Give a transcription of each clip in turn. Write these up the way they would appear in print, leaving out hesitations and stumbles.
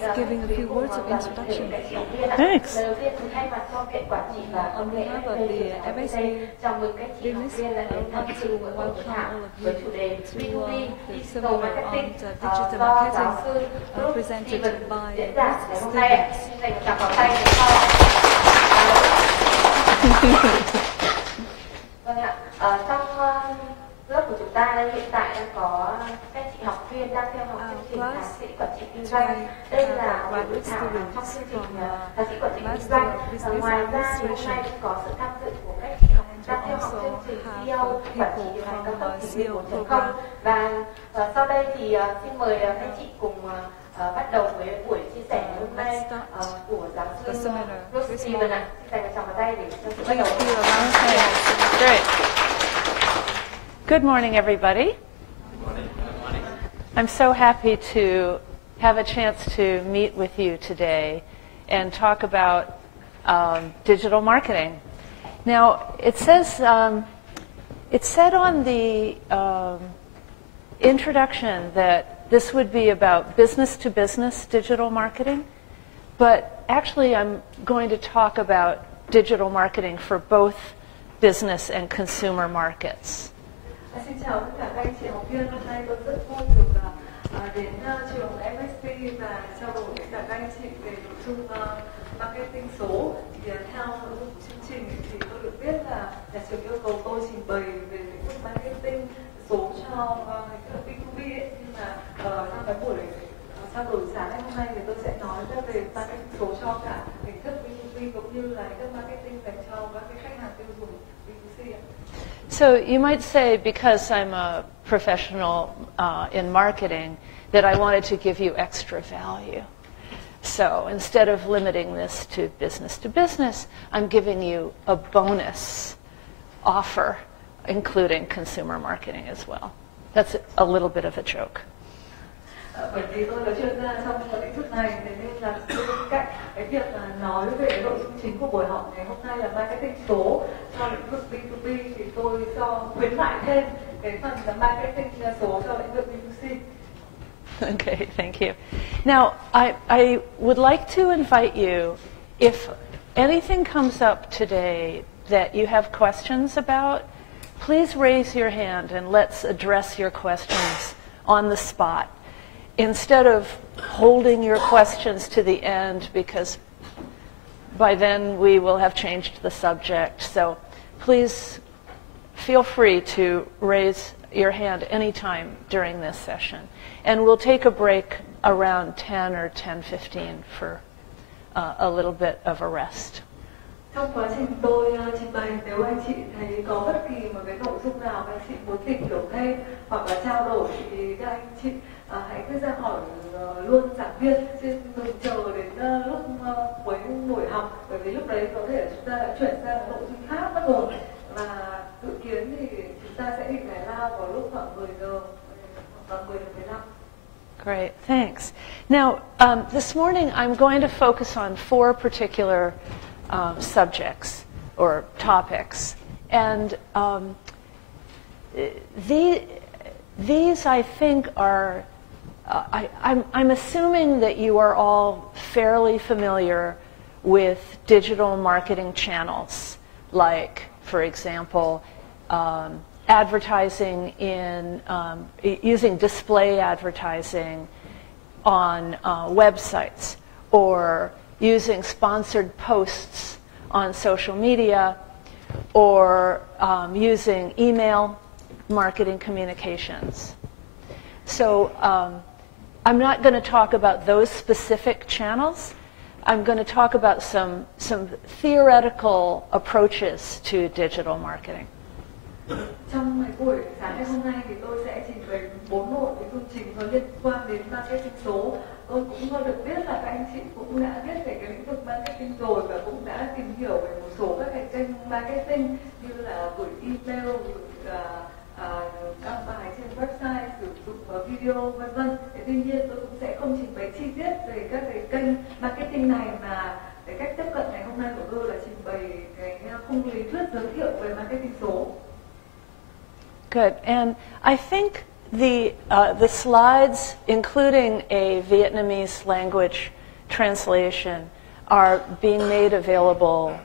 just giving a few words of introduction. Thanks. On behalf of the FSB business, I would like to welcome all of you to the seminar on digital marketing presented by Trong lớp của chúng ta đây hiện tại đang có các chị học viên đang theo học chương trình thạc sĩ quản trị kinh doanh. Đây là một buổi thảo trong chương trình thạc sĩ quản trị kinh doanh. Ngoài ra thì hôm nay cũng có sự tham dự của các chị học đang theo học chương trình CEO quản trị điều hành cao cấp dịch vụ 4.0. Và sau đây thì xin mời các chị cùng bắt đầu với buổi chia sẻ hôm nay của giáo sư Ruth. Xin dành một tràng tay để cho chị bắt đầu. Great. Good morning, everybody. Good morning. Good morning. I'm so happy to have a chance to meet with you today and talk about digital marketing. Now, it says it said on the introduction that this would be about business-to-business digital marketing, but actually I'm going to talk about digital marketing for both business and consumer markets. Xin chào tất cả các anh chị học viên. Hôm nay tôi rất vui được đến trường FSP và trao đổi với cả các anh chị về nội dung marketing số. Thì theo nội dung của chương trình thì tôi được biết là nhà trường yêu cầu tôi trình bày về lĩnh vực marketing số cho B2B ấy. Nhưng mà trong cái buổi trao đổi sáng ngày hôm nay thì tôi sẽ nói về marketing số cho cả hình thức B2B cũng như là hình thức marketing dành cho các cái khách hàng tiêu dùng B2C. So you might say, because I'm a professional in marketing, that I wanted to give you extra value. So instead of limiting this to business, I'm giving you a bonus offer, including consumer marketing as well. That's a little bit of a joke. Bởi vì tôi là chuyên gia trong lĩnh vực này, thế nên là bên cạnh cái việc nói về cái nội dung chính của buổi học ngày hôm nay là marketing số cho lĩnh vực B2B thì tôi cho khuyến mại thêm cái phần là marketing số cho lĩnh vực B2C. Okay, thank you. Now, I would like to invite you, if anything comes up today that you have questions about, please raise your hand and let's address your questions on the spot, instead of holding your questions to the end, because by then we will have changed the subject. So please feel free to raise your hand anytime during this session. And we'll take a break around 10 or 10:15 for a little bit of a rest. Trong quá trình tôi trình bày, nếu anh chị thấy có bất kỳ một cái nội dung nào anh chị muốn tìm hiểu thêm hoặc là trao đổi thì các anh chị hãy cứ ra hỏi luôn giảng viên, chứ đừng chờ đến lúc cuối buổi học, bởi vì lúc đấy có thể chúng ta đã chuyển sang nội dung khác mất rồi. Và dự kiến thì chúng ta sẽ định giải lao vào lúc khoảng 10 giờ hoặc 10 giờ 15. Great, thanks. Now, this morning I'm going to focus on 4 particular subjects or topics, and these I think are. I'm assuming that you are all fairly familiar with digital marketing channels, like, for example, advertising in using display advertising on websites, or using sponsored posts on social media, or using email marketing communications. So I'm not going to talk about those specific channels. I'm going to talk about some theoretical approaches to digital marketing. Trong ngày buổi sáng ngày hôm nay thì tôi sẽ trình bày 4 nội dung chính có liên quan đến marketing số. Tôi cũng được biết là các anh chị cũng đã biết về cái lĩnh vực marketing rồi và cũng đã tìm hiểu về một số các cái kênh marketing như là gửi email, đăng bài trên website, sử dụng video v.v. Tuy nhiên tôi cũng sẽ không trình bày chi tiết về các cái kênh marketing này, mà cái cách tiếp cận ngày hôm nay của tôi là trình bày cái khung lý thuyết giới thiệu về marketing số. Good. And I think The slides, including a Vietnamese language translation, are being made available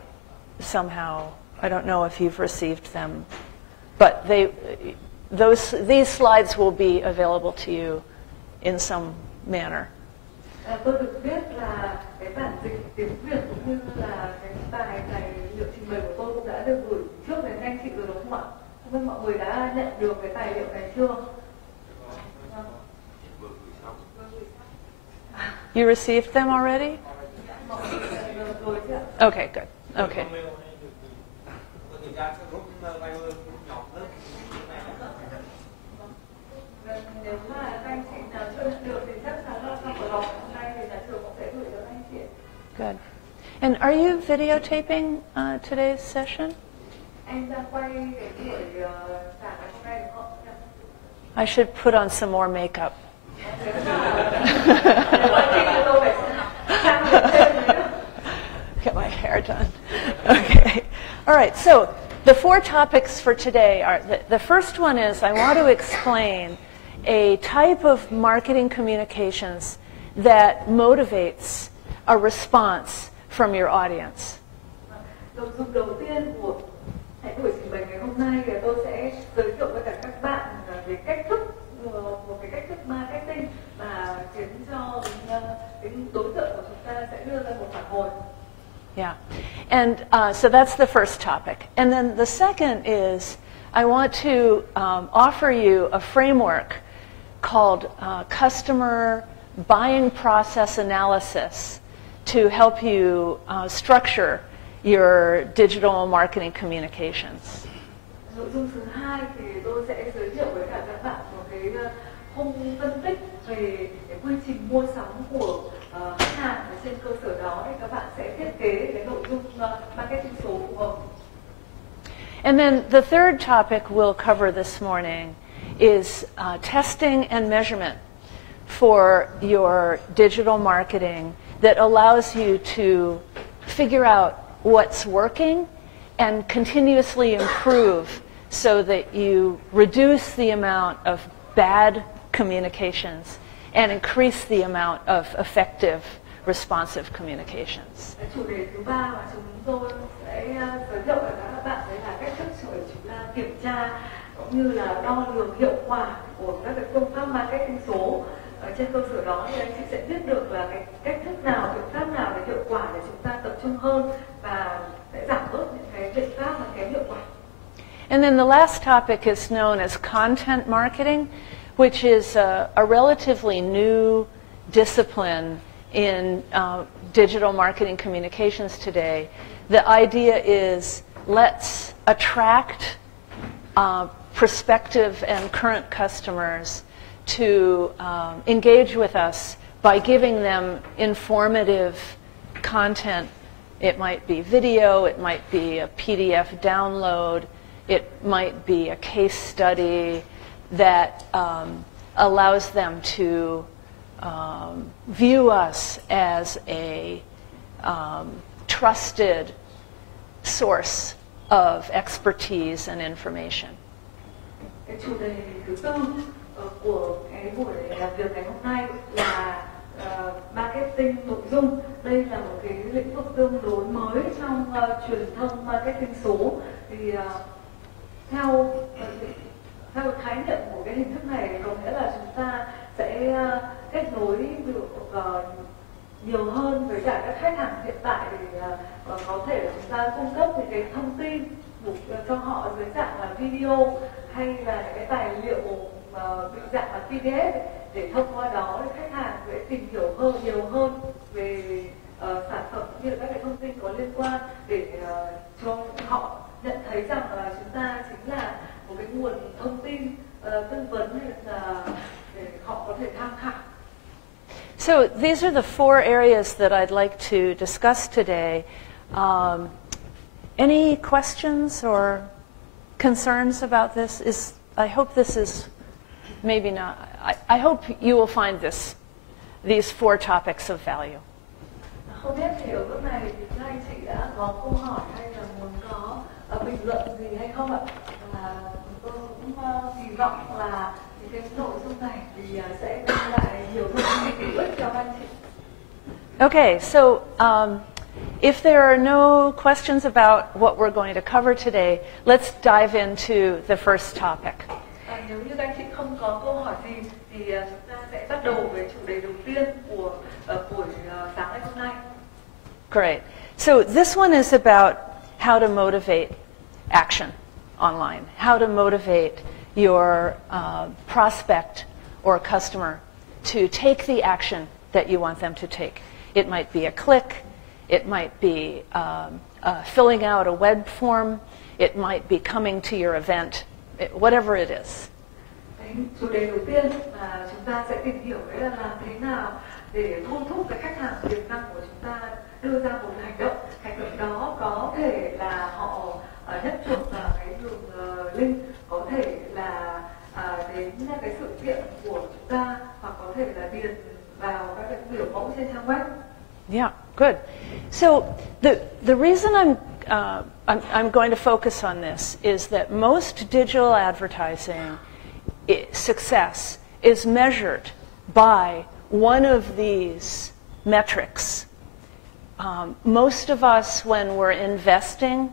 somehow. I don't know if you've received them, but these slides will be available to you in some manner. Tôi được biết là cái bản dịch tiếng Việt cũng như là cái tài liệu trình bày của tôi cũng đã được gửi trước đến anh chị rồi đúng không ạ? Không biết mọi người đã nhận được cái tài liệu này chưa? You received them already? Okay, good. Okay. Nếu mà anh chị nào chưa nhận được thì chắc chắn là sau buổi họp hôm nay thì nhà trường cũng sẽ gửi cho anh chị. Good. And are you videotaping today's session? Anh đang quay cái buổi giảng ngày hôm nay đúng không? I should put on some more makeup. Get my hair done. Okay. All right. So the 4 topics for today are, the first one is I want to explain a type of marketing communications that motivates a response from your audience. Nội dung đầu tiên của buổi trình bày ngày hôm nay thì tôi sẽ giới thiệu với cả các bạn về cách thức, một cái cách thức marketing mà khiến cho cái đối tượng của chúng ta sẽ đưa ra một phản hồi. Yeah, and so that's the first topic. And then the second is I want to offer you a framework called customer buying process analysis to help you structure your digital marketing communications. Nội dung thứ hai thì tôi sẽ giới thiệu với cả các bạn một cái khung phân tích về cái quy trình mua sắm của khách hàng, và trên cơ sở đó thì các bạn sẽ thiết kế cái nội dung marketing số phù hợp. And then the third topic we'll cover this morning is testing and measurement for your digital marketing that allows you to figure out what's working and continuously improve so that you reduce the amount of bad communications and increase the amount of effective responsive communications. Chủ đề thứ ba mà chúng tôi sẽ giới thiệu với các bạn đấy là cách thức để chúng ta kiểm tra cũng như là đo lường hiệu quả của các cái phương pháp marketing số. Trên cơ sở đó thì anh chị sẽ biết được là cái cách thức nào, biện pháp nào để hiệu quả để chúng ta tập trung hơn và sẽ giảm bớt những cái biện pháp mà kém hiệu quả. And then the last topic is known as content marketing, which is a relatively new discipline in digital marketing communications today. The idea is let's attract prospective and current customers to engage with us by giving them informative content. It might be video, it might be a PDF download, it might be a case study that allows them to view us as a trusted source of expertise and information. Cái chủ đề thứ tư của cái buổi làm việc ngày hôm nay là marketing nội dung. Đây là một cái lĩnh vực tương đối mới trong truyền thông marketing số. Thì theo khái niệm của cái hình thức này có nghĩa là chúng ta sẽ kết nối được nhiều hơn với cả các khách hàng hiện tại để có thể là chúng ta cung cấp những cái thông tin cho họ dưới dạng là video hay là những cái tài liệu bị dạng là PDF để thông qua đó thì khách hàng sẽ tìm hiểu nhiều hơn về sản phẩm cũng như các cái thông tin có liên quan để cho họ nhận thấy rằng là chúng ta chính là một cái nguồn thông tin tư vấn hay là để họ có thể tham khảo. So these are the 4 areas that I'd like to discuss today. Any questions or concerns about this? I hope this is maybe not. I hope you will find these 4 topics of value. Không biết thì ở lúc này thì các anh chị đã có câu hỏi hay là muốn có bình luận gì hay không ạ? Và tôi cũng kỳ vọng là những cái thì sẽ đem lại nhiều thông tin hữu ích cho anh chị. Okay, so if there are no questions about what we're going to cover today, let's dive into the first topic. Nếu như các anh chị không có câu hỏi gì thì chúng ta sẽ bắt đầu với chủ đề đầu tiên của buổi sáng ngày hôm nay. Great. So this one is about how to motivate action online, how to motivate your prospect or customer to take the action that you want them to take. It might be a click, it might be filling out a web form, it might be coming to your event, whatever it is. Chủ đề đầu tiên mà chúng ta sẽ tìm hiểu đấy là làm thế nào để thu hút cái khách hàng tiềm năng của chúng ta đưa ra một hành động. Hành động đó có thể là họ nhấp chuột vào cái đường link, có thể là đến cái sự kiện của chúng ta, hoặc có thể là điền vào các cái biểu mẫu trên trang web. Yeah, good. So the reason I'm going to focus on this is that most digital advertising success is measured by one of these metrics. Most of us, when we're investing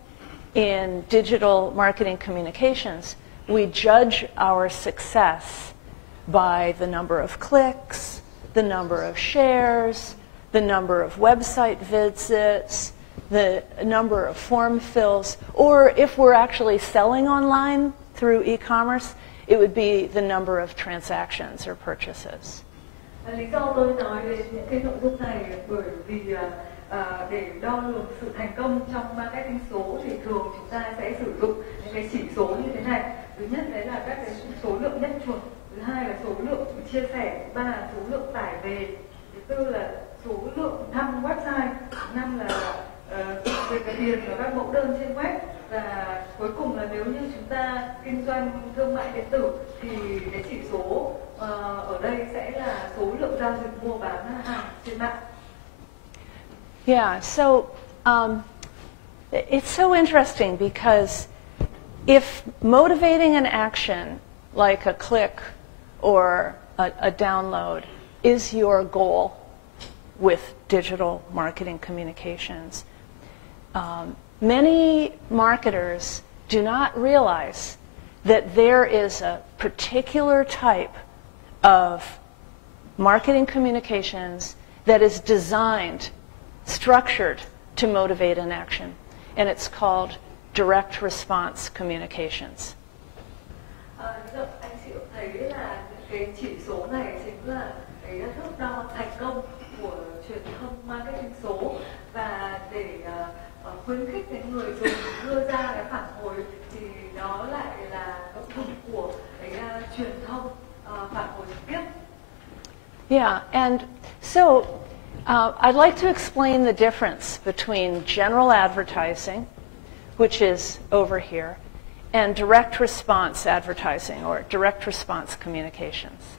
in digital marketing communications, we judge our success by the number of clicks, the number of shares, the number of website visits, the number of form fills, or if we're actually selling online through e-commerce, it would be the number of transactions or purchases. Lý do tôi nói đến những cái nội dung này bởi vì để đo lường sự thành công trong marketing số thì thường chúng ta sẽ sử dụng những cái chỉ số như thế này. Thứ nhất đấy là các cái số lượng nhấp chuột, thứ hai là số lượng chia sẻ, thứ ba là số lượng tải về, thứ tư là số lượng thăm website, thứ năm là về cái điền của các mẫu đơn trên web, và cuối cùng là nếu như chúng ta kinh doanh thương mại điện tử thì cái chỉ số ở đây sẽ là số lượng giao dịch mua bán hàng trên mạng. Yeah, so it's so interesting because if motivating an action like a click or a download is your goal with digital marketing communications, many marketers do not realize that there is a particular type of marketing communications that is designed, structured to motivate an action, and it's called direct response communications. Anh chị thấy là cái chỉ số này chính là cái thước đo thành công của truyền thông marketing số, và để khuyến khích cái người dùng đưa ra cái phản hồi thì đó lại là nội dung của cái truyền thông phản hồi trực tiếp. Yeah, and so I'd like to explain the difference between general advertising, which is over here, and direct response advertising or direct response communications.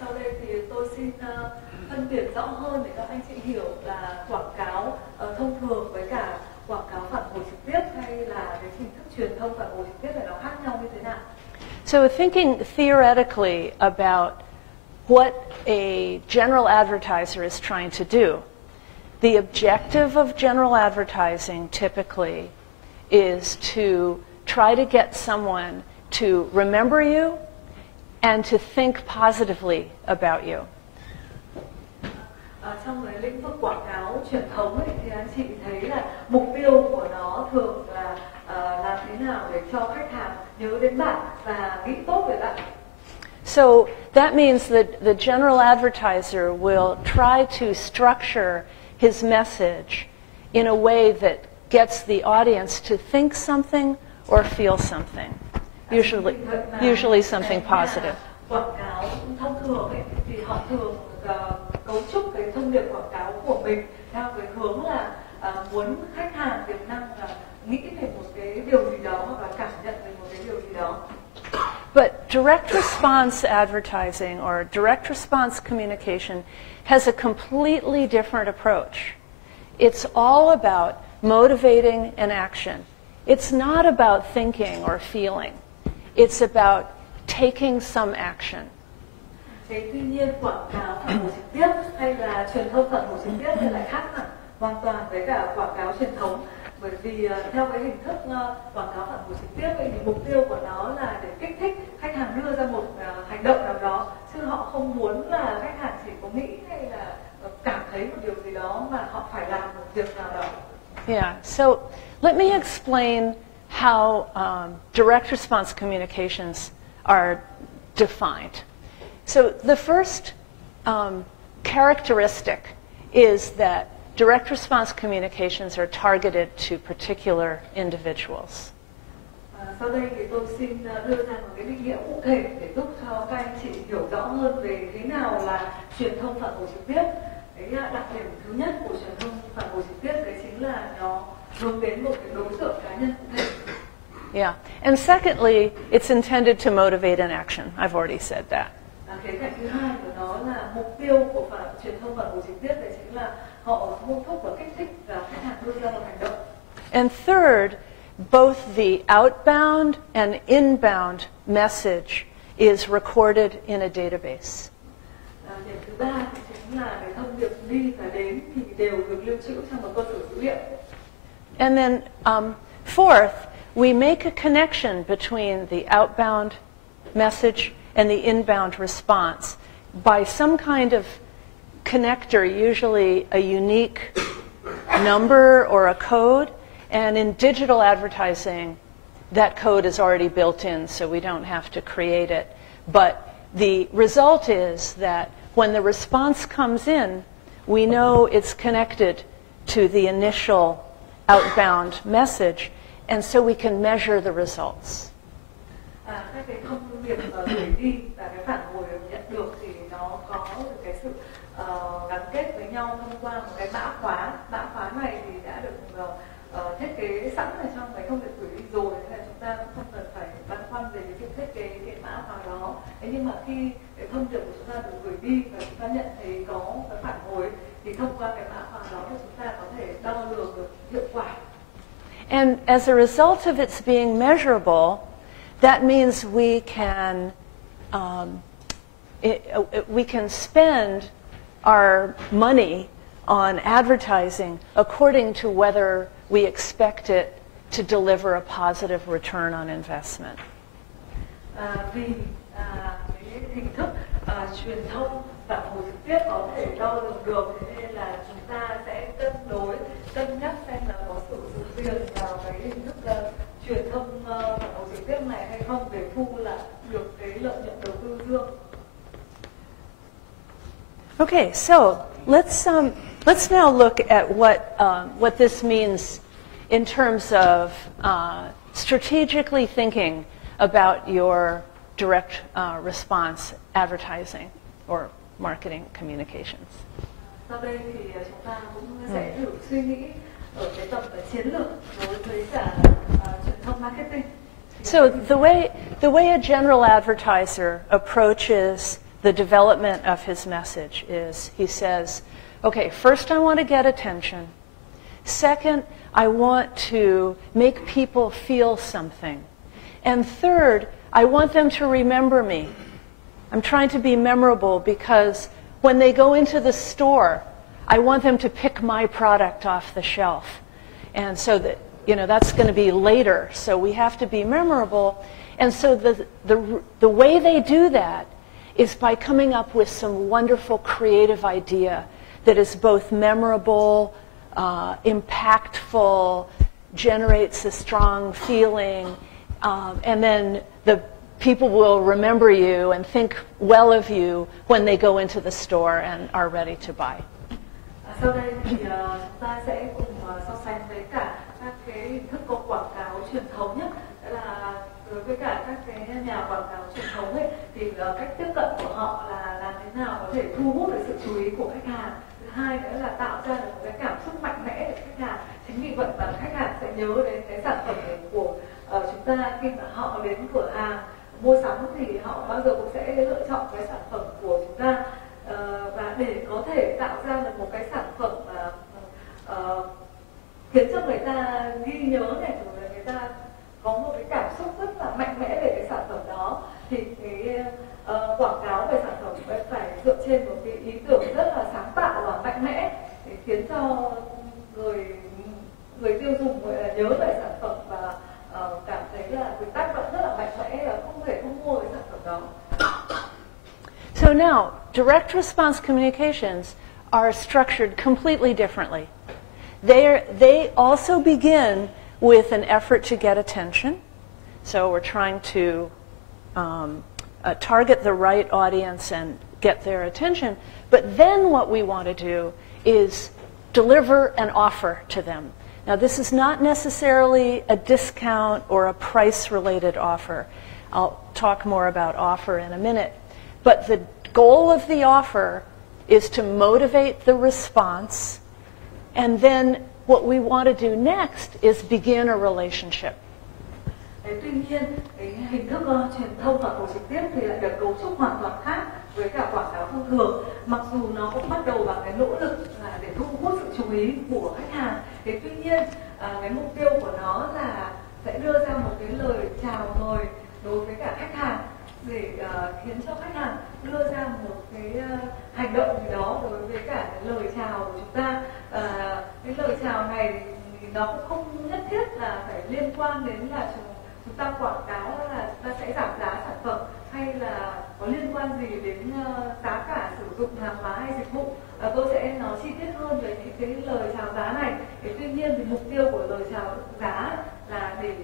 Sau đây thì tôi xin phân biệt rõ hơn để các anh chị hiểu là quảng cáo thông thường với cả quảng cáo phản hồi trực tiếp, hay là cái hình thức truyền thông phản hồi trực tiếp, là nó khác nhau như thế nào. So thinking theoretically about what a general advertiser is trying to do, the objective of general advertising typically is to try to get someone to remember you and to think positively about you. Trong cái lĩnh vực quảng cáo truyền thống ấy, thì anh chị thấy là mục tiêu của nó thường là làm thế nào để cho khách hàng nhớ đến bạn và nghĩ tốt về bạn. So that means that the general advertiser will try to structure his message in a way that gets the audience to think something or feel something, usually something positive. Quảng cáo thông thường ấy, thì họ thường cấu trúc cái thông điệp quảng cáo của mình theo cái hướng là muốn khách hàng tiềm năng là nghĩ về một cái điều gì đó, hoặc là cảm nhận về một cái điều gì đó. But direct response advertising or direct response communication has a completely different approach. It's all about motivating an action. It's not about thinking or feeling. It's about taking some action. Thế tuy nhiên quảng cáo phản hồi trực tiếp hay là truyền thông phản hồi trực tiếp thì lại khác hẳn hoàn toàn với cả quảng cáo truyền thống. Bởi vì theo cái hình thức quảng cáo phản hồi trực tiếp thì mục tiêu của nó là để kích thích khách hàng đưa ra một hành động nào đó, chứ họ không muốn là khách hàng chỉ có nghĩ hay là cảm thấy một điều gì đó, mà họ phải làm một việc nào đó. Yeah, so let me explain how direct response communications are defined. So the first characteristic is that direct response communications are targeted to particular individuals. Sau đây thì tôi xin đưa ra một cái định nghĩa cụ thể để giúp cho các anh chị hiểu rõ hơn về thế nào là truyền thông phản hồi trực tiếp. Cái đặc điểm thứ nhất của truyền thông phản hồi trực tiếp đấy chính là nó hướng đến một cái đối tượng cá nhân cụ thể. Yeah, and secondly, it's intended to motivate an action. I've already said that. Khía cạnh thứ hai của nó là mục tiêu của truyền thông phản hồi trực tiếp đấy chính là họ hô thúc và kích thích và khách hàng đưa ra một hành động. And third, both the outbound and inbound message is recorded in a database. Điểm thứ ba thì chính là cái thông điệp đi và đến thì đều được lưu trữ trong một cơ sở dữ liệu. And then fourth, we make a connection between the outbound message and the inbound response by some kind of connector, usually a unique number or a code. And in digital advertising, that code is already built in, so we don't have to create it. But the result is that when the response comes in, we know it's connected to the initial outbound message, and so we can measure the results. Các cái thông điệp gửi đi và cái phản hồi nhận được thì nó có cái sự gắn kết với nhau thông qua một cái mã khóa. Mã khóa này thì đã được thiết kế sẵn ở trong cái thông điệp gửi đi rồi, nên là chúng ta cũng không cần phải băn khoăn về cái việc thiết kế cái mã khóa đó. Thế nhưng mà khi cái thông điệp của chúng ta được gửi đi và chúng ta nhận thấy có cái phản hồi thì thông qua cái mã khóa đó thì chúng ta có thể đo lường được hiệu quả. And as a result of its being measurable, that means we can spend our money on advertising according to whether we expect it to deliver a positive return on investment. Vì cái hình thức truyền thông phản hồi trực tiếp có thể đo lường được, thế nên là chúng ta sẽ cân nhắc xem là có sử dụng tiền vào cái hình thức truyền thông phản hồi trực tiếp này hay không để thu lại được cái lợi nhuận đầu tư dương. Okay, so let's now look at what this means in terms of strategically thinking about your direct response advertising or marketing communications. Sau đây thì chúng ta cũng sẽ thử suy nghĩ ở cái tầm chiến lược đối với cả truyền thông marketing. So the way a general advertiser approaches the development of his message is he says, okay, first I want to get attention. Second, I want to make people feel something. And third, I want them to remember me. I'm trying to be memorable because when they go into the store, I want them to pick my product off the shelf. And so that, that's going to be later. So we have to be memorable. And so the way they do that is by coming up with some wonderful creative idea that is both memorable, impactful, generates a strong feeling, and then the people will remember you and think well of you when they go into the store and are ready to buy. Sau đây thì chúng ta sẽ cùng so sánh với cả các cái hình thức có quảng cáo truyền thống nhất, là đối với cả các cái nhà quảng cáo truyền thống ấy thì cách tiếp cận của họ là làm thế nào có thể thu hút được sự chú ý của khách hàng. Thứ hai nữa là tạo ra được một cái cảm xúc mạnh mẽ để khách hàng. Chính vì vậy mà khách hàng sẽ nhớ đến cái sản phẩm của chúng ta khi mà họ đến cửa hàng mua sắm thì họ bao giờ cũng sẽ lựa chọn cái sản phẩm của chúng ta. Và để có thể tạo ra được một cái sản phẩm mà khiến cho người ta ghi nhớ này, rồi người ta có một cái cảm xúc rất là mạnh mẽ về cái sản phẩm đó, thì cái quảng cáo về sản phẩm khiến cho người tiêu dùng gọi là nhớ về sản phẩm và cảm thấy là cái tác động rất là mạnh mẽ là không thể không mua cái sản phẩm đó. So now, direct response communications are structured completely differently. They also begin with an effort to get attention. So we're trying to target the right audience and get their attention. But then what we want to do is deliver an offer to them. Now, this is not necessarily a discount or a price-related offer. I'll talk more about offer in a minute. But the goal of the offer is to motivate the response, and then what we want to do next is begin a relationship. Tuy nhiên, cái hình thức truyền thông phản hồi trực tiếp thì lại được cấu trúc hoàn toàn khác với cả quảng cáo thông thường. Mặc dù nó cũng bắt đầu bằng cái nỗ lực là để thu hút sự chú ý của khách hàng. Thế tuy nhiên, cái mục tiêu của nó là sẽ đưa ra một cái lời chào mời đối với cả khách hàng để khiến cho khách hàng đưa ra một cái hành động gì đó đối với cả cái lời chào của chúng ta. Cái lời chào này thì nó cũng không nhất thiết là phải liên quan đến là chúng ta quảng cáo là chúng ta sẽ giảm giá sản phẩm hay là có liên quan gì đến giá cả sử dụng hàng hóa hay dịch vụ. Tôi sẽ nói chi tiết hơn về những cái lời chào giá này. Tuy nhiên thì mục tiêu của lời chào giá là để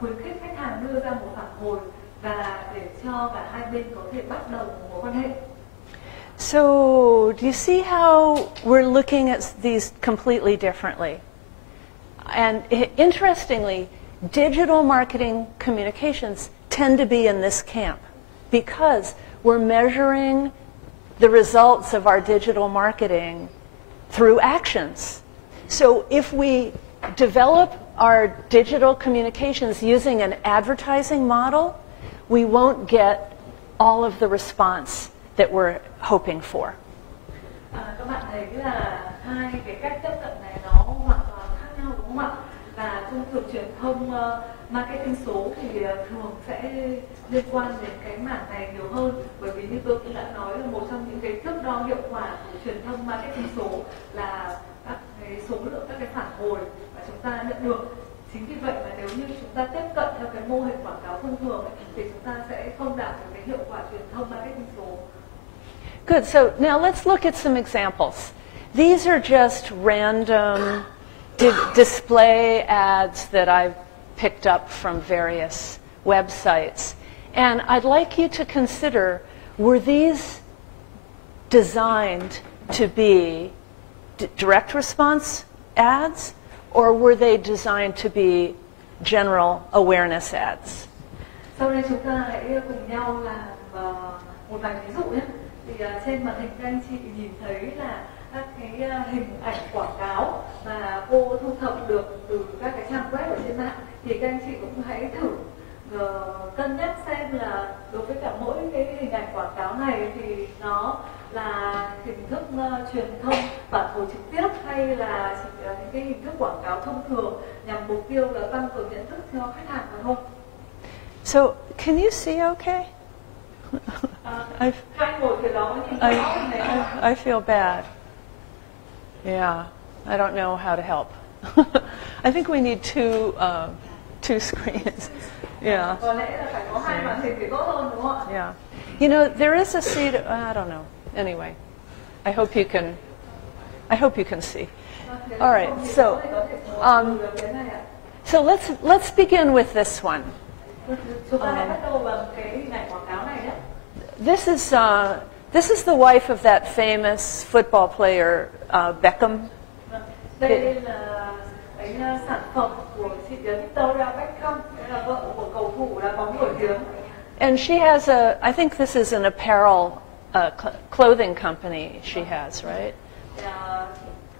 khuyến khích khách hàng đưa ra một phản hồi và để cho cả hai bên có thể bắt đầu một mối quan hệ. So, do you see how we're looking at these completely differently? And interestingly, digital marketing communications tend to be in this camp because we're measuring the results of our digital marketing through actions. So if we develop our digital communications using an advertising model, we won't get all of the response that we're hoping for. Các bạn thấy là hai cái cách tiếp cận này nó hoàn toàn khác nhau đúng không ạ? Và thông thường truyền thông marketing số thì thường sẽ liên quan đến cái mảng này nhiều hơn, bởi vì như tôi cũng đã nói là một trong những cái thước đo hiệu quả của truyền thông marketing số là các cái số lượng các cái phản hồi mà chúng ta nhận được. Chính vì vậy mà nếu như chúng ta tiếp cận theo cái mô hình quảng cáo thông thường thì chúng ta sẽ không đạt được cái hiệu quả truyền thông marketing số. Good. So now let's look at some examples. These are just random display ads that I've picked up from various websites. And I'd like you to consider, were these designed to be direct response ads, or were they designed to be general awareness ads? Sau đây chúng ta hãy cùng nhau làm một vài ví dụ nhé. Thì trên màn hình các anh chị nhìn thấy là các cái hình ảnh quảng cáo mà cô thu thập được từ các cái trang web ở trên mạng, thì các anh chị cũng hãy thử cân nhắc xem là đối với cả mỗi cái hình ảnh quảng cáo này thì nó là hình thức truyền thông phản hồi trực tiếp hay là chỉ những cái hình thức quảng cáo thông thường nhằm mục tiêu là tăng cường nhận thức cho khách hàng phải không? So, can you see okay? I feel bad. Yeah, I don't know how to help. I think we need two screens. Yeah. Yeah. You know, there is a seat. I don't know. Anyway, I hope you can see. All right. So let's begin with this one. This is the wife of that famous football player Beckham. Đây là cái sản phẩm của chị Victoria Beckham, là vợ của cầu thủ đá bóng nổi tiếng. And she has I think this is an apparel clothing company she has, right?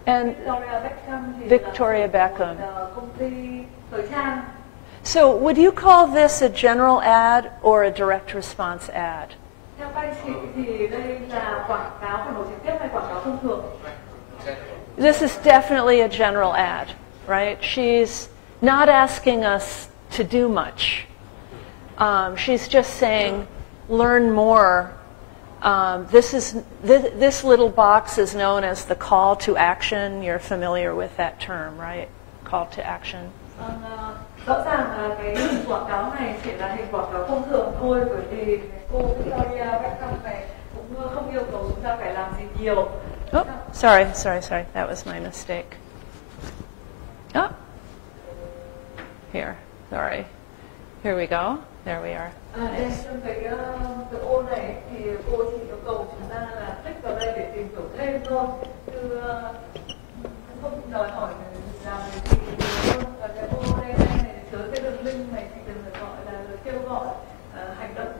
And Victoria Beckham. So would you call this a general ad or a direct response ad? Theo các anh chị thì đây là quảng cáo phản hồi trực tiếp hay quảng cáo thông thường? This is definitely a general ad, right? She's not asking us to do much. She's just saying, learn more This little box is known as the call to action. You're familiar with that term, right? Call to action. Rõ ràng là cái hình quảng cáo này chỉ là hình quảng cáo thông thường thôi, bởi vì cô Victoria Beckham này cũng không yêu cầu chúng ta phải làm gì nhiều. Oh, sorry. That was my mistake. Oh, here. Sorry. Here we go. There we are. Đây trong cái ô này thì cô chỉ yêu cầu chúng ta là click vào đây để tìm hiểu thêm thôi, chứ không đòi hỏi làm gì hơn. Và cái ô đây này chứa cái đường link này thì đừng gọi là lời kêu gọi hành động,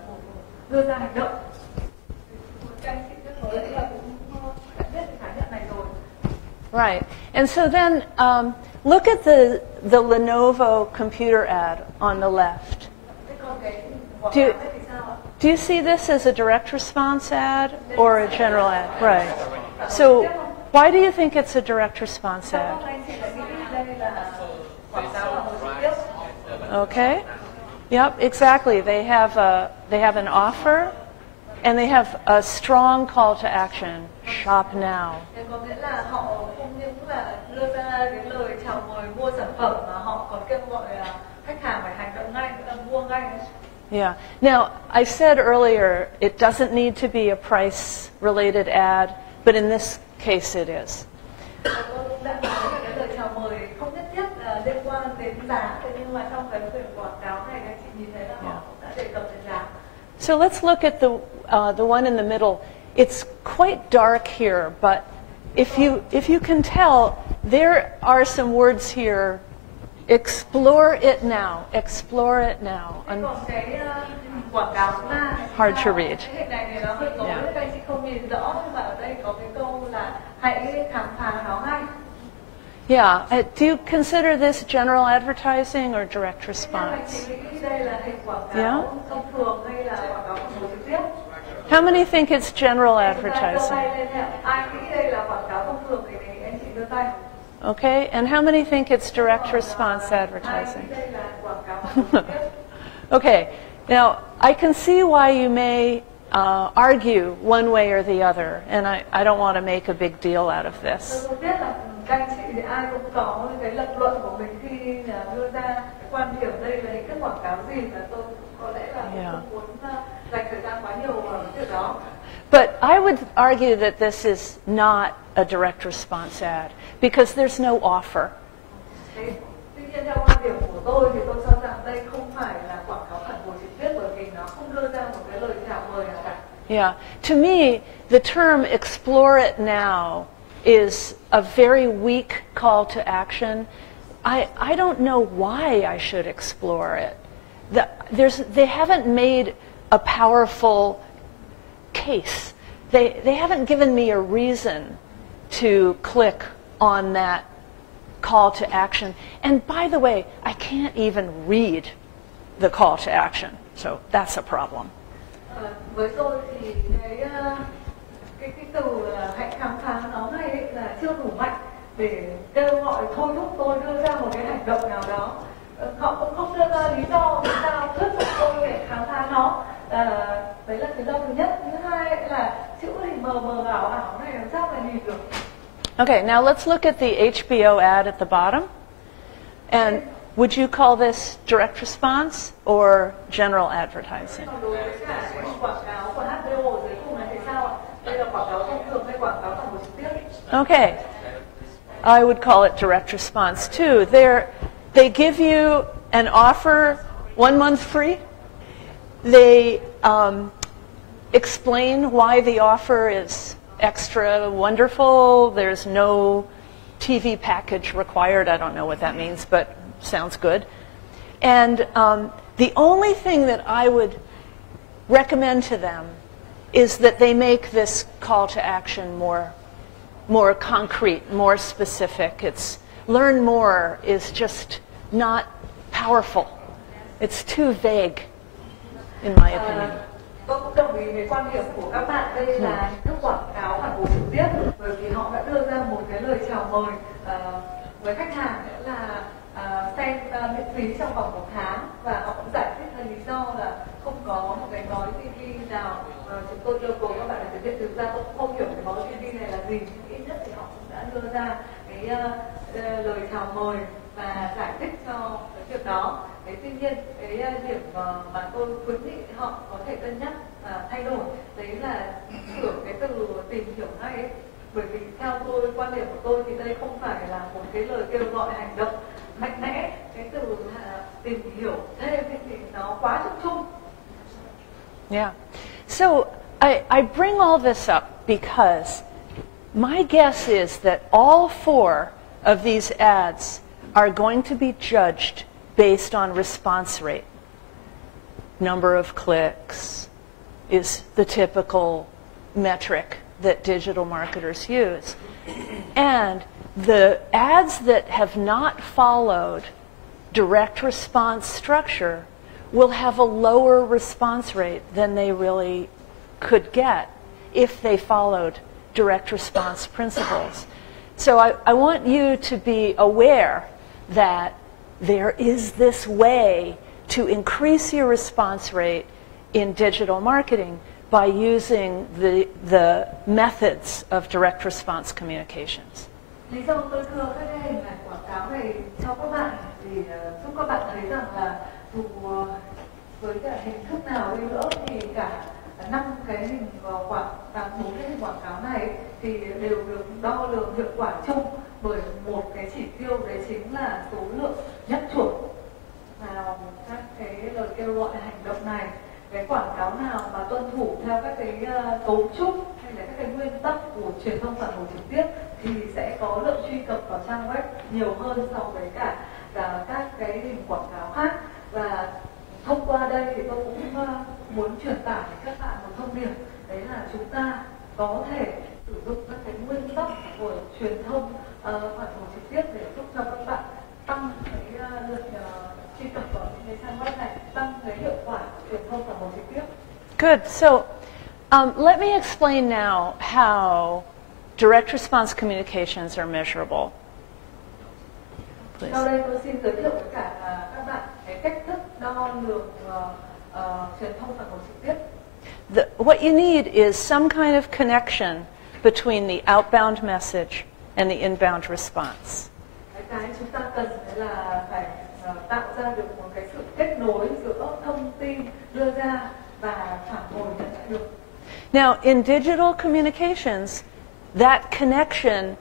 đưa ra hành động. Các anh chị rất mới là cũng đã biết cái khái niệm này rồi. Right. And so then look at the Lenovo Computer Ad on the left. Do you see this as a direct response ad or a general ad? Right. So why do you think it's a direct response ad? Okay. Yep, exactly. They have an offer and they have a strong call to action. Shop now. Có nghĩa là họ không những là đưa ra cái lời chào mời mua sản phẩm mà họ còn kêu gọi khách hàng phải hành động ngay, mua ngay. Yeah. Now, I said earlier it doesn't need to be a price-related ad, but in this case it is. So let's look at the one in the middle. It's quite dark here, but if you can tell, there are some words here. Explore it now. Explore it now. Hard to read. Yeah. Do you consider this general advertising or direct response? Yeah. How many think it's general advertising? Okay, and how many think it's direct response advertising? Okay, now I can see why you may argue one way or the other, and I don't want to make a big deal out of this. Yeah. But I would argue that this is not a direct response ad because there's no offer. Yeah. To me, the term explore it now is a very weak call to action. I don't know why I should explore it. They haven't made a powerful case. They haven't given me a reason to click on that call to action. And by the way, I can't even read the call to action. So that's a problem. Với tôi thì cái từ hãy khám phá nó này là chưa đủ mạnh để kêu gọi thôi thúc tôi đưa ra một cái hành động nào đó. Họ cũng không đưa ra lý do vì sao thuyết phục tôi để khám phá nó. Đấy là lý do thứ nhất. Thứ hai là chữ hình mờ mờ ảo ảo này làm sao mà nhìn được. Okay, now let's look at the HBO ad at the bottom. And would you call this direct response or general advertising? Okay, I would call it direct response too. They give you an offer, 1 month free. They explain why the offer is extra wonderful. There's no TV package required. I don't know what that means, but sounds good. And the only thing that I would recommend to them is that they make this call to action more concrete, more specific. It's learn more is just not powerful. It's too vague, in my opinion. Tôi cũng đồng ý với quan điểm của các bạn đây là thức quảng cáo phản hồi trực tiếp, bởi vì họ đã đưa ra một cái lời chào mời với khách hàng là xem miễn phí trong vòng 1 tháng, và họ cũng giải thích là lý do là không có một cái gói TV nào chúng tôi yêu cầu các bạn cái lời chào mời và giải thích cho cái việc đó. Tuy nhiên cái điểm mà tôi khuyến nghị họ có thể cân nhắc thay đổi đấy là sửa cái từ tìm hiểu ngay ấy. Bởi vì theo tôi, quan điểm của tôi thì đây không phải là một cái lời kêu gọi hành động mạnh mẽ. Cái từ tìm hiểu thêm thì nó quá chung chung. Yeah. So I bring all this up because my guess is that all 4 of these ads are going to be judged based on response rate. Number of clicks is the typical metric that digital marketers use. And the ads that have not followed direct response structure will have a lower response rate than they really could get if they followed direct response principles. So I want you to be aware that there is this way to increase your response rate in digital marketing by using the methods of direct response communications. Lý do tôi đưa cái hình ảnh quảng cáo này cho các bạn thì giúp các bạn thấy rằng là dù với cả hình thức nào đi nữa thì cả 5 cái hình quảng cáo, 4 cái hình quảng cáo này thì đều được đo lường hiệu quả chung bởi một cái chỉ tiêu, đấy chính là số lượng nhấp chuột vào các cái lời kêu gọi hành động này. Cái quảng cáo nào mà tuân thủ theo các cái cấu trúc hay là các cái nguyên tắc của truyền thông phản hồi trực tiếp thì sẽ có lượng truy cập vào trang web nhiều hơn so với cả các cái hình quảng cáo khác. Và thông qua đây thì tôi cũng muốn truyền tải đến các bạn một thông điệp, đấy là chúng ta có thể sử dụng các cái nguyên tắc của truyền thông phản hồi trực tiếp để giúp cho các bạn tăng cái lượt truy cập vào những cái trang web này, tăng cái hiệu quả truyền thông phản hồi trực tiếp. Good. So let me explain now how direct response communications are measurable. Sau đây tôi xin giới thiệu với cả các bạn cái cách thức đo lường truyền thông phản hồi trực tiếp. What you need is some kind of connection between the outbound message and the inbound response. Cái chúng ta cần là phải tạo ra được một cái sự kết nối giữa thông tin đưa ra và phản hồi nhận lại được. Now, in digital communications, that connection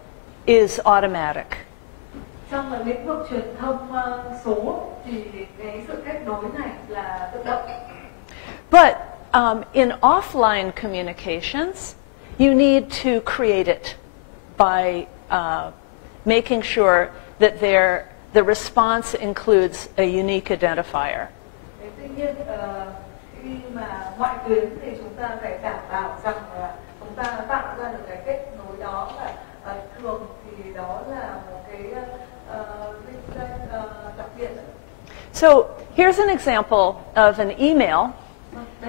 is automatic. Trong lĩnh vực truyền thông số thì cái sự kết nối này là tự động. But in offline communications, you need to create it by making sure that the response includes a unique identifier. Tuy nhiên, khi mà ngoại tuyến thì chúng ta phải đảm bảo rằng là chúng ta tạo ra được cái kết nối đó, là thường thì đó là một cái vinh danh đặc biệt. So here's an example of an email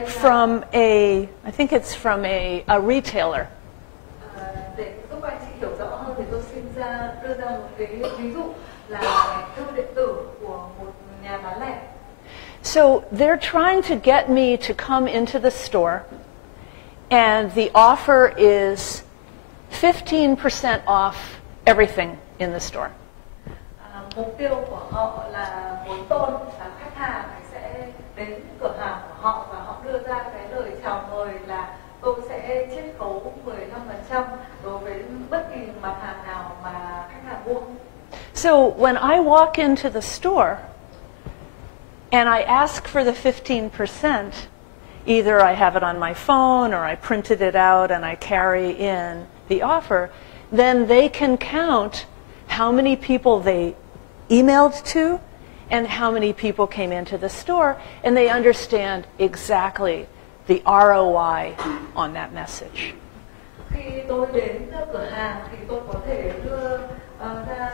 from I think it's from a retailer. Để giúp anh chị hiểu rõ hơn thì tôi xin đưa ra một cái ví dụ là thư điện tử của một nhà bán lẻ. So they're trying to get me to come into the store, and the offer is 15% off everything in the store. Mục tiêu của họ là muốn tôn là khách hàng sẽ đến cửa hàng của họ và họ đưa ra cái lời chào mời là tôi sẽ chiết khấu 15% đối với bất kỳ mặt hàng nào mà khách hàng mua. So when I walk into the store and I ask for the 15%, either I have it on my phone or I printed it out and I carry in the offer, then they can count how many people they emailed to and how many people came into the store, and they understand exactly the ROI on that message. Khi tôi đến cửa hàng thì tôi có thể đưa ra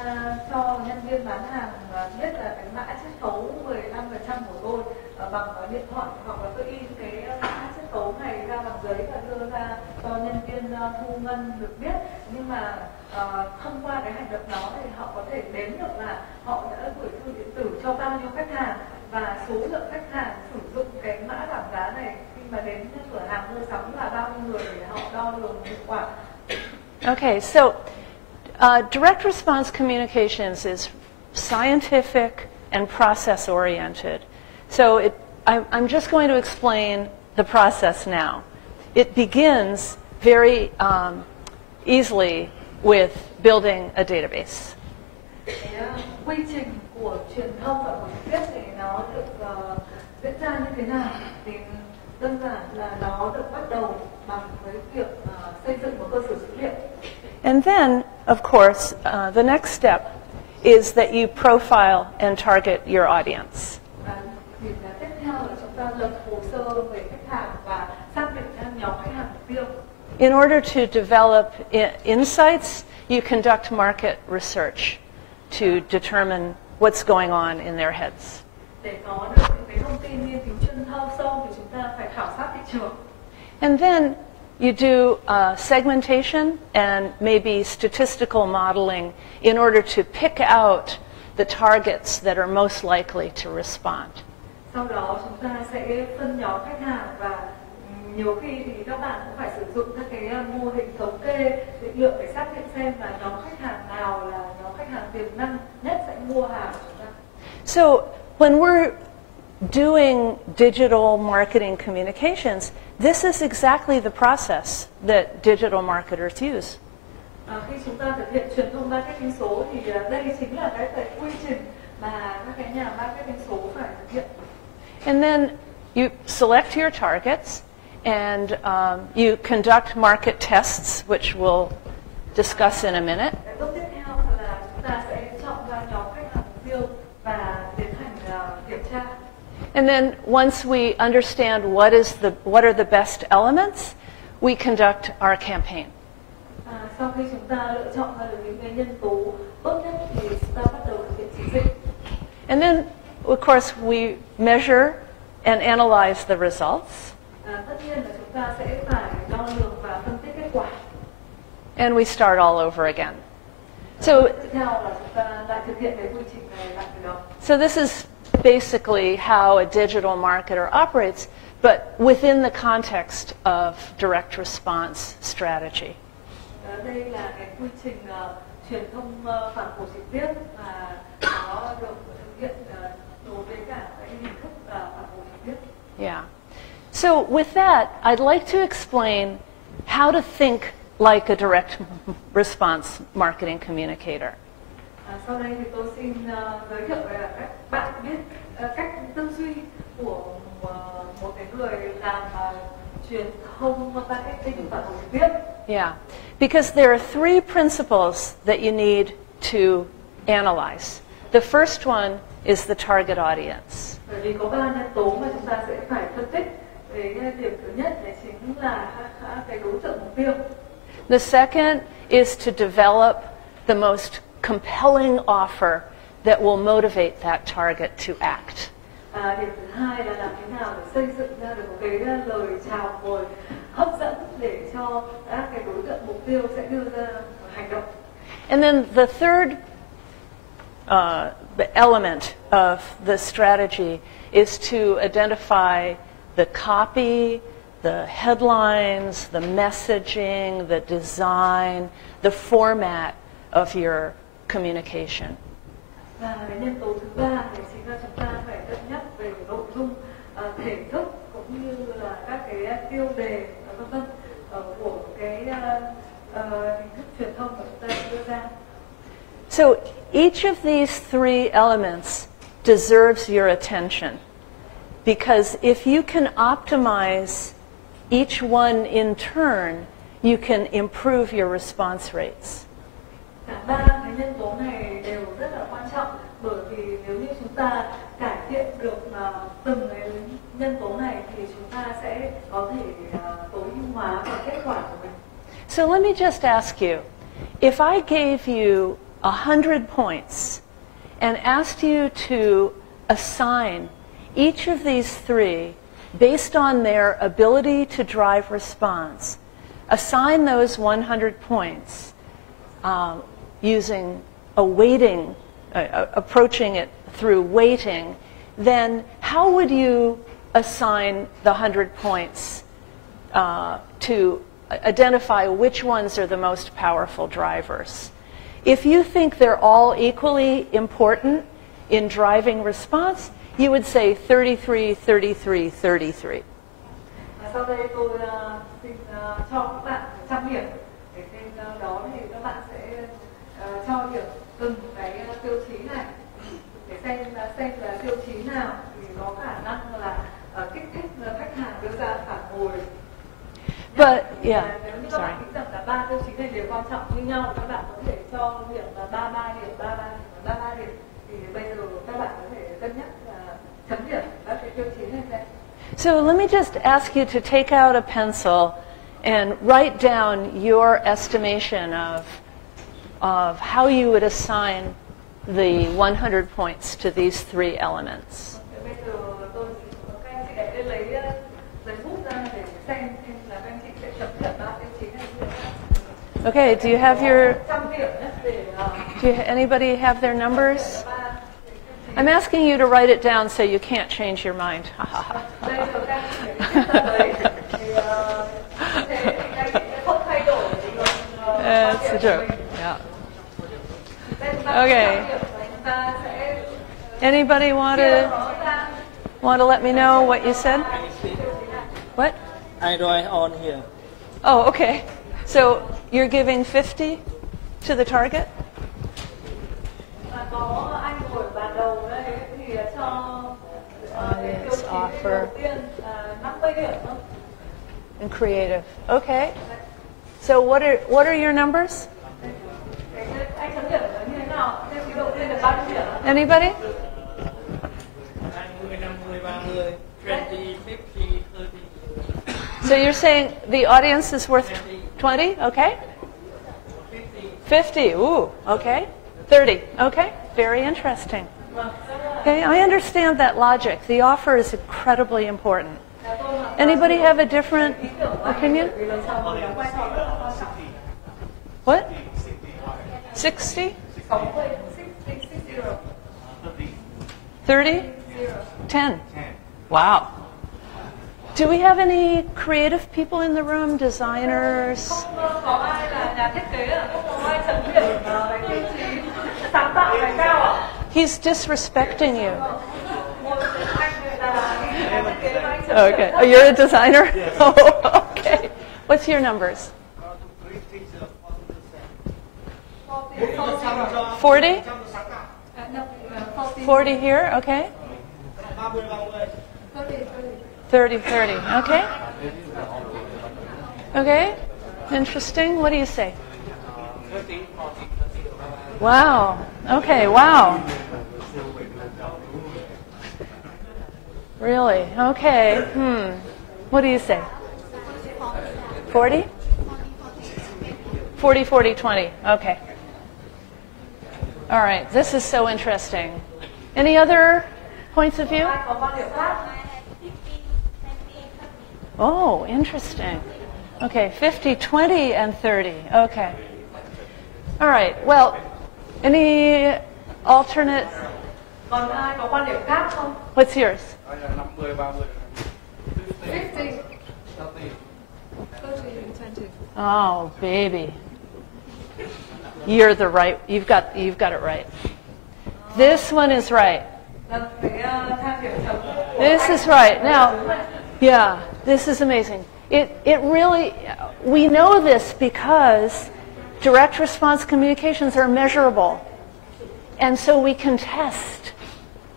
cho nhân viên bán hàng biết là cái mã chiết khấu 15% của tôi bằng điện thoại, hoặc là tôi in cái mã chiết khấu này ra bằng giấy và đưa ra cho nhân viên thu ngân được biết. Nhưng mà thông qua cái hành động đó thì họ có thể đếm được là họ đã gửi thư điện tử cho bao nhiêu khách hàng và số lượng khách hàng sử dụng cái mã giảm giá này khi mà đến cửa hàng mua sắm là bao nhiêu người để họ đo lường hiệu quả. Okay, so Direct response communications is scientific and process-oriented. So I'm just going to explain the process now. It begins very easily with building a database. Quy trình của truyền thông và của trực tiếp thì nó được diễn ra như thế nào? Thì đơn giản là nó được bắt đầu bằng với việc xây dựng một cơ sở dữ liệu. And then, of course, the next step is that you profile and target your audience. Việc tiếp theo là chúng ta lập hồ sơ về khách hàng và xác định ra nhóm khách hàng mục tiêu. In order to develop insights, you conduct market research to determine what's going on in their heads. Để có được những cái thông tin nghiên cứu chuyên sâu thì chúng ta phải khảo sát thị trường. And then you do segmentation and maybe statistical modeling in order to pick out the targets that are most likely to respond. Sau đó chúng ta sẽ phân nhóm khách hàng và nhiều khi thì các bạn cũng phải sử dụng các cái mô hình thống kê định lượng để xác định xem là nhóm khách hàng nào là nhóm khách hàng tiềm năng nhất sẽ mua hàng của chúng ta. So when we're doing digital marketing communications, this is exactly the process that digital marketers use. Khi chúng ta thực hiện truyền thông marketing số thì đây chính là cái quy trình mà các cái nhà marketing số phải thực hiện. And then you select your targets and you conduct market tests, which we'll discuss in a minute. Cái bước tiếp theo là chúng ta sẽ chọn ra nhóm khách hàng mục tiêu và tiến hành kiểm tra. And then once we understand what are the best elements, we conduct our campaign. Sau khi chúng ta lựa chọn ra được những cái nhân tố tốt nhất thì chúng ta bắt đầu thực hiện chiến dịch. And then, of course, we measure and analyze the results. Tất nhiên là chúng ta sẽ phải đo lường và phân tích kết quả. And we start all over again. So, Tiếp theo là chúng ta lại thực hiện cái quy trình này lại từ đầu. so this is basically how a digital marketer operates, but within the context of direct response strategy. Đây là cái quy trình truyền thông phản hồi trực tiếp và nó được thực hiện đối với cả cái hình thức phản hồi trực tiếp. Yeah. So with that, I'd like to explain how to think like a direct response marketing communicator. Sau đây thì tôi xin giới thiệu về các bạn biết cách tư duy của một cái người làm truyền thông marketing phản hồi trực tiếp. Yeah. Because there are three principles that you need to analyze. The first one is the target audience. Bởi vì có 3 nhân tố mà chúng ta sẽ phải phân tích. Cái điểm thứ nhất là chính là cái đối tượng mục tiêu. The second is to develop the most compelling offer that will motivate that target to act. Điểm thứ hai là làm thế nào để xây dựng ra được một cái lời chào mời hấp dẫn để cho các cái đối tượng mục tiêu sẽ đưa ra hành động. And then the third element of the strategy is to identify the copy, the headlines, the messaging, the design, the format of your communication. Và cái nhân tố thứ ba thì chính là chúng ta phải cân nhắc về nội dung, thể thức cũng như là các cái tiêu đề v.v. của cái hình thức truyền thông mà chúng ta đưa ra. So each of these three elements deserves your attention, because if you can optimize each one in turn, you can improve your response rates. Cả ba cái nhân tố này đều rất là quan trọng, bởi vì nếu như chúng ta cải thiện được từng cái nhân tố này thì chúng ta sẽ có thể tối ưu hóa và kết quả của mình. So let me just ask you, if I gave you 100 points and asked you to assign each of these three based on their ability to drive response, assign those 100 points using a weighting, approaching it through weighting, then how would you assign the 100 points to identify which ones are the most powerful drivers? If you think they're all equally important in driving response, you would say 33, 33, 33. Sau đây tôi xin cho các bạn 100 điểm. Để trên đó thì các bạn sẽ cho điểm từng cái tiêu chí này để xem là tiêu chí nào thì có khả năng là kích thích khách hàng đưa ra phản hồi. But yeah, nếu như các bạn nghĩ rằng là 3 tiêu chí này đều quan trọng như nhau, các bạn có thể cho điểm là 33 điểm, 33 điểm và 33 điểm. Thì bây giờ các bạn có thể cân nhắc chấm điểm các cái tiêu chí này xem. So let me just ask you to take out a pencil and write down your estimation of how you would assign the 100 points to these three elements. Bây giờ tôi các anh chị để lấy giấy bút ra để xem là các anh chị sẽ chấm điểm 3 tiêu chí này như thế nào. Okay, do you have your, 100 điểm để anybody have their numbers? I'm asking you to write it down so you can't change your mind. bây giờ các anh chị để viết ra đấy thì thế thì các anh chị sẽ không thay đổi That's a joke. Yeah. Okay. Anybody want to let me know what you said? What? I write on here. Oh, okay. So you're giving 50 to the target? Có anh ngồi bàn đầu đây thì cho tiêu chí đầu tiên 50 điểm thôi. And creative. Okay. So what are your numbers? Anh chấm điểm như thế nào? Tiêu chí đầu tiên là bao nhiêu điểm? Anybody? 20, 50, 30, 20, 50, 30. So you're saying the audience is worth 20? Okay. 50. Ooh, okay. 30. Okay. Very interesting. Okay, I understand that logic. The offer is incredibly important. Anybody have a different opinion? What? 60? 30? 10. Wow. Do we have any creative people in the room? Designers? He's disrespecting you. Okay. Oh, you're a designer? Oh, okay. What's your numbers? 40? 40 here, okay. 30, 30, okay. Okay, interesting. What do you say? Wow, okay, wow. Really, okay. What do you say? 40? 40, 40, 20, okay. All right, this is so interesting. Any other points of view? Oh, interesting. Okay, 50, 20, and 30. Okay. All right, well, any alternate? What's yours? 50. Oh, baby. You're the right. You've got it right. This one is right. This is right. Now, yeah, this is amazing. It really, we know this because direct response communications are measurable. And so we can test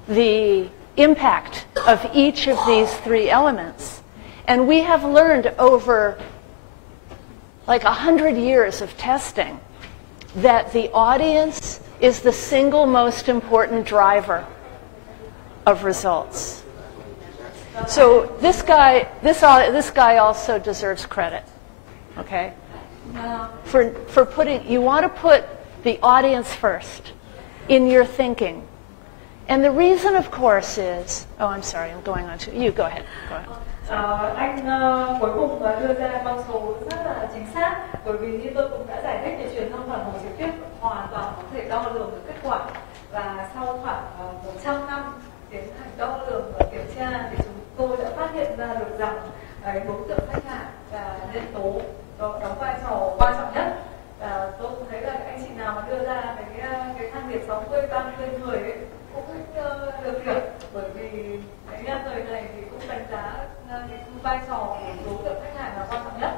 the impact of each of these three elements. And we have learned over like 100 years of testing that the audience is the single most important driver of results. So this guy also deserves credit, okay? For putting, you want to put the audience first in your thinking. And the reason, of course, is, oh, I'm sorry, I'm going on to, you go ahead. Go ahead. Anh cuối cùng đưa ra con số rất là chính xác, bởi vì như tôi cũng đã giải thích về truyền thông phản hồi trực tiếp hoàn toàn có thể đo lường được kết quả, và sau khoảng 100 năm tiến hành đo lường và kiểm tra thì chúng tôi đã phát hiện ra được rằng cái đối tượng khách hàng và nhân tố đó đóng vai trò quan trọng nhất. Và tôi cũng thấy là anh chị nào mà đưa ra thì 60, 30 người ấy cũng được hiểu, bởi vì cái lời này thì cũng đánh giá cái vai trò của đối tượng khách hàng là quan trọng nhất.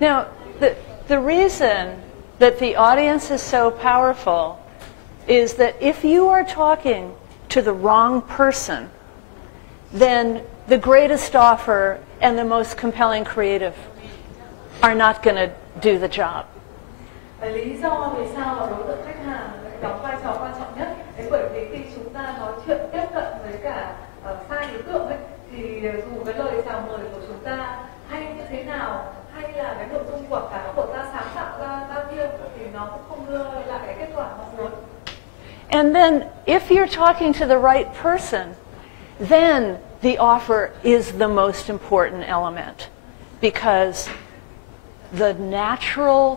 Now, the reason that the audience is so powerful is that if you are talking to the wrong person, then the greatest offer and the most compelling creative are not going to do the job. Lý do vì sao mà đối tượng khách hàng đóng vai trò quan trọng nhất? Đấy, bởi vì khi chúng ta nói chuyện tiếp cận với cả sai đối tượng ấy, thì dù cái lời chào mời của chúng ta hay như thế nào, hay là cái nội dung quảng cáo của ta sáng tạo ra bao nhiêu, thì nó cũng không đưa lại cái kết quả mong muốn. And then, if you're talking to the right person, then the offer is the most important element, because the natural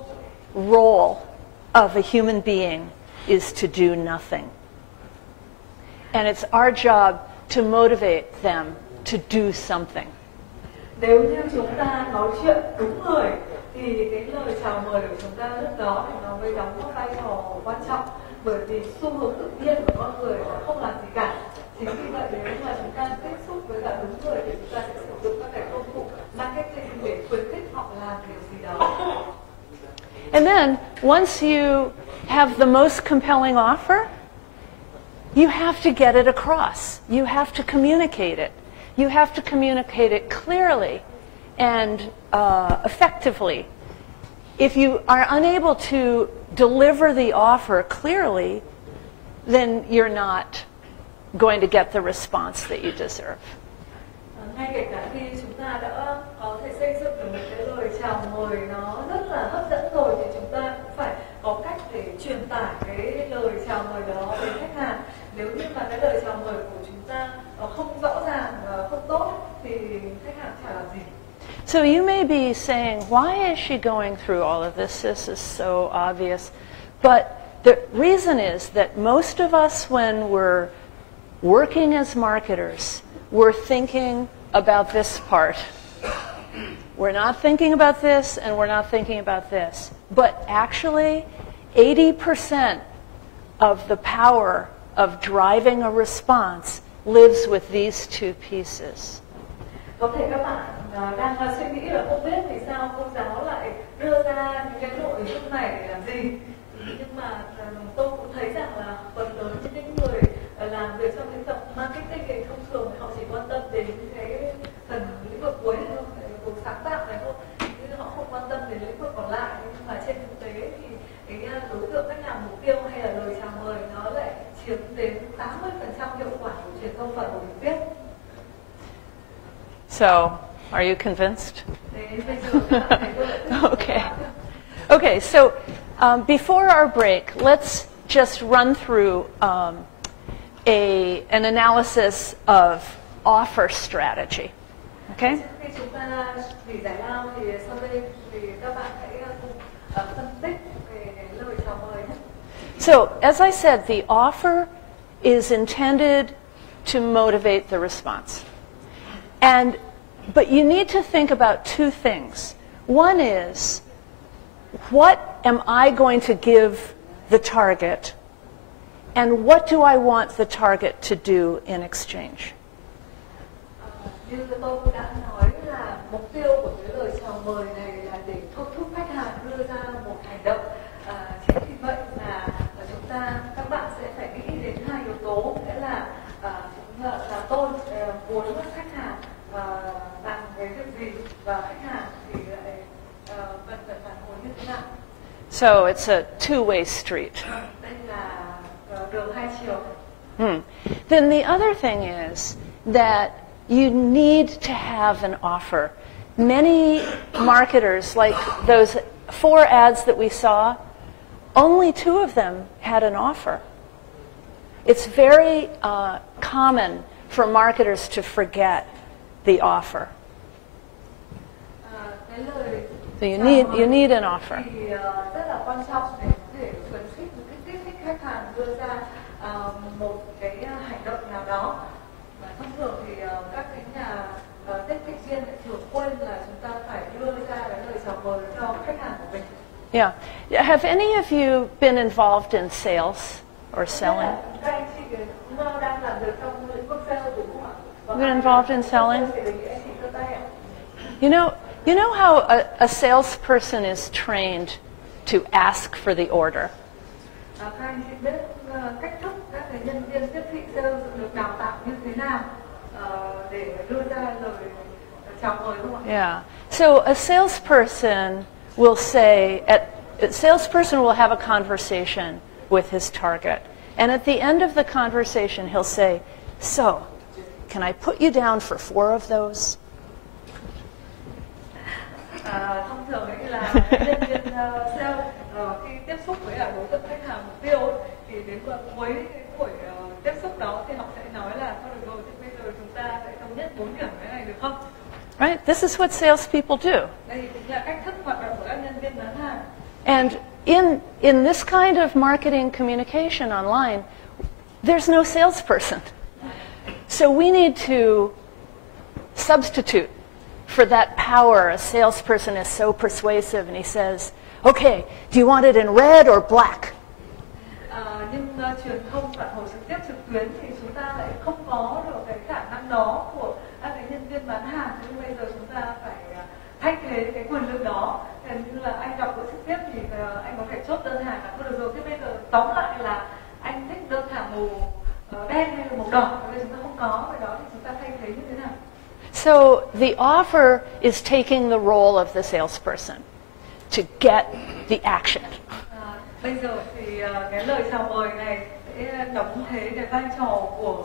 role of a human being is to do nothing. And it's our job to motivate them to do something. Nếu như chúng ta nói chuyện đúng người, thì cái lời chào mời của chúng ta lúc đó thì nó mới đóng một vai trò quan trọng, bởi vì xu hướng tự nhiên của con người là không làm gì cả. Chính vì vậy nếu mà chúng ta tiếp xúc với cả đúng người thì chúng ta sẽ sử dụng các cái công cụ marketing để khuyến khích họ làm điều gì đó. And then, once you have the most compelling offer, you have to get it across. You have to communicate it. You have to communicate it clearly and effectively. If you are unable to deliver the offer clearly, then you're not going to get the response that you deserve. Ngay kể cả khi chúng ta đã có thể xây dựng được một cái lời chào mời nó rất là hấp dẫn rồi, thì chúng ta cũng phải có cách để truyền tải cái lời chào mời đó đến khách hàng. Nếu như mà cái lời chào mời của chúng ta không rõ ràng và không tốt thì khách hàng chả làm gì. So you may be saying, why is she going through all of this? This is so obvious. But the reason is that most of us, when we're working as marketers, we're thinking about this part. We're not thinking about this, and we're not thinking about this. But actually, 80% of the power of driving a response lives with these two pieces. Có thể các bạn đang suy nghĩ là không biết vì sao cô giáo lại đưa ra những cái nội dung này để làm gì. Nhưng mà tôi cũng thấy rằng là phần lớn những người làm việc trong lĩnh vực marketing thì thông thường họ chỉ quan tâm đến cái phần lĩnh vực cuối thôi, cuộc sáng tạo này thôi, nhưng họ không quan tâm đến lĩnh vực còn lại. Nhưng mà trên thực tế thì cái đối tượng khách hàng mục tiêu hay là lời chào mời nó lại chiếm đến 80% hiệu quả của truyền thông và của mình viết. So, are you convinced? Okay. Okay, so before our break, let's just run through an analysis of offer strategy. Okay? So, as I said, the offer is intended to motivate the response. But you need to think about two things. One is, what am I going to give the target? And what do I want the target to do in exchange? Như tôi đã nói là mục tiêu của cái lời chào mời này là để thôi thúc khách hàng đưa ra một hành động. Chính vì vậy là các bạn sẽ phải nghĩ đến hai yếu tố, nghĩa là tôi muốn khách hàng làm cái việc gì và khách hàng thì lại cần phải phản hồi như thế nào. So it's a two-way street. Đây là đường hai chiều. Then the other thing is that you need to have an offer. Many marketers, like those 4 ads that we saw, only 2 of them had an offer. It's very common for marketers to forget the offer. So you need an offer. Thì rất là quan trọng để khuyến khích kích thích khách hàng đưa ra một cái hành động nào đó. Và thông thường thì các cái nhà tiếp thị viên thường quên là chúng ta phải đưa ra cái lời chào mời cho khách hàng của mình. Yeah, Have any of you been involved in sales or selling? Các anh chị cũng đang làm việc trong lĩnh vực sale đúng không ạ? Been involved in selling? Thì đề nghị anh chị giơ tay ạ. You know how a salesperson is trained to ask for the order? Các anh chị biết cách thức các cái nhân viên tiếp thị sale được đào tạo như thế nào để đưa ra lời chào mời đúng không ạ? Yeah. So a salesperson will say, a salesperson will have a conversation with his target. And at the end of the conversation, he'll say, so, can I put you down for 4 of those? Thông thường ấy là nhân viên sale khi tiếp xúc với đối tượng khách hàng mục tiêu ấy, thì đến cuối cái buổi tiếp xúc đó thì họ sẽ nói là thôi được rồi, thì bây giờ chúng ta sẽ thống nhất 4 điểm cái này được không? Right? This is what salespeople do. Đây chính là cách thức hoạt động của các nhân viên bán hàng. And in this kind of marketing communication online, there's no salesperson. So we need to substitute for that power. A salesperson is so persuasive and he says, okay, do you want it in red or black? Nhưng truyền thông phản hồi trực tiếp trực tuyến thì chúng ta lại không có được cái khả năng đó của các cái nhân viên bán hàng. Nhưng bây giờ chúng ta phải thay thế cái quyền lực đó. Nên như là anh gặp gỡ trực tiếp thì anh có thể chốt đơn hàng là thôi được rồi. Thế bây giờ tóm lại là anh thích đơn hàng màu đen hay là màu đỏ. Bây giờ chúng ta không có, vậy đó thì chúng ta thay thế như thế nào? So the offer is taking the role of the salesperson to get the action. Bây giờ thì cái lời chào mời này sẽ đóng thế cái vai trò của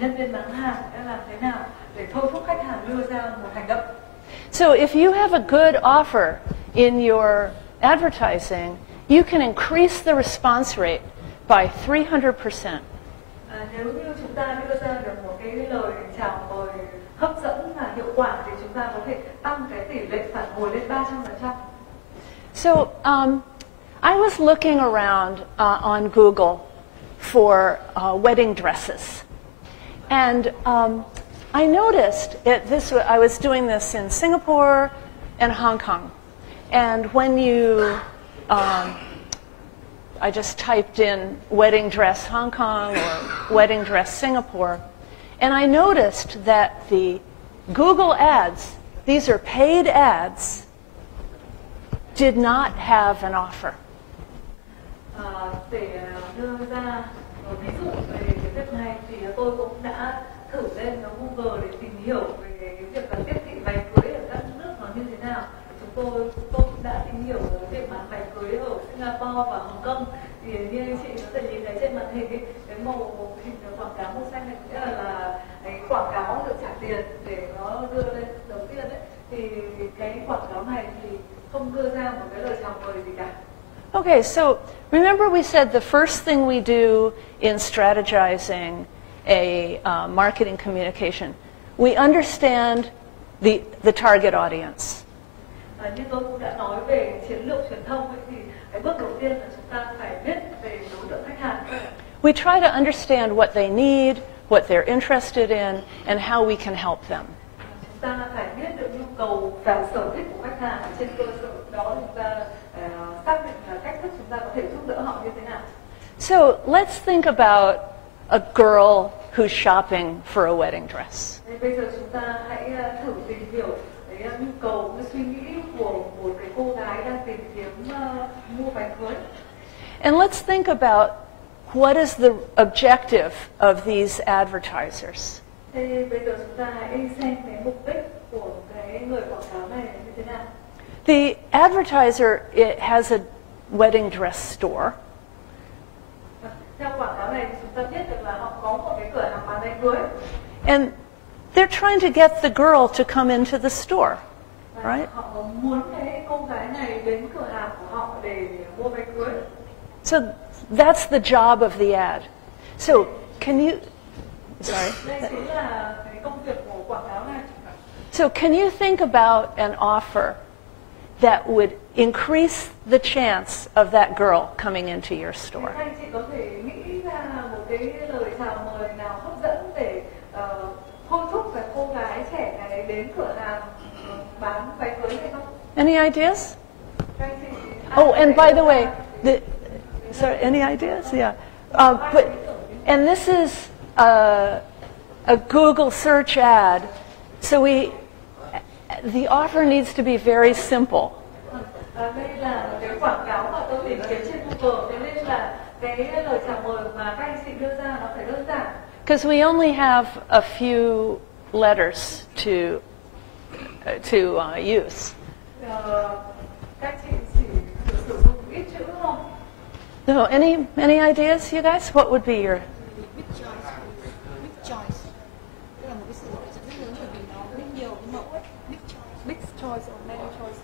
nhân viên bán hàng sẽ làm thế nào để thôi thúc khách hàng đưa ra một hành động. So if you have a good offer in your advertising, you can increase the response rate by 300%. Nếu như chúng ta đưa ra được một cái lời chào mời hấp dẫn và hiệu quả thì chúng ta có thể tăng cái tỷ lệ phản hồi lên 300%. So I was looking around on Google for wedding dresses. And I noticed I was doing this in Singapore and Hong Kong. And when you, I just typed in wedding dress Hong Kong or wedding dress Singapore, and I noticed that the Google ads, these are paid ads, did not have an offer. Để đưa ra một ví dụ về cái việc này thì tôi cũng đã thử lên Google để tìm hiểu về cái việc tiếp thị váy cưới ở các nước nó như thế nào. Tôi cũng đã tìm hiểu về việc bán váy cưới ở Singapore và Hồng Kông. Thì như anh chị có thể nhìn thấy trên màn hình cái màu hình quảng cáo màu xanh này nghĩa là cái quảng cáo được trả tiền để nó đưa lên đầu tiên đấy. Thì cái quảng cáo này thì không đưa ra một cái lời chào mời gì cả. Okay, so remember we said the first thing we do in strategizing a marketing communication, we understand the target audience. Như tôi cũng đã nói về chiến lược truyền thông ấy, thì cái bước đầu tiên là chúng ta phải biết về đối tượng khách hàng. We try to understand what they need, what they're interested in, and how we can help them. Chúng ta phải biết được nhu cầu và sở thích của khách hàng. Trên cơ sở đó chúng ta xác định là cách thức chúng ta có thể giúp đỡ họ như thế nào. So let's think about a girl who's shopping for a wedding dress. Bây giờ chúng ta hãy thử tìm hiểu cái nhu cầu, cái suy nghĩ của một cái cô gái đang tìm kiếm mua váy cưới. And let's think about what is the objective of these advertisers. Thế bây giờ chúng ta hãy xem cái mục đích của cái người quảng cáo này như thế nào. The advertiser, it has a wedding dress store. Theo quảng cáo này thì chúng ta biết được là họ có một cái cửa hàng bán váy cưới. And they're trying to get the girl to come into the store, right? Họ muốn cái cô gái này đến cửa hàng của họ để mua váy cưới. So that's the job of the ad. So can you, sorry. Đây chính là cái công việc của quảng cáo này. So can you think about an offer that would increase the chance of that girl coming into your store? Anh chị có thể nghĩ ra một cái lời chào mời nào hấp dẫn để thôi thúc cái cô gái trẻ này đến cửa hàng bán váy cưới này không? Any ideas? Anh chị Oh, and by the way, sorry, any ideas? Yeah. And this is a Google search ad, so the offer needs to be very simple. Đây là cái quảng cáo mà tôi tìm kiếm trên Google, thế nên là cái lời chào mời mà các anh chị đưa ra nó phải đơn giản. Because we only have a few letters to use. Các chị chỉ sử dụng ít chữ thôi. So any ideas, you guys? What would be your? Big choice. Tức là một cái sự lựa chọn rất lớn bởi vì nó rất nhiều cái mẫu ấy. Big choice or many choice.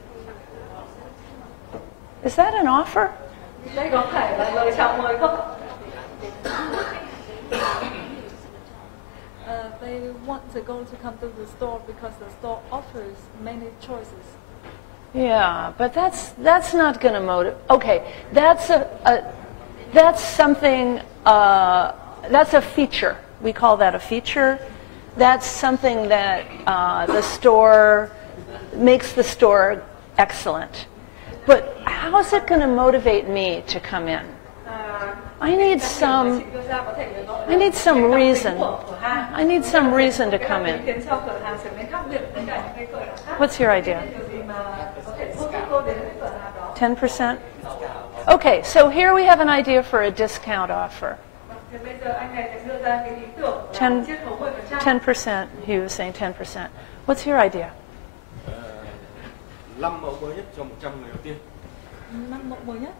Is that an offer? Đây có phải là lời chào mời không? They want the girl to come to the store because the store offers many choices. Yeah, but that's not going to motivate. Okay, that's something. That's a feature. We call that a feature. That's something that the store makes the store excellent. But how is it going to motivate me to come in? I need some reason. I need some reason to come in. What's your idea? 10%? Okay, so here we have an idea for a discount offer. 10%, he was saying 10%. What's your idea? 5 mẫu mới nhất cho 100 người đầu tiên. 5 mẫu mới nhất.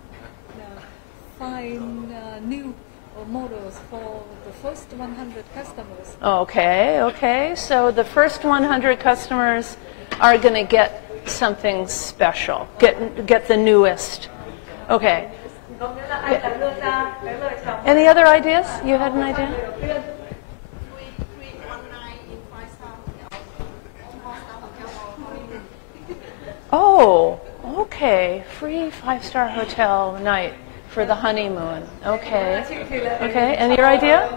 Find new models for the first 100 customers. Okay. So the first 100 customers are going to get something special. Get the newest. Okay. Any other ideas? You had an idea? Oh, okay. Free 5-star hotel night for the honeymoon. Okay. And your idea?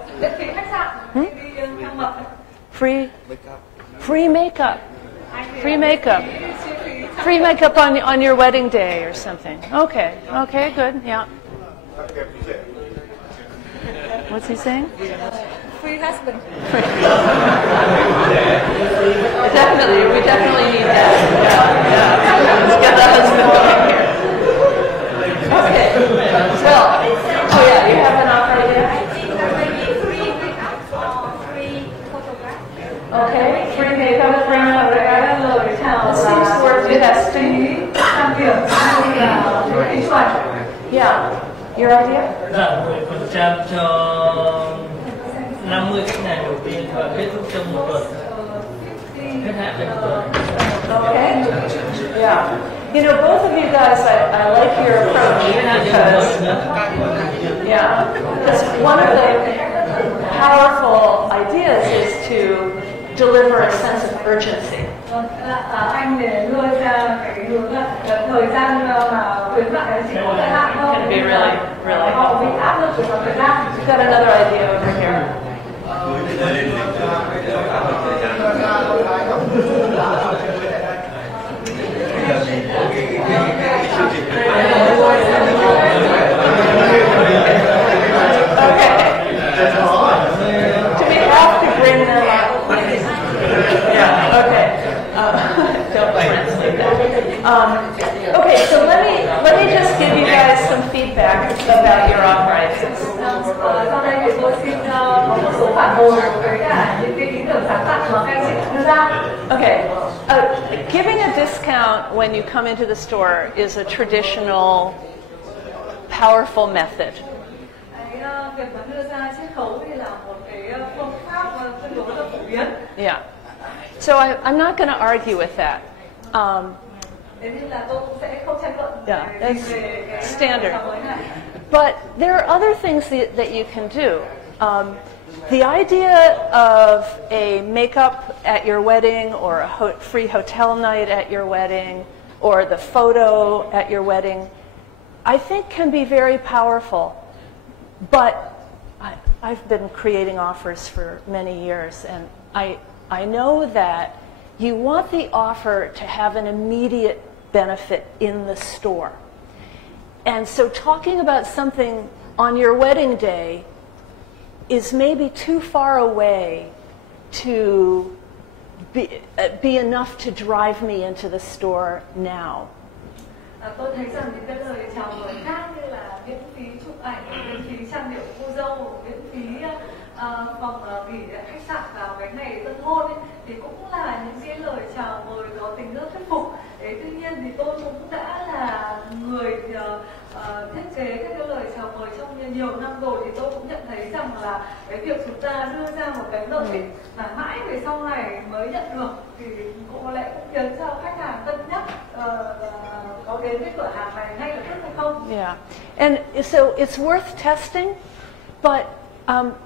Free makeup. Free makeup on your wedding day or something. Okay, good. Yeah. What's he saying? Free husband. Definitely, we definitely need that. Yeah. Let's get the husband going here. Okay. So, you have an offer idea? I think there may be free makeup or free photograph. Okay, free makeup, free photograph. This seems worth testing. Yeah. Your idea? Dạ, 10% cho 50 khách hàng đầu tiên và kết thúc trong 1 tuần. Hết hạn trong 1 tuần. Okay. Yeah. You know, both of you guys, I like your approach because one of the powerful ideas is to deliver a sense of urgency. Anh để đưa ra cái hướng là thời gian mà khuyến mại chỉ có thời hạn thôi. Can be really Họ bị áp lực về thời gian. You've got another idea over here. Okay. Do we have to bring them up? Yeah. Okay. Don't translate that. Okay. So let me just give you guys some feedback about your offer ideas. Sau đây thì tôi xin có một số phản hồi với cả những cái ý tưởng sáng tạo mà các anh chị đưa ra. Okay. Giving a discount when you come into the store is a traditional, powerful method. Việc mà đưa ra chiết khấu thì là một cái phương pháp tương đối là phổ biến. Yeah. So I'm not going to argue with that. Thế nên là tôi cũng sẽ không tranh luận Yeah, về that's cái standard. mới này. But there are other things that you can do. The idea of a makeup at your wedding or a free hotel night at your wedding or the photo at your wedding, I think can be very powerful. But I've been creating offers for many years, and I know that you want the offer to have an immediate benefit in the store. And so talking about something on your wedding day is maybe too far away to be enough to drive me into the store now. Tôi thấy rằng những cái lời chào mời khác như là miễn phí chụp ảnh, miễn phí trang điểm cô dâu, miễn phí phòng nghỉ khách sạn vào cái ngày tân hôn ấy, thì cũng là những cái lời chào mời có tính rất thuyết phục. Tuy nhiên thì tôi cũng đã là người thiết kế các cái lời chào mời trong nhiều năm rồi, thì tôi cũng nhận thấy rằng là cái việc chúng ta đưa ra một cái lợi ích mà mãi về sau này mới nhận được thì cũng có lẽ cũng khiến cho khách hàng cân nhắc có đến cái cửa hàng này ngay lập tức hay không. Yeah, and so it's worth testing, but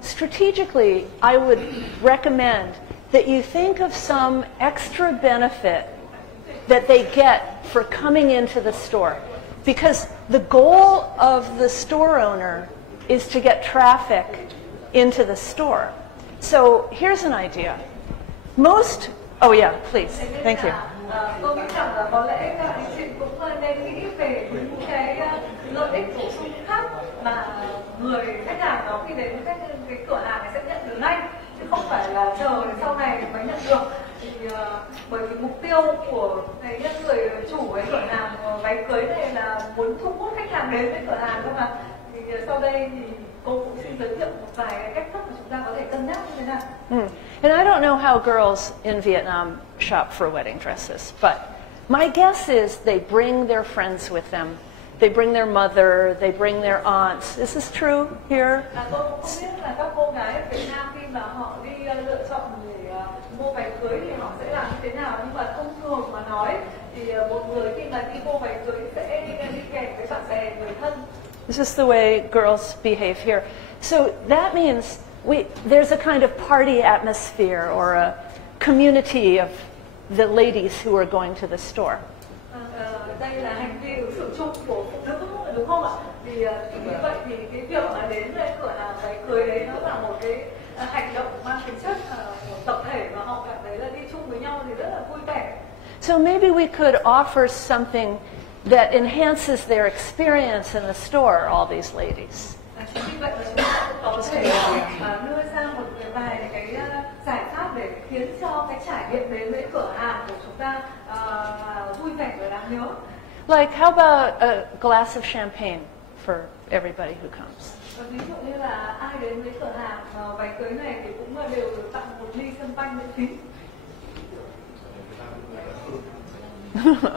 strategically I would recommend that you think of some extra benefit that they get for coming into the store. Because the goal of the store owner is to get traffic into the store. So here's an idea. Oh yeah, please, thank you. Tôi nghĩ rằng là có lẽ các anh chị cũng nên nghĩ về những cái lợi ích bổ sung khác mà người khách hàng đó khi đến cái cửa hàng này sẽ nhận được ngay, chứ không phải là chờ đến sau này mới nhận được. Thì bởi vì mục tiêu của cái người chủ cái cửa hàng váy cưới này là muốn thu hút khách hàng đến với cửa hàng cơ mà. Thì sau đây thì cô cũng xin giới thiệu một vài cái cách thức mà chúng ta có thể cân nhắc như thế nào. And I don't know how girls in Vietnam shop for wedding dresses, but my guess is they bring their friends with them. They bring their mother, they bring their aunts. Is this true here? Tôi cũng không biết là các cô gái ở Việt Nam khi mà họ đi lựa chọn để mua váy cưới thì họ sẽ làm như thế nào, nhưng mà thông thường mà nói thì một người khi mà đi mua váy cưới sẽ đi kèm với bạn bè, người thân. This is the way girls behave here. So that means there's a kind of party atmosphere or a community of the ladies who are going to the store. Đây là hành vi ứng xử chung của phụ nữ, đúng không ạ? Vì như vậy thì cái việc mà đến cửa hàng váy cưới đấy nó là một cái hành động mang tính chất một tập thể mà họ cảm thấy là đi chung với nhau thì rất là vui vẻ. So maybe we could offer something that enhances their experience in the store, all these ladies. Chính vì vậy mà chúng ta cũng có thể đưa ra một vài cái giải pháp để khiến cho cái trải nghiệm đến với cửa hàng của chúng ta vui vẻ và đáng nhớ. Like, how about a glass of champagne for everybody who comes? Ví dụ như là ai đến với cửa hàng váy cưới này thì cũng đều được tặng một ly champagne miễn phí.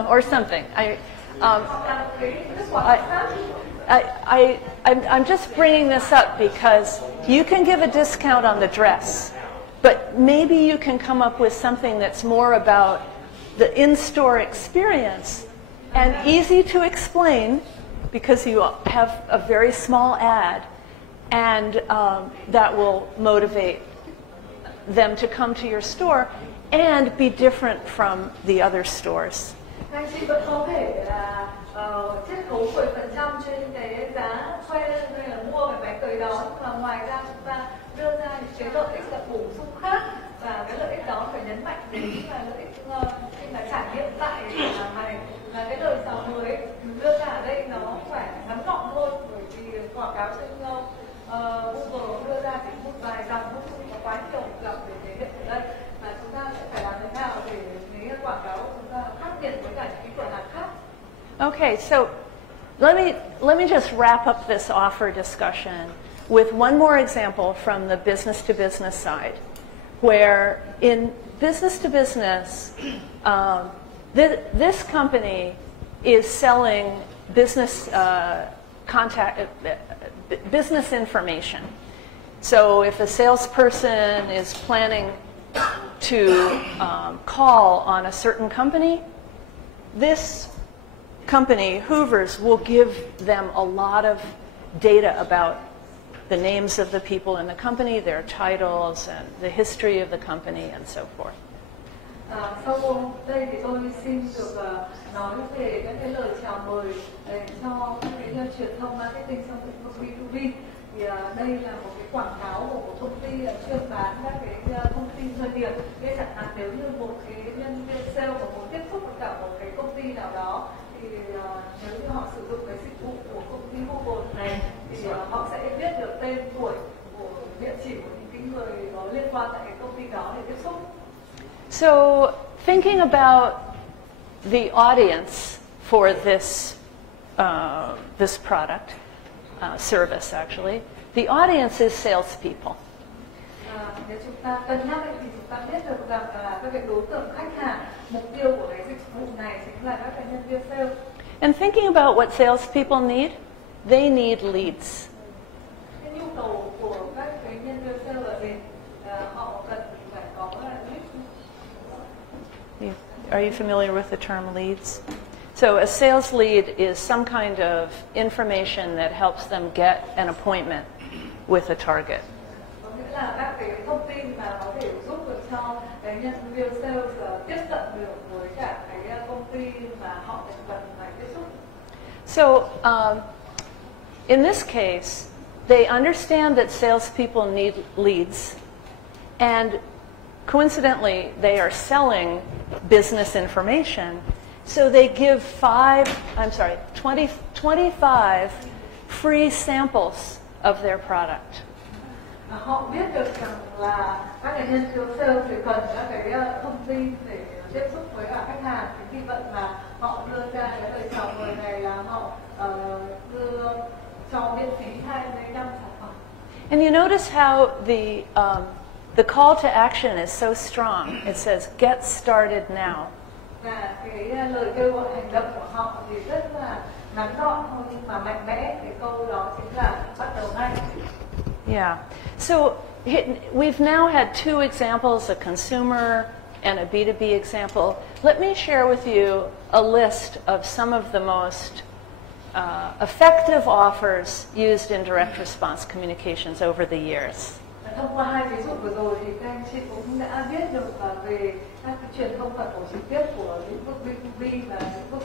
Or something. I'm just bringing this up because you can give a discount on the dress, but maybe you can come up with something that's more about the in-store experience and easy to explain because you have a very small ad, and that will motivate them to come to your store and be different from the other stores. Anh chị vẫn có thể là chiết khấu 10% trên cái giá thuê hay là mua cái váy cưới đó, và ngoài ra chúng ta đưa ra những cái lợi ích là bổ sung khác, và cái lợi ích đó phải nhấn mạnh đến là lợi ích khi mà trải nghiệm tại cửa hàng này, là cái lời chào mời đưa ra ở đây nó phải ngắn gọn thôi, bởi vì quảng cáo trên Google đưa ra chỉ một vài dòng thôi, không có quá nhiều dòng để thể hiện ở đây, mà chúng ta sẽ phải làm thế nào để cái quảng cáo của chúng ta khác biệt với cả những cái cửa hàng khác. Okay, so let me just wrap up this offer discussion with one more example from the business to business side, where in business to business, this company is selling business business information. So if a salesperson is planning to call on a certain company, this company, Hoover's, will give them a lot of data about the names of the people in the company, their titles, and the history of the company, and so forth. Sau đây thì tôi xin được nói về các cái lời chào mời cho các cái truyền thông marketing trong lĩnh vực B2B. Thì đây là một cái quảng cáo của một công ty chuyên bán các cái thông tin doanh nghiệp. Thế chẳng hạn nếu như một cái nhân viên sale mà muốn tiếp xúc với cả một cái công ty nào đó, thì nếu như họ sử dụng cái dịch vụ của tên tuổi của địa chỉ của những cái người có liên quan tại cái công ty đó để tiếp xúc. So thinking about the audience for this this product, service actually, the audience is salespeople. Nếu chúng ta cân nhắc thì chúng ta biết được rằng là các cái đối tượng khách hàng, mục tiêu của cái dịch vụ này chính là các cái nhân viên sale. And thinking about what salespeople need, they need leads. Cái nhu cầu của các cái nhân viên sale là gì? Họ cần phải có lead. Are you familiar with the term leads? So a sales lead is some kind of information that helps them get an appointment with a target. Có nghĩa là các cái thông tin mà có thể giúp được cho cái nhân viên sales tiếp cận được với cả cái công ty mà họ cần phải tiếp xúc. So in this case, they understand that salespeople need leads, and coincidentally, they are selling business information. So they give 25 free samples of their product. Họ biết được rằng là các cái nhân viên sale thì cần các cái thông tin để tiếp xúc với cả khách hàng. Vì vậy mà họ đưa ra cái lời chào mời này là họ đưa cho miễn phí 25 sản phẩm. And you notice how the call to action is so strong. It says, "Get started now." Và cái lời kêu gọi hành động của họ thì rất là ngắn gọn thôi nhưng mà mạnh mẽ. Cái câu đó chính là bắt đầu ngay. Yeah. So we've now had two examples, a consumer and a B2B example. Let me share with you a list of some of the most effective offers used in direct response communications over the years. Thông qua hai ví dụ vừa rồi thì các anh chị cũng đã biết được về các cái truyền thông phản hồi trực tiếp của lĩnh vực B2B và lĩnh vực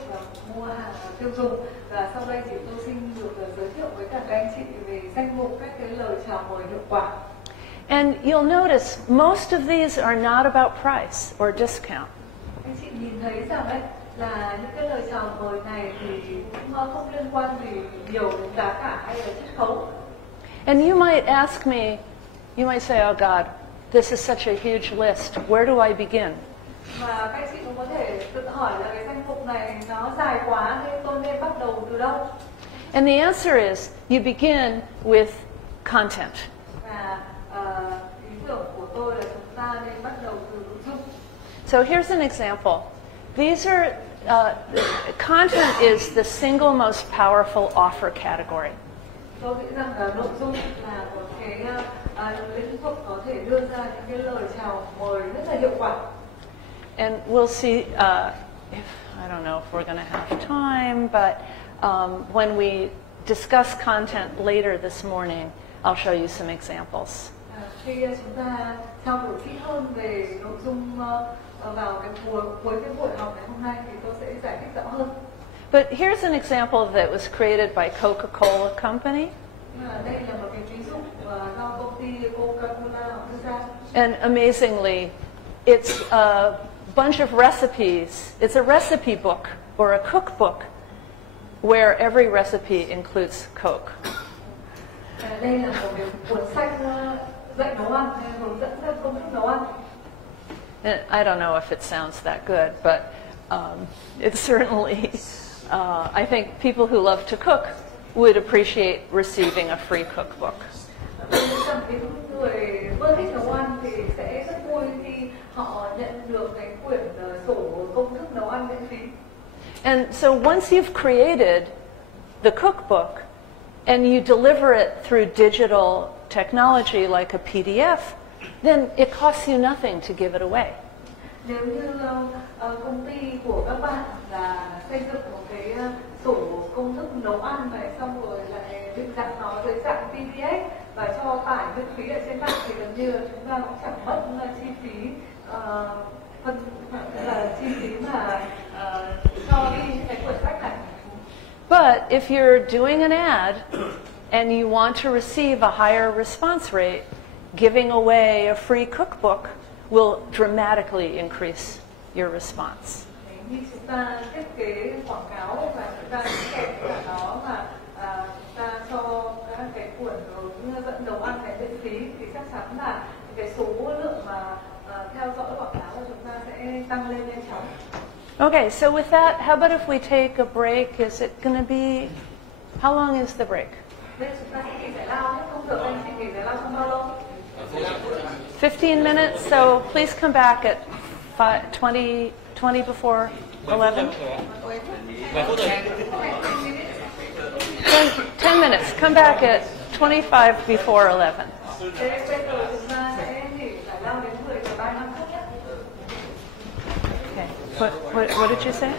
mua hàng tiêu dùng. Và sau đây thì tôi xin được giới thiệu với cả các anh chị về danh mục các cái lời chào mời hiệu quả. And you'll notice most of these are not about price or discount. Anh chị nhìn thấy rằng ấy là những cái lời chào mời này thì cũng không liên quan gì nhiều đến giá cả hay là chiết khấu. And you might ask me, you might say, "Oh God, this is such a huge list. Where do I begin?" Và các anh chị cũng có thể tự hỏi là cái danh mục này nó dài quá nên tôi nên bắt đầu từ đâu? And the answer is, you begin with content. Và ý tưởng của tôi là chúng ta nên bắt đầu từ nội dung. So here's an example. These are content is the single most powerful offer category. Tôi nghĩ rằng là nội dung là một cái lĩnh vực có thể đưa ra những cái lời chào mời rất là hiệu quả. And we'll see if, I don't know if we're going to have time, but when we discuss content later this morning, I'll show you some examples. Khi chúng ta trao đổi kỹ hơn về nội dung vào cái cuối cái buổi học ngày hôm nay thì tôi sẽ giải thích rõ hơn. But here's an example that was created by Coca-Cola Company. Đây là một cái ví dụ do công ty Coca-Cola đưa ra. And amazingly, it's a bunch of recipes. It's a recipe book or a cookbook where every recipe includes Coke. Đây là một cái cuốn sách dạy nấu ăn, hướng dẫn công thức nấu ăn. And I don't know if it sounds that good, but it certainly, I think people who love to cook would appreciate receiving a free cookbook. Những người ưa thích nấu ăn thì sẽ rất vui khi họ nhận được cái quyển sổ công thức nấu ăn miễn phí. And so once you've created the cookbook and you deliver it through digital technology like a PDF, then it costs you nothing to give it away. Nếu như công ty của các bạn là xây dựng một cái sổ công thức nấu ăn này xong rồi lại định dạng nó dưới dạng PDF và cho tải miễn phí ở trên mạng thì gần như là chúng ta cũng chẳng mất chi phí chi phí mà cho đi cái quyển sách này. But if you're doing an ad and you want to receive a higher response rate, giving away a free cookbook will dramatically increase your response. Khi chúng ta thiết kế quảng cáo và chúng ta kèm cả đó mà chúng ta cho các cái cuốn hướng dẫn nấu ăn này miễn phí thì chắc chắn là cái số lượng mà theo dõi quảng cáo của chúng ta sẽ tăng lên nhanh chóng. Okay, so with that, how about if we take a break? Is it going to be, how long is the break? Bây giờ chúng ta sẽ nghỉ giải lao nhé, không được anh chị nghỉ giải lao trong bao lâu? 15 minutes, so please come back at 20 before 11. 10 minutes, come back at 25 before 11. Thế bây giờ chúng ta sẽ nghỉ giải lao đến 10 giờ 35 phút nhé. Okay, what did you say?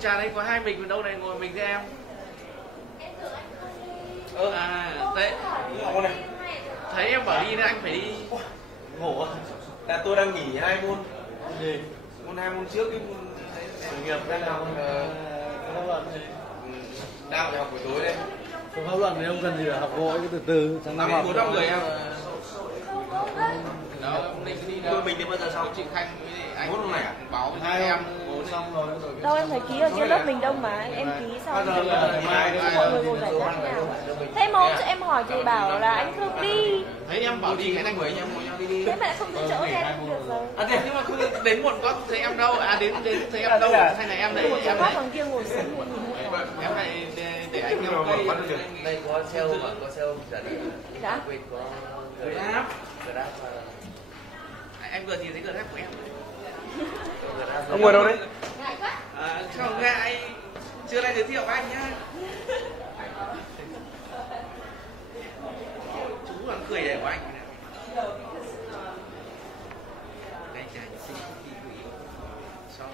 Trà đây có hai mình, đâu này ngồi mình với em. Thấy em bảo đi nên anh phải đi. Ngủ à? Là tôi đang nghỉ 2 môn. Gì? Môn 2 môn trước cái môn sự nghiệp đang học pháp luật thì đang phải học buổi tối đây. Pháp luật thì không cần gì phải học vội, cứ từ từ trong năm học. 400 người em. Đó, mình thì bây giờ xong chị Khanh với anh muốn này báo với hai em xong rồi. Đâu em thấy ký ở trên lớp mình đông mà em ký xong mọi người ngồi giải rác nào. Thế hôm em hỏi chị bảo là anh Hương đi. Thấy em bảo đi cái anh với em ngồi nhau đi. Thế mà lại không giữ chỗ cho em được rồi. Nhưng mà không đến muộn có thấy em đâu. Đến thấy em đâu hay là em đấy em này. Thằng kia ngồi xuống muộn em này để anh em đây. Đây có sale mà có sale trả đi. Đã. Grab. Em vừa nhìn thấy Grab của em. Ông ngồi đâu đấy? Không ngại, chưa lại giới thiệu với anh nhá. Chú còn cười để của anh. Đây chả xin đi quỷ. Xong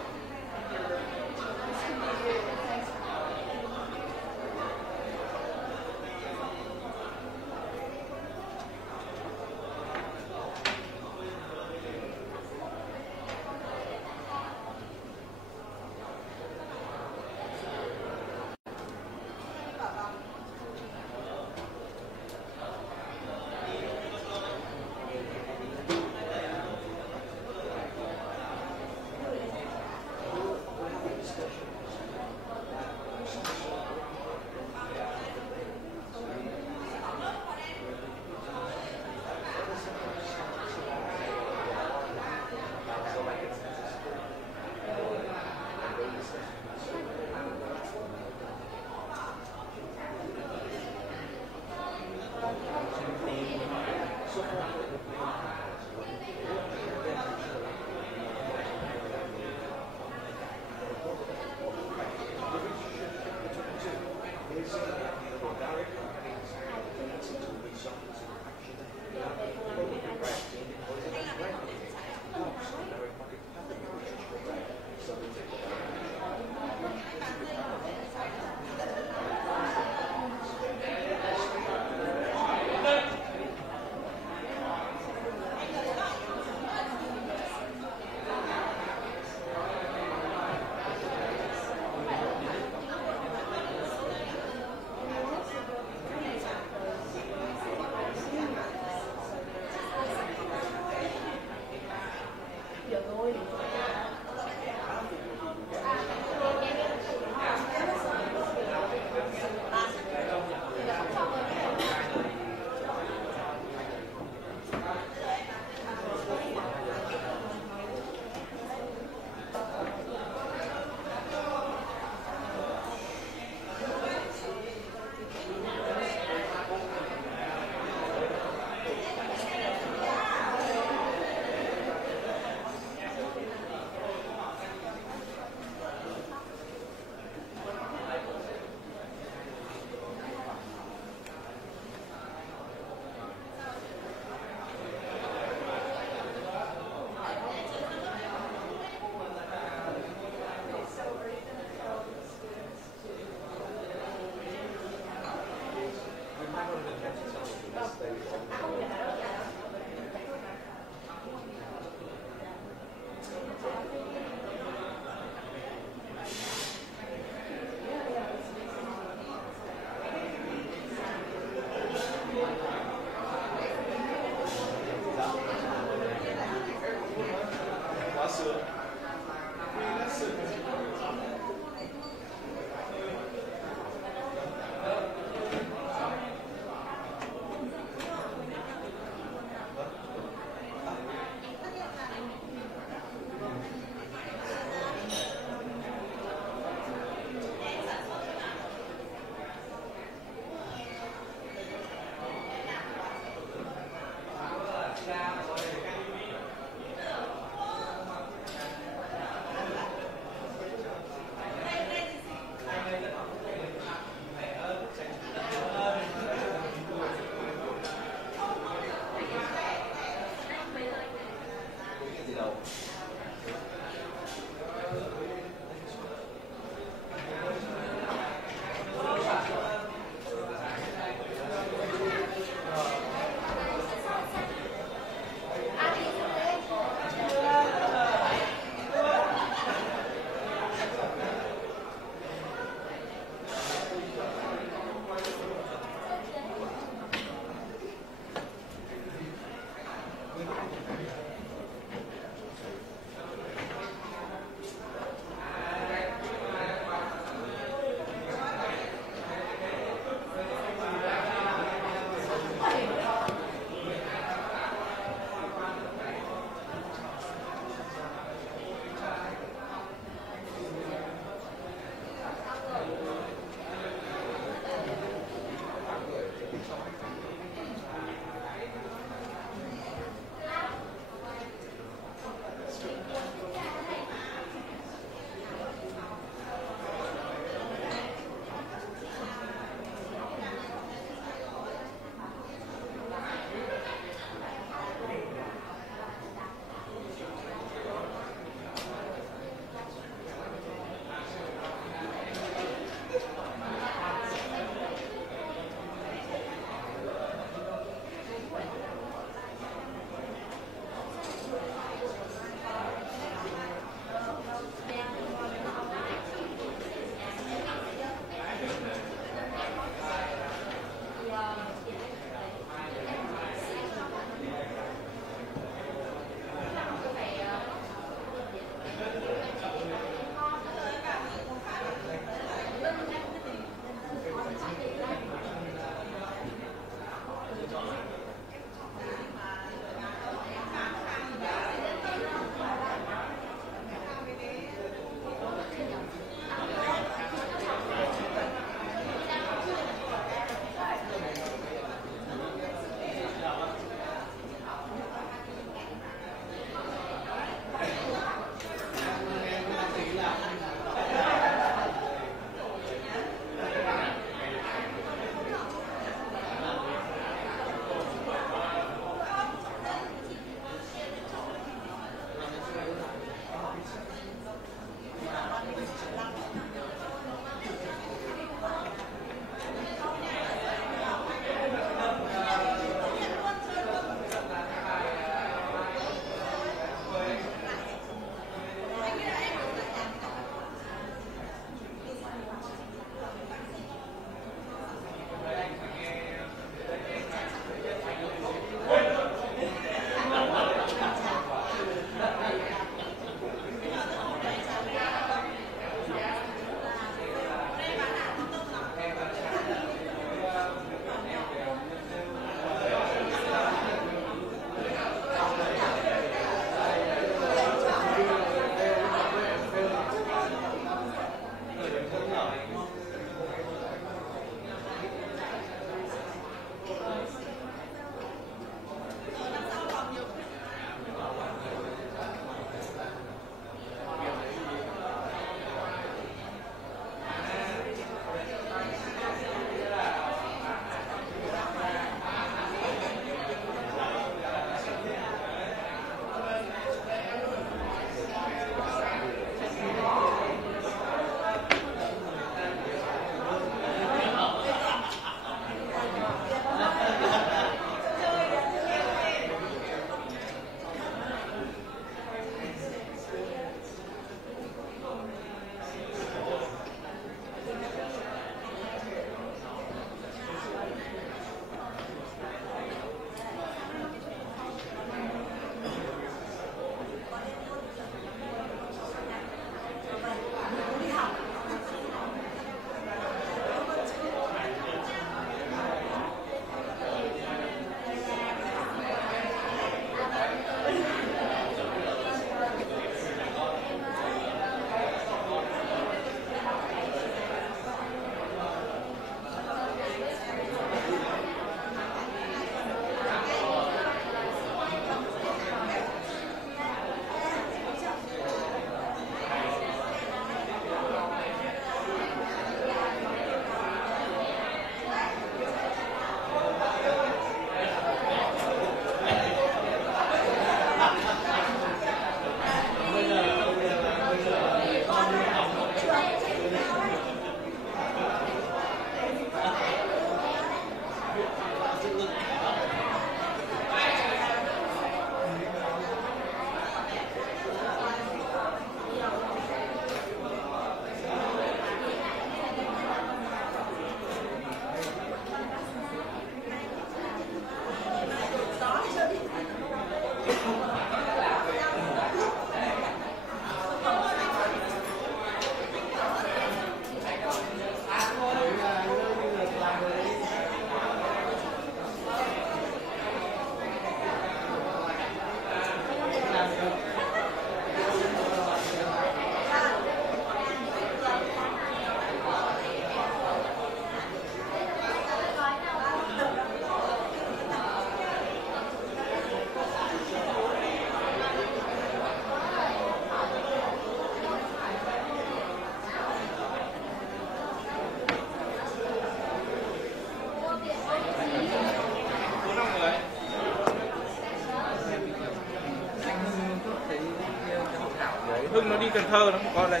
Cần Thơ nó có đây.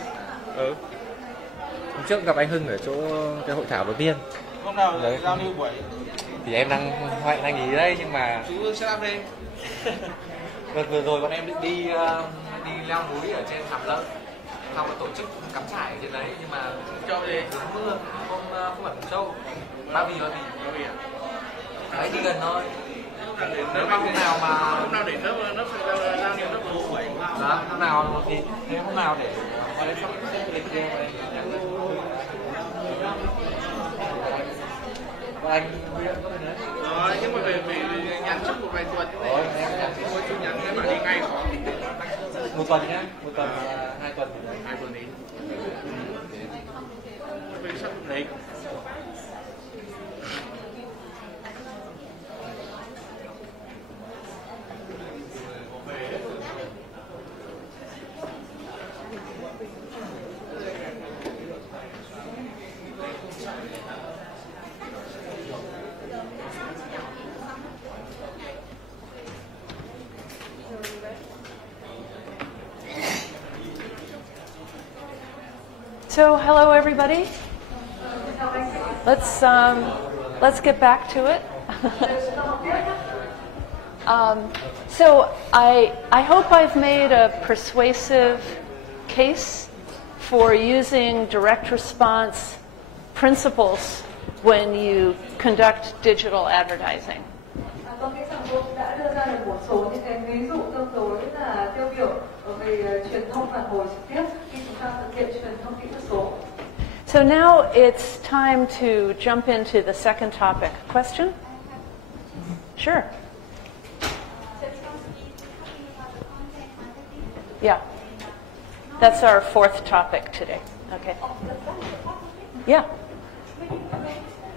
Hôm trước gặp anh Hưng ở chỗ cái hội thảo đầu tiên. Hôm nào giao lưu buổi. Thì em đang hẹn anh ý đây nhưng mà Chú sẽ làm đi. vừa rồi bọn em định đi leo núi ở trên Hàm Lợi, xong rồi tổ chức cắm trại ở trên đấy nhưng mà Châu gì? mưa không phải Mộc Châu, Ba Vì đấy đi gần thôi. Nếu mà hôm nào để nó bố vậy. đó, hôm nào thì thế hôm nào để qua đây sắp xếp lịch riêng đây. Anh Rồi, nhưng mà về nhắn trước một vài tuần đấy. Thôi chú nhắn cái mà đi ngay khó. một tuần nhá, một tuần 2 tuần. 2 tuần đi. Mình sắp đấy. So, hello everybody. Let's get back to it. So I hope I've made a persuasive case for using direct response principles when you conduct digital advertising. Tôi nghĩ rằng tôi đã đưa ra được một số những cái ví dụ tương đối là tiêu biểu về truyền thông phản hồi trực tiếp khi chúng ta thực hiện truyền thông kỹ thuật số. So now it's time to jump into the second topic. Question? Sure. Yeah. That's our fourth topic today. Okay. Yeah.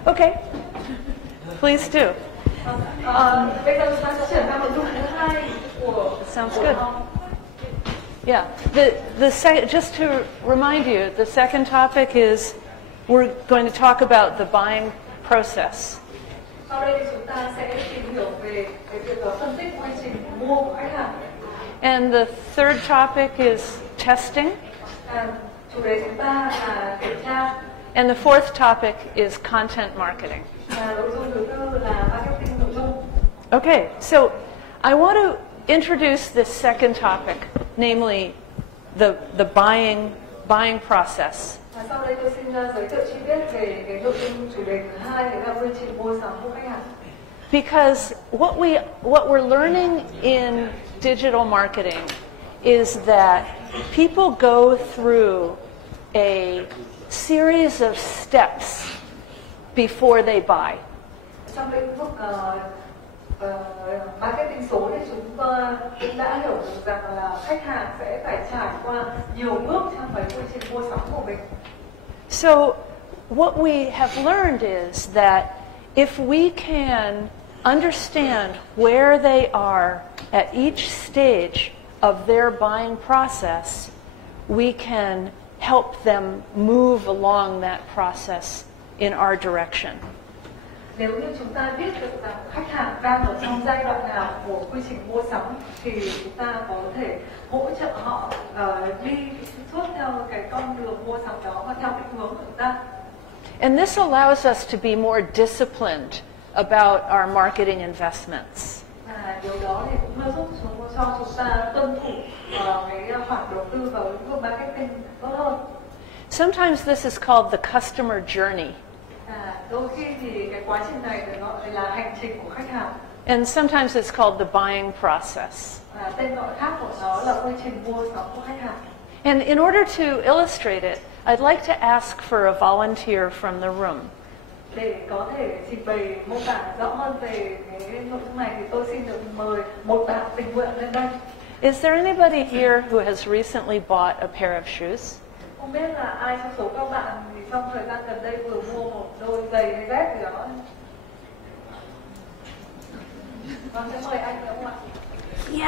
Okay. Please do. Bây giờ chúng ta sẽ chuyển sang nội dung thứ hai của Sounds good. Yeah. Just to remind you, the second topic is we're going to talk about the buying process. Sau đây thì chúng ta sẽ tìm hiểu về cái việc phân tích quy trình mua của khách hàng. And the third topic is testing. Chủ đề chúng ta là kiểm tra. And the fourth topic is content marketing. Nội dung thứ tư là marketing nội dung. Okay, so I want to introduce this second topic, namely the buying process. Sau đây tôi xin giới thiệu chi tiết về cái nội dung chủ đề thứ hai, là quy trình mua sắm của khách hàng. Because what we're learning in digital marketing is that people go through a series of steps before they buy. Trong lĩnh vực marketing số thì chúng ta cũng đã hiểu được rằng là khách hàng sẽ phải trải qua nhiều bước trong cái quy trình mua sắm của mình. So what we have learned is that if we can understand where they are at each stage of their buying process, we can help them move along that process in our direction. Nếu như chúng ta biết được rằng khách hàng đang ở trong giai đoạn nào của quy trình mua sắm thì chúng ta có thể hỗ trợ họ đi suốt theo cái con đường mua sắm đó và theo định hướng của chúng ta. And this allows us to be more disciplined about our marketing investments. Điều đó thì cũng giúp cho chúng ta tuân thủ cái khoản đầu tư vào lĩnh vực marketing tốt hơn. Sometimes this is called the customer journey. Đôi khi thì cái quá trình này được gọi là hành trình của khách hàng. And sometimes it's called the buying process. Tên gọi khác của nó là quy trình mua sắm của khách hàng. And in order to illustrate it, I'd like to ask for a volunteer from the room. Để có thể trình bày mô tả rõ hơn về cái nội dung này thì tôi xin được mời một bạn tình nguyện lên đây. Is there anybody here who has recently bought a pair of shoes? Không biết là ai trong số các bạn thì trong thời gian gần đây vừa mua một đôi giày hay dép gì đó. Vâng, sẽ mời anh được không ạ?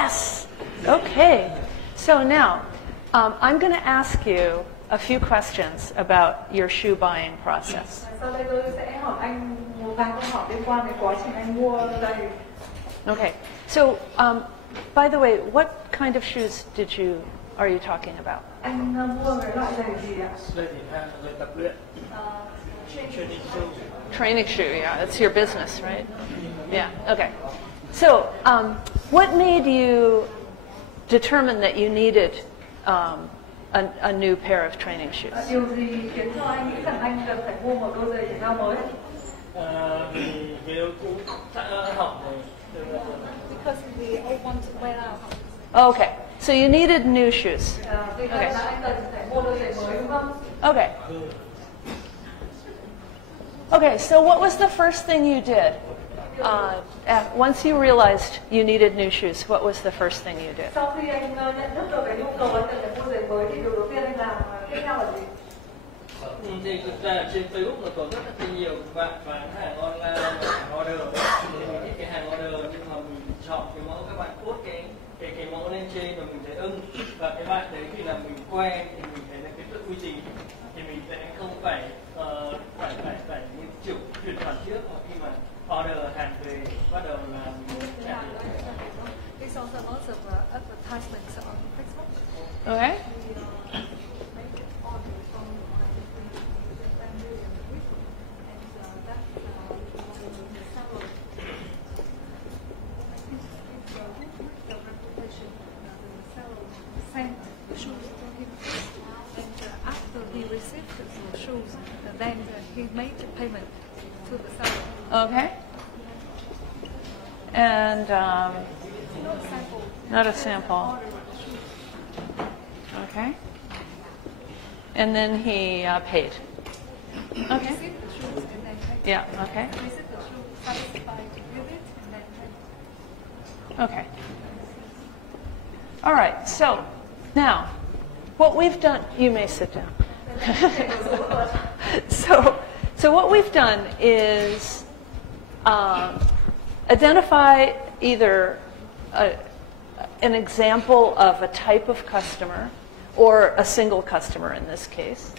Yes. Okay. So now, I'm going to ask you a few questions about your shoe buying process. Sau đây tôi sẽ hỏi anh một vài câu hỏi liên quan đến quá trình anh mua giày. Okay. So, by the way, what kind of shoes did you are you talking about? Anh mua cái loại giày gì ạ? Giày thể thao, giày tập luyện. Training shoe. Training shoe, yeah, that's your business, right? Yeah, okay. So, what made you determine that you needed a new pair of training shoes? Điều gì khiến cho anh nghĩ rằng anh cần phải mua một đôi giày thể thao mới? Vì cái cũ hỏng rồi. Because we all want to wear out. Okay, so you needed new shoes. Vì vậy là anh cần phải mua đôi giày mới đúng không? Okay. Okay, so what was the first thing you did? Once you realized you needed new shoes, what was the first thing you did? Sau khi anh nhận thức được cái nhu cầu anh cần phải mua giày mới thì điều đầu tiên anh làm tiếp theo là gì? Thì thực ra trên Facebook là có rất là nhiều bạn bán hàng online, hàng order. Thì mình thích cái hàng order nhưng mà mình chọn cái mẫu, các bạn post cái mẫu lên trên và mình thấy ưng, và cái bạn đấy thì là mình quen thì mình thấy là cái tự quy trình thì mình sẽ không phải phải như kiểu chuyển khoản trước, mà khi mà order hàng về bắt đầu là mình trả tiền. There's also lots of advertisements on Facebook. Okay. He received the shoes, and then he made the payment to the seller. Okay. And not a sample. Okay. And then he paid. Okay. Yeah. Okay. Okay. All right. So now, what we've done. You may sit down. So what we've done is identify either an example of a type of customer or a single customer in this case.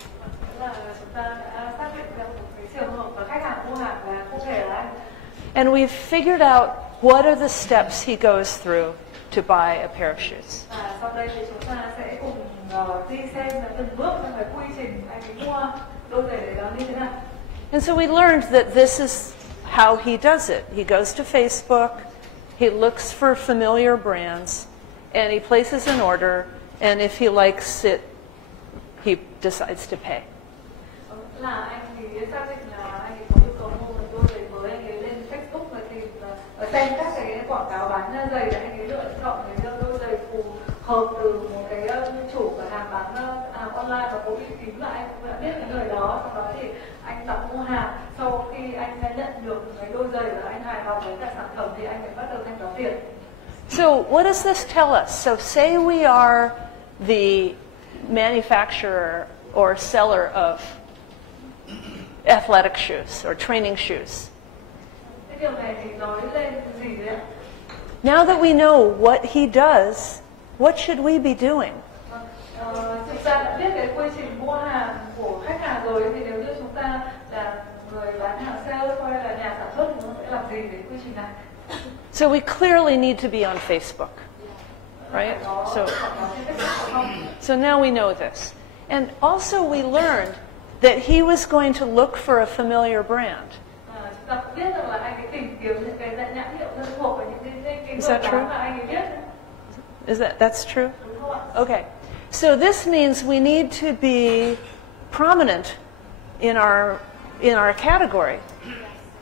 And we've figured out what are the steps he goes through to buy a pair of shoes. And so we learned that this is how he does it. He goes to Facebook, he looks for familiar brands, and he places an order, and if he likes it, he decides to pay. Xem các cái quảng cáo bán giày để anh ấy lựa chọn cái đôi giày phù hợp từ một cái chủ cửa hàng bán online và có uy tín, là anh cũng đã biết cái người đó, sau đó thì anh đặt mua hàng. Sau khi anh đã nhận được cái đôi giày và anh hài lòng với cả sản phẩm thì anh phải bắt đầu thanh toán tiền. So what does this tell us? So say we are the manufacturer or seller of athletic shoes or training shoes. Now that we know what he does, what should we be doing? So we clearly need to be on Facebook, right? So now we know this. And also we learned that he was going to look for a familiar brand. Is that true? That's true? Okay. So this means we need to be prominent in our category.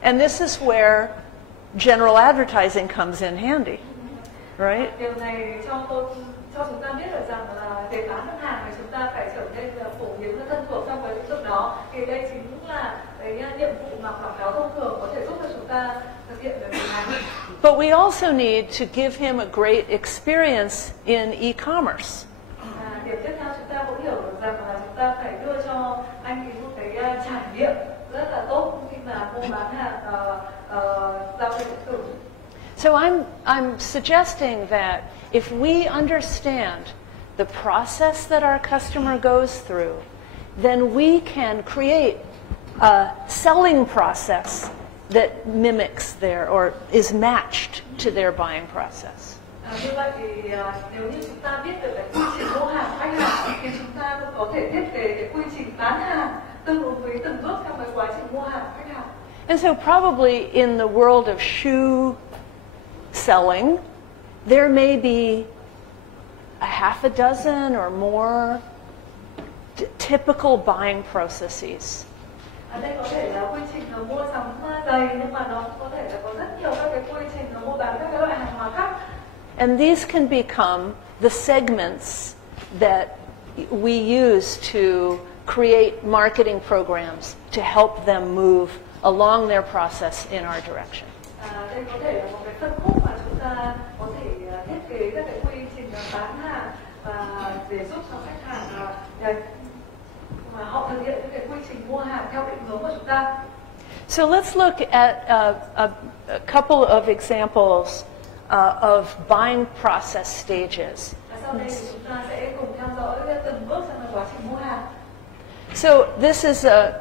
And this is where general advertising comes in handy, right? But we also need to give him a great experience in e-commerce. So I'm suggesting that if we understand the process that our customer goes through, then we can create a selling process that mimics their or is matched to their buying process. Như vậy thì nếu như chúng ta biết được cái quy trình mua hàng của khách hàng thì chúng ta cũng có thể thiết kế cái quy trình bán hàng tương ứng với từng bước trong cái quá trình mua hàng của khách hàng. And so probably in the world of shoe selling, there may be a half a dozen or more typical buying processes. Đây có thể là quy trình mua sắm giày, nhưng mà nó có thể là có rất nhiều các cái quy trình mua bán các cái loại hàng hóa khác. And these can become the segments that we use to create marketing programs to help them move along their process in our direction. Đây có thể là một cái phân khúc mà chúng ta có thể thiết kế các cái quy trình bán hàng và để giúp cho khách hàng mà họ thực hiện những cái quy trình mua hàng theo định hướng của chúng ta. So let's look at a couple of examples of buying process stages. Sau đây thì chúng ta sẽ cùng theo dõi từng bước trong quá trình mua hàng. So this is a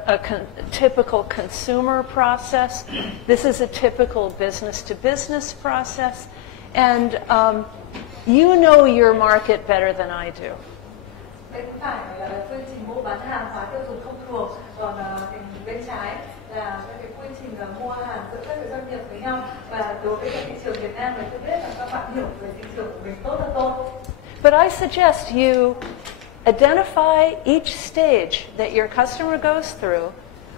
typical consumer process. This is a typical business-to-business process. And you know your market better than I do. Đây cũng phải là quy trình mua bán hàng hóa tiêu dùng thông thường. Còn bên trái là cái quy trình mua hàng giữa các doanh nghiệp với nhau. Và đối với thị trường Việt Nam thì tôi biết là các bạn hiểu về thị trường của mình tốt hơn tôi. But I suggest you identify each stage that your customer goes through,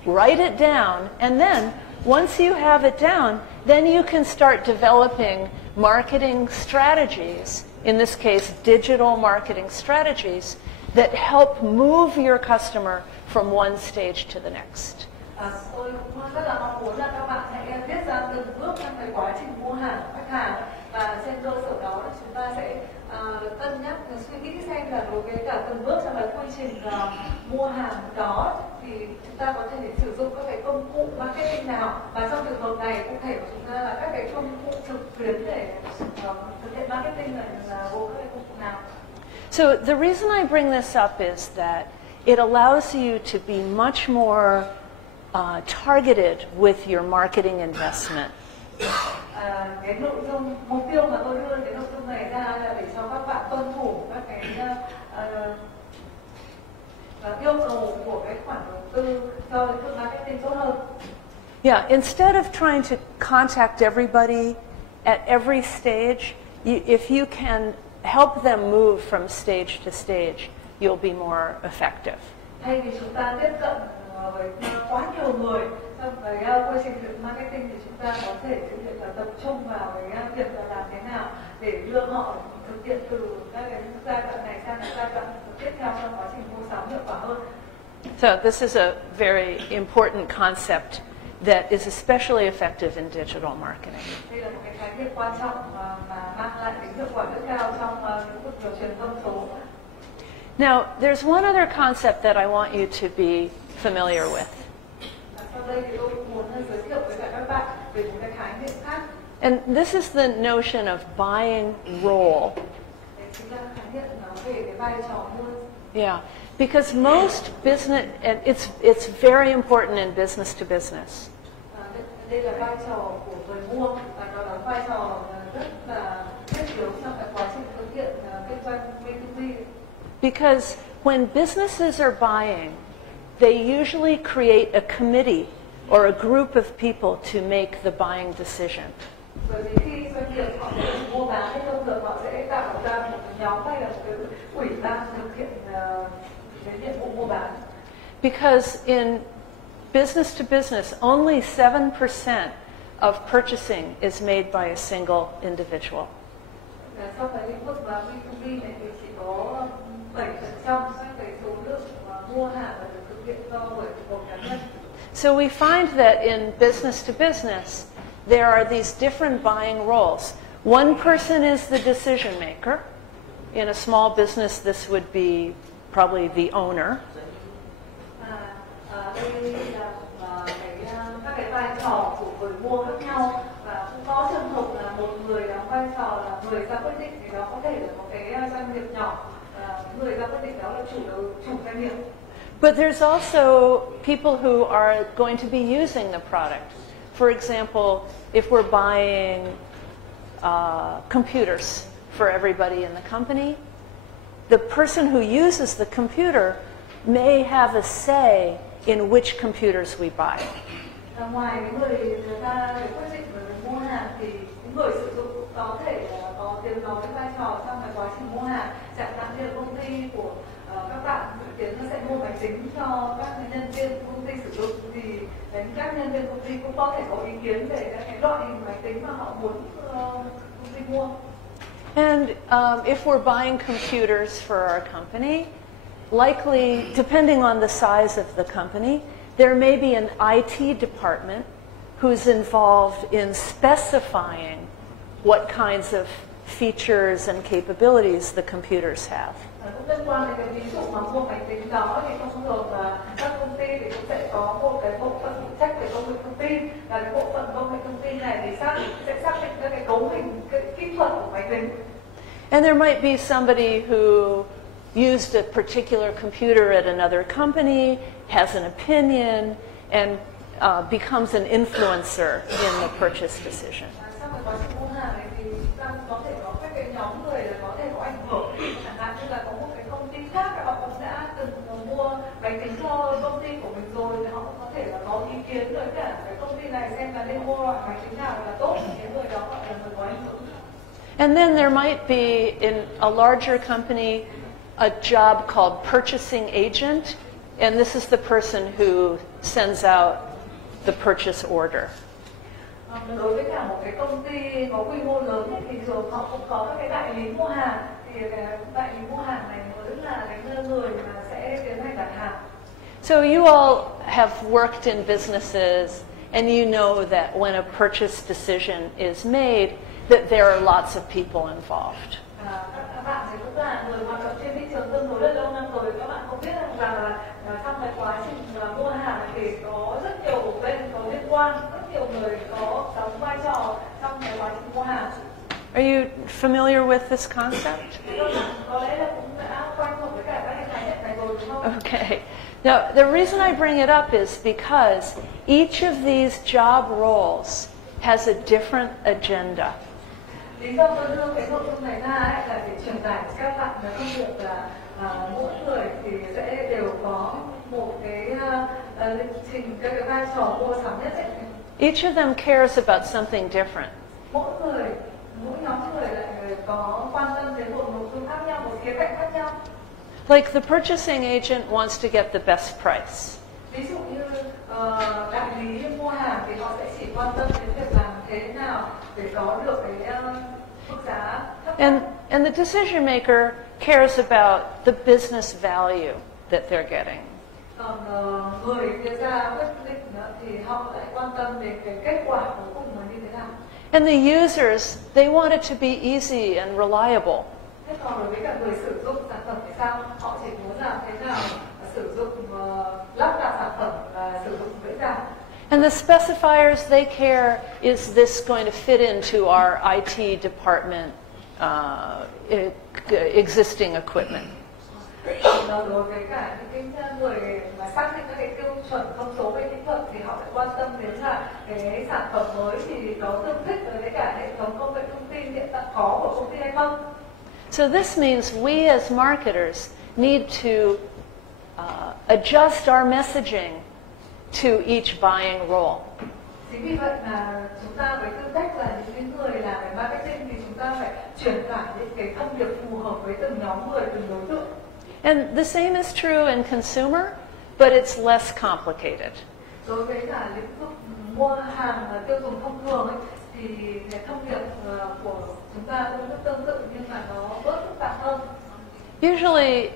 write it down, and then once you have it down, then you can start developing marketing strategies, in this case digital marketing strategies, that help move your customer from one stage to the next. Tôi cũng rất là mong muốn là các bạn hãy viết ra từng bước trong cái quá trình mua hàng của khách hàng, và trên cơ sở đó thì chúng ta sẽ cân nhắc suy nghĩ xem là đối với cả từng bước trong cái quy trình mua hàng đó thì chúng ta có thể sử dụng các cái công cụ marketing nào, và trong trường hợp này cụ thể của chúng ta là các cái công cụ trực tuyến để thực hiện marketing là gồm các cái công cụ nào. So the reason I bring this up is that it allows you to be much more targeted with your marketing investment. Cái nội dung mục tiêu mà tôi đưa cái nội dung này ra là để cho các bạn tuân thủ các cái yêu cầu của cái khoản đầu tư cho lĩnh vực marketing tốt hơn. Yeah, instead of trying to contact everybody at every stage, if you can help them move from stage to stage, you'll be more effective. Thay vì chúng ta tiếp cận với quá nhiều người trong cái quy trình marketing thì chúng ta có thể tập trung vào cái việc là làm thế nào để đưa họ thực hiện từ các cái giai đoạn này sang giai đoạn tiếp theo trong quá trình mua sắm hiệu quả hơn. So this is a very important concept that is especially effective in digital marketing. Đây là một cái khái niệm quan trọng mà mang lại tính hiệu quả rất cao trong lĩnh vực truyền thông số. Now, there's one other concept that I want you to be familiar with. And this is the notion of buying role. Yeah, because most business, and it's very important in business to business. Because when businesses are buying, they usually create a committee or a group of people to make the buying decision. Because in business to business, only 7% of purchasing is made by a single individual. So we find that in business to business, there are these different buying roles. One person is the decision maker. In a small business, this would be probably the owner. But there's also people who are going to be using the product. For example, if we're buying computers, for everybody in the company. The person who uses the computer may have a say in which computers we buy. Ngoài người ta quyết định về mua hàng thì người sử dụng có thể có tiếng nói vai trò trong cái quá trình mua hàng. Chẳng hạn như công ty của các bạn dự kiến nó sẽ mua máy tính cho các nhân viên công ty sử dụng, thì các nhân viên công ty cũng có thể có ý kiến về các cái loại hình máy tính mà họ muốn công ty mua. And if we're buying computers for our company, likely, depending on the size of the company, there may be an IT department who's involved in specifying what kinds of features and capabilities the computers have. Cũng liên quan đến cái ví dụ mà mua máy tính đó thì thông thường là các công ty thì cũng sẽ có một cái bộ phận phụ trách về công nghệ thông tin, và cái bộ phận công nghệ thông tin này thì sẽ xác định các cái cấu hình, cái kỹ thuật của máy tính. And there might be somebody who used a particular computer at another company, has an opinion, and becomes an influencer in the purchase decision. Trong cái quá trình mua hàng này thì chúng ta có thể có các cái nhóm người là có thể có ảnh hưởng, chẳng hạn như là có một cái công ty khác họ cũng đã từng mua máy tính cho công ty của mình rồi, thì họ cũng có thể là có ý kiến với cả cái công ty này xem là nên mua loại máy tính nào là tốt, thì cái người đó gọi là người có ảnh hưởng. And then there might be, in a larger company, a job called purchasing agent, and this is the person who sends out the purchase order. Đối với cả một cái công ty có quy mô lớn thì thường họ cũng có các cái đại lý mua hàng, thì cái đại lý mua hàng này mới là cái người mà sẽ tiến hành đặt hàng. So you all have worked in businesses, and you know that when a purchase decision is made, that there are lots of people involved. Các bạn thì cũng là người hoạt động trên thị trường tương đối là lâu năm rồi, các bạn cũng biết rằng là trong cái quá trình mua hàng thì có rất nhiều bên có liên quan, rất nhiều người có đóng vai trò trong cái quá trình mua hàng. Are you familiar with this concept? Có lẽ là cũng đã quen thuộc với cả các cái khái niệm này rồi, đúng không? Okay. Now, the reason I bring it up is because each of these job roles has a different agenda. Lý do tôi đưa cái nội dung này ra là để truyền tải cho các bạn về thông điệp là mỗi người thì sẽ đều có một cái lịch trình, các cái vai trò mua sắm nhất định. Each of them cares about something different. Mỗi nhóm người lại có quan tâm đến một nội dung khác nhau, một khía cạnh khác nhau. Like the purchasing agent wants to get the best price. Ví dụ như đại lý mua hàng thì họ sẽ chỉ quan tâm đến việc làm thế nào để có được cái mức giá thấp nhất. And the decision maker cares about the business value that they're getting. Còn người đưa ra quyết định thì họ lại quan tâm đến cái kết quả cuối cùng là như thế nào. And the users, they want it to be easy and reliable. Thế còn đối với cả người sử dụng sản phẩm thì sao? Họ chỉ muốn làm thế nào sử dụng lắp đặt sản phẩm và sử dụng dễ dàng. And the specifiers, they care, is this going to fit into our IT department existing equipment? Đối với cả những cái người mà xác định các cái tiêu chuẩn thông số về kỹ thuật thì họ sẽ quan tâm đến là cái sản phẩm mới thì có tương thích với cả hệ thống công nghệ thông tin hiện tại có của công ty hay không. So this means we as marketers need to adjust our messaging to each buying role. Chính vì vậy mà chúng ta với tư cách là những người làm về marketing thì chúng ta phải truyền tải những cái thông điệp phù hợp với từng nhóm người, từng đối tượng. And the same is true in consumer, but it's less complicated. Đối với cả lĩnh vực mua hàng tiêu dùng thông thường ấy, thì cái thông điệp của chúng ta cũng rất tương tự nhưng mà nó bớt phức tạp hơn. Usually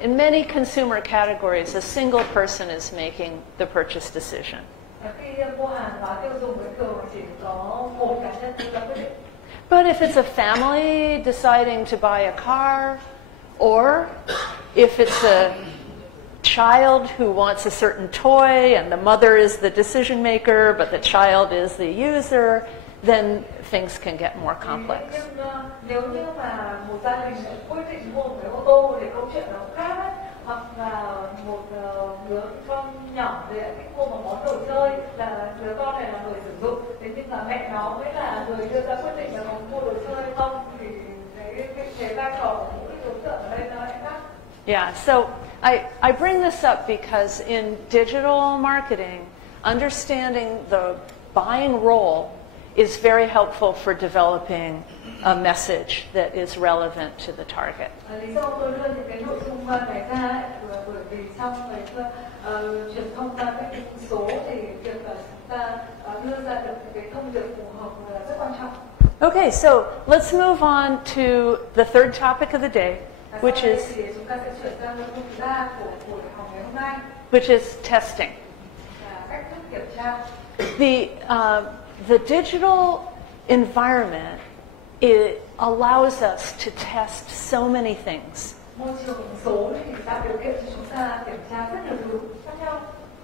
in many consumer categories, a single person is making the purchase decision. Khi mua hàng hóa tiêu dùng thì thường chỉ có một cá nhân đưa ra quyết định. But if it's a family deciding to buy a car, or if it's a child who wants a certain toy and the mother is the decision maker but the child is the user, then things can get more complex. Nếu như mà một gia đình quyết định mua một cái ô tô thì câu chuyện nó khác ấy. Hoặc là một đứa con nhỏ thì lại thích mua một món đồ chơi, là đứa con này là người sử dụng, thế nhưng mà mẹ nó mới là người đưa ra quyết định là muốn mua đồ chơi hay không, thì cái Yeah, so I bring this up because in digital marketing, understanding the buying role is very helpful for developing a message that is relevant to the target. Lý do tôi đưa những cái nội dung này ra ấy, là bởi vì trong cái truyền thông marketing số thì việc là chúng ta đưa ra được cái thông điệp phù hợp là rất quan trọng. Okay, so let's move on to the third topic of the day, which is testing. The digital environment, it allows us to test so many things.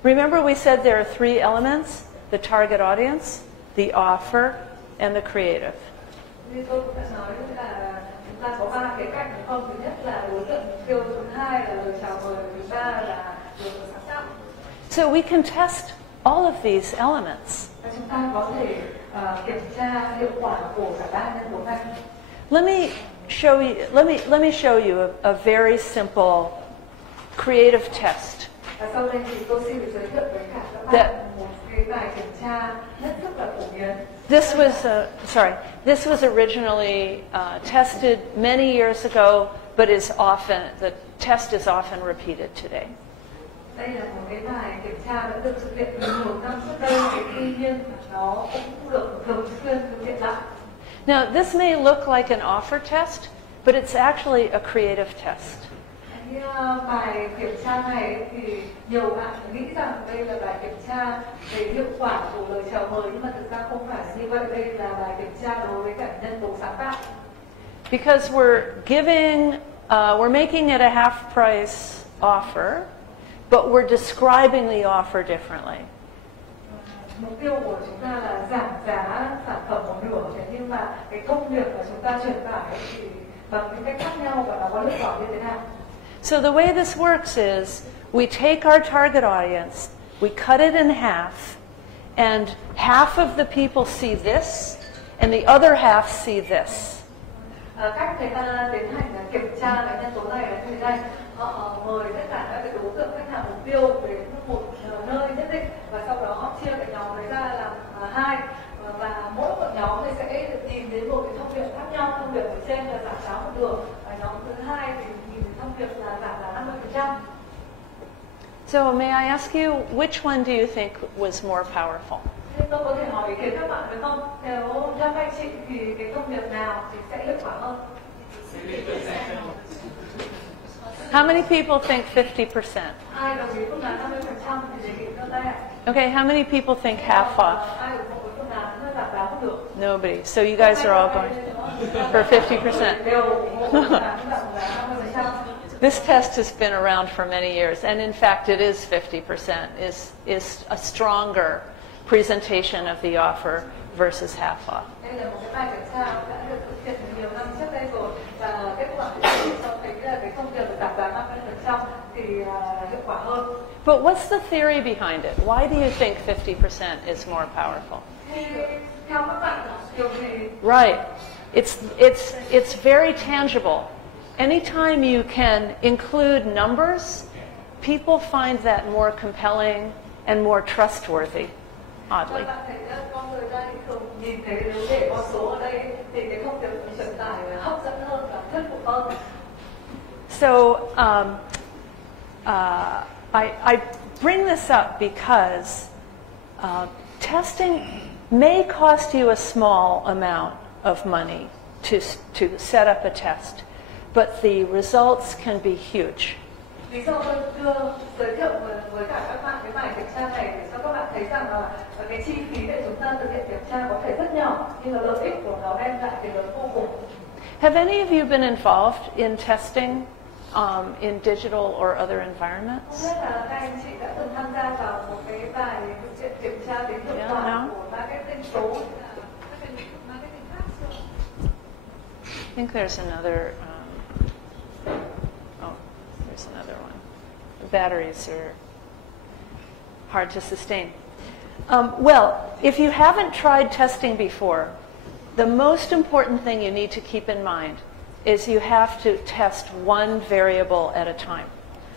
Remember we said there are three elements: the target audience, the offer, and the creative. So we can test all of these elements. Let me show you a very simple creative test. This was originally tested many years ago, but the test is often repeated today. Now, this may look like an offer test, but it's actually a creative test. Bài kiểm tra này thì nhiều bạn nghĩ rằng đây là bài kiểm tra về hiệu quả của lời chào mời, nhưng mà thực ra không phải như vậy. Đây là bài kiểm tra đối với cả nhân tố sáng tạo. Because we're making it a half price offer, but we're describing the offer differently. Mục tiêu của chúng ta là giảm giá sản phẩm một nửa, nhưng mà cái thông điệp mà chúng ta truyền tải thì bằng những cách khác nhau và nó có hiệu quả như thế nào? So the way this works is we take our target audience, we cut it in half, and half of the people see this, and the other half see this. Cách người ta tiến hành kiểm tra cái nhân tố này là như thế này. Họ mời tất cả các đối tượng khách hàng mục tiêu đến một nơi nhất định, và sau đó họ chia cái nhóm đấy ra làm hai, và mỗi một nhóm thì sẽ được nhìn đến một cái thông điệp khác nhau. Thông điệp ở trên là giảm giá một nửa, và nhóm thứ hai thì nhìn thấy thông điệp là giảm giá 50%. So may I ask you, which one do you think was more powerful? Tôi có thể hỏi ý kiến các bạn được không? Nếu theo các chị thì cái thông điệp nào thì sẽ hiệu quả hơn? How many people think 50%? Ai đồng ý phương án 50% thì đề nghị giơ tay ạ. Okay, how many people think half off? Ai ủng hộ phương án giảm giá một nửa? Nobody. So you guys are all going for 50%. This test has been around for many years, and in fact it is 50%, is a stronger presentation of the offer versus half off. Đây là một cái bài kiểm tra đã được thực hiện nhiều năm trước đây rồi, và kết quả cho thấy là cái thông điệp giảm giá 50% thì hiệu quả hơn. But what's the theory behind it? Why do you think 50% is more powerful? Theo các bạn điều gì? Right. It's very tangible. Anytime you can include numbers, people find that more compelling and more trustworthy. Oddly. So I bring this up because testing may cost you a small amount of money to set up a test, but the results can be huge. Lý do tôi đưa giới thiệu với cả các bạn cái bài kiểm tra này để cho các bạn thấy rằng là cái chi phí để chúng ta thực hiện kiểm tra có thể rất nhỏ, nhưng là lợi ích của nó đem lại cái lớn vô cùng. Have any of you been involved in testing in digital or other environments? Không biết là các anh chị đã từng tham gia vào một cái bài kiểm tra tính hiệu quả của marketing số. I think there's another. There's another one. The batteries are hard to sustain. Well, if you haven't tried testing before, the most important thing you need to keep in mind is you have to test one variable at a time.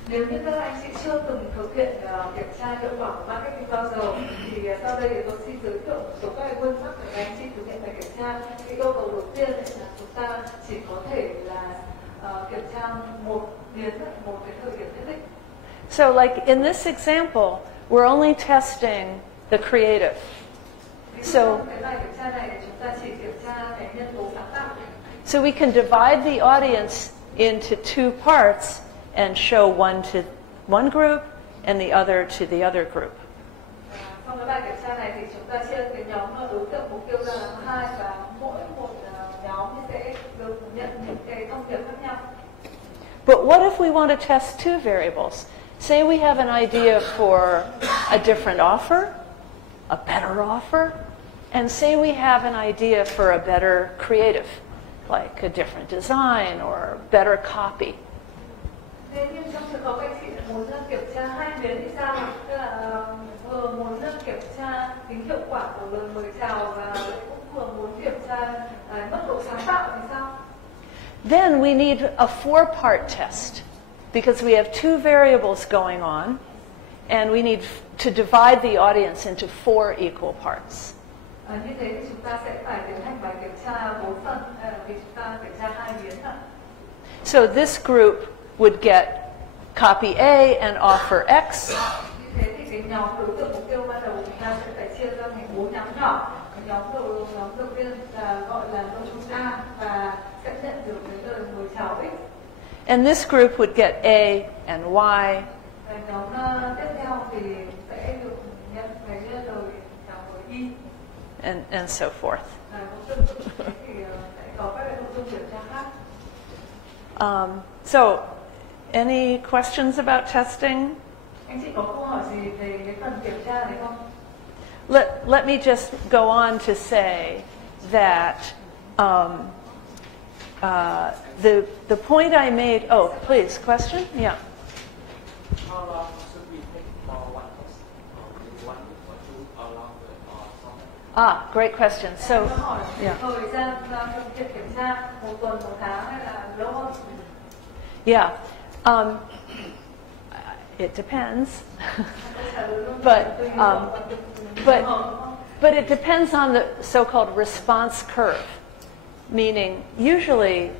Nếu như các anh chị chưa từng thực hiện kiểm tra hiệu quả của marketing bao giờ thì sau đây tôi xin giới thiệu một số các nguyên tắc để các anh chị thực hiện bài kiểm tra. Cái yêu cầu đầu tiên là chúng ta chỉ có thể là kiểm tra một cái thời điểm nhất định. So like in this example, we're only testing the creative. So we can divide the audience into two parts and show one to one group and the other to the other group. Trong cái bài kiểm tra này thì chúng ta chia cái nhóm đối tượng mục tiêu ra làm hai và mỗi một nhóm sẽ được nhận những cái thông điệp khác nhau. But what if we want to test two variables? Say we have an idea for a different offer, a better offer, and say we have an idea for a better creative, like a different design or better copy. Thế nhưng trong trường hợp anh chị muốn kiểm tra hai biến thì sao? Tức là vừa muốn kiểm tra tính hiệu quả của lời mời chào và cũng vừa muốn kiểm tra mức độ sáng tạo thì sao? Then we need a four-part test because we have two variables going on and we need to divide the audience into four equal parts. Như thế thì chúng ta sẽ phải tiến hành bài kiểm tra 4 phần vì chúng ta kiểm tra hai biến ạ. So this group would get copy A and offer X. Như thế thì cái nhóm đối tượng mục tiêu ban đầu chúng ta sẽ phải chia ra thành 4 nhóm nhỏ. Nhóm đầu tiên là gọi là nội dung A và sẽ nhận được cái lời mời chào X. And this group would get A and Y. Và nhóm tiếp theo thì sẽ được nhận cái lời chào mời Y. And so forth. So, any questions about testing? Let me just go on to say that the point I made. Oh, please, question? Yeah. How long should we take for one test? 1 or 2 or longer or something? Ah, great question. So, yeah. Yeah. It depends. But it depends on the so-called response curve. Meaning, usually,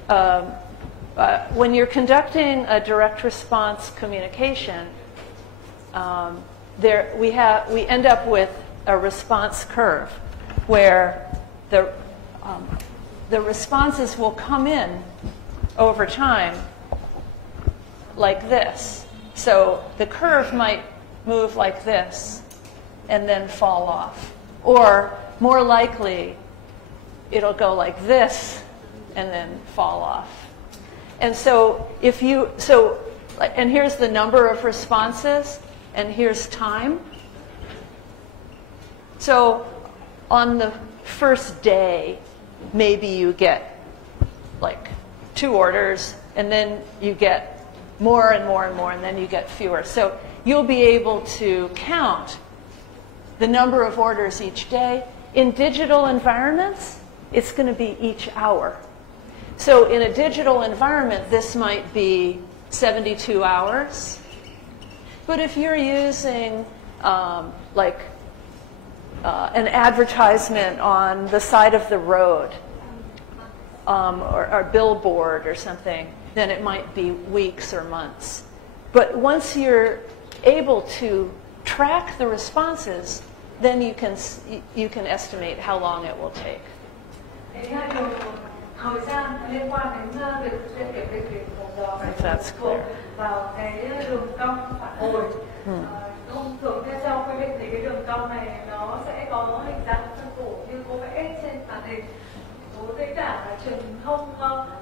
when you're conducting a direct response communication, we end up with a response curve where the responses will come in over time like this. So the curve might move like this and then fall off. Or more likely, it'll go like this and then fall off. And so and here's the number of responses and here's time. So on the first day, maybe you get like 2 orders and then you get more and more and more, and then you get fewer. So you'll be able to count the number of orders each day. In digital environments, it's going to be each hour. So in a digital environment, this might be 72 hours. But if you're using an advertisement on the side of the road or a billboard or something, then it might be weeks or months. But once you're able to track the responses, then you can estimate how long it will take. If that's clear. Thông thường theo quy định thì cái đường cong này nó sẽ có hình dạng phân bổ như cô vẽ trên màn hình. Đối với cả là truyền thông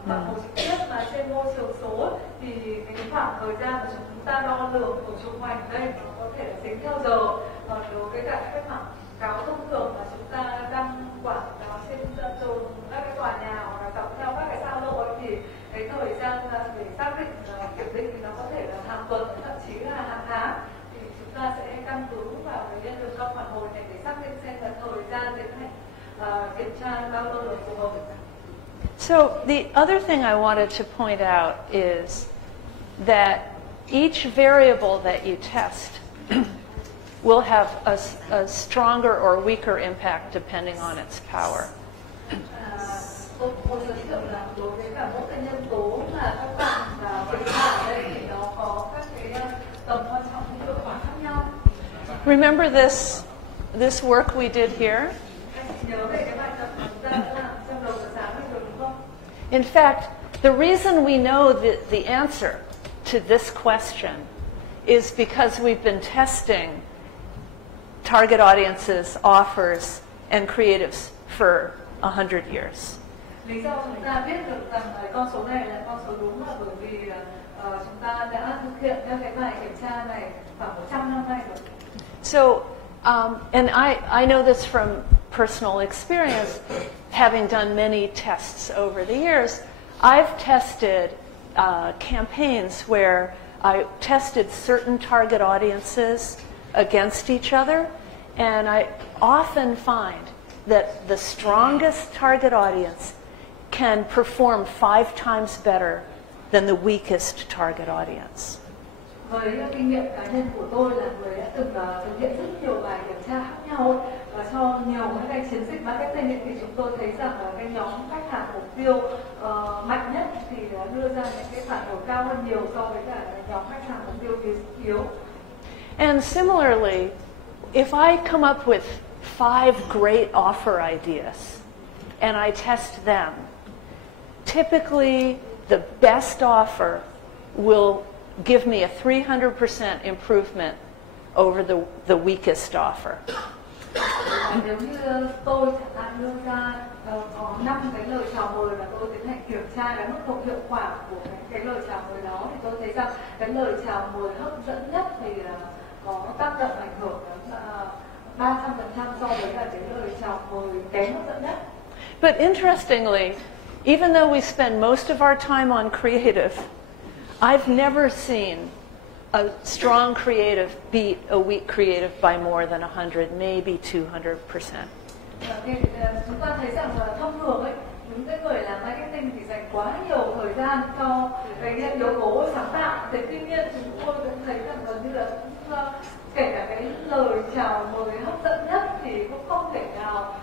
bằng một trực tiếp mà trên môi trường số thì cái khoảng thời gian mà chúng ta đo lường của chụp ảnh đây nó có thể là tính theo giờ. Còn đối với cả các quảng cáo thông thường mà chúng ta đăng quảng cáo trên tường các cái tòa nhà hoặc là dọc theo các cái sao lộ thì cái thời gian để xác định kiểm định thì nó có thể là hàng tuần thậm chí là hàng tháng. Chúng ta sẽ căn cứ vào cái đường cong phản hồi này để xác định xem là thời gian tiến hành kiểm tra bao lâu là phù hợp. So the other thing I wanted to point out is that each variable that you test will have a stronger or weaker impact depending on its power. Một giới thiệu là đối với cả mỗi cái nhân tố mà các bạn kiểm tra ở đây thì nó có các cái tầm quan trọng và hiệu quả khác nhau. Remember this work we did here? Nhớ về cái bài tập chúng ta đã làm trong đầu giờ sáng này rồi đúng không? In fact, the reason we know the answer to this question is because we've been testing target audiences, offers, and creatives for 100 years. Lý do chúng ta biết được rằng con số này là con số đúng là bởi vì chúng ta đã thực hiện theo cái bài kiểm tra này khoảng 100 năm nay rồi. So, and I know this from personal experience, having done many tests over the years. I've tested campaigns where I tested certain target audiences against each other, and I often find that the strongest target audience can perform 5 times better than the weakest target audience. Với kinh nghiệm cá nhân của tôi là người đã từng thực hiện rất nhiều bài kiểm tra khác nhau và cho nhiều cái chiến dịch marketing thì chúng tôi thấy rằng là cái nhóm khách hàng mục tiêu mạnh nhất thì đưa ra những cái phản hồi cao hơn nhiều so với cả nhóm khách hàng mục tiêu yếu. And similarly, if I come up with 5 great offer ideas and I test them, typically the best offer will give me a 300% improvement over the weakest offer. Nếu như tôi chẳng hạn đưa ra có 5 cái lời chào mời và tôi tiến hành kiểm tra cái mức độ hiệu quả của cái lời chào mời đó thì tôi thấy rằng cái lời chào mời hấp dẫn nhất thì có tác động ảnh hưởng đến 300% so với là cái lời chào mời kém hấp dẫn nhất. But interestingly, even though we spend most of our time on creative, I've never seen a strong creative beat a weak creative by more than 100, maybe 200%. Thì chúng ta thấy rằng là thông thường ấy, những cái người làm marketing thì dành quá nhiều thời gian cho cái yếu tố sáng tạo. Thế tuy nhiên chúng tôi cũng thấy rằng gần như là kể cả cái lời chào mời hấp dẫn nhất thì cũng không thể nào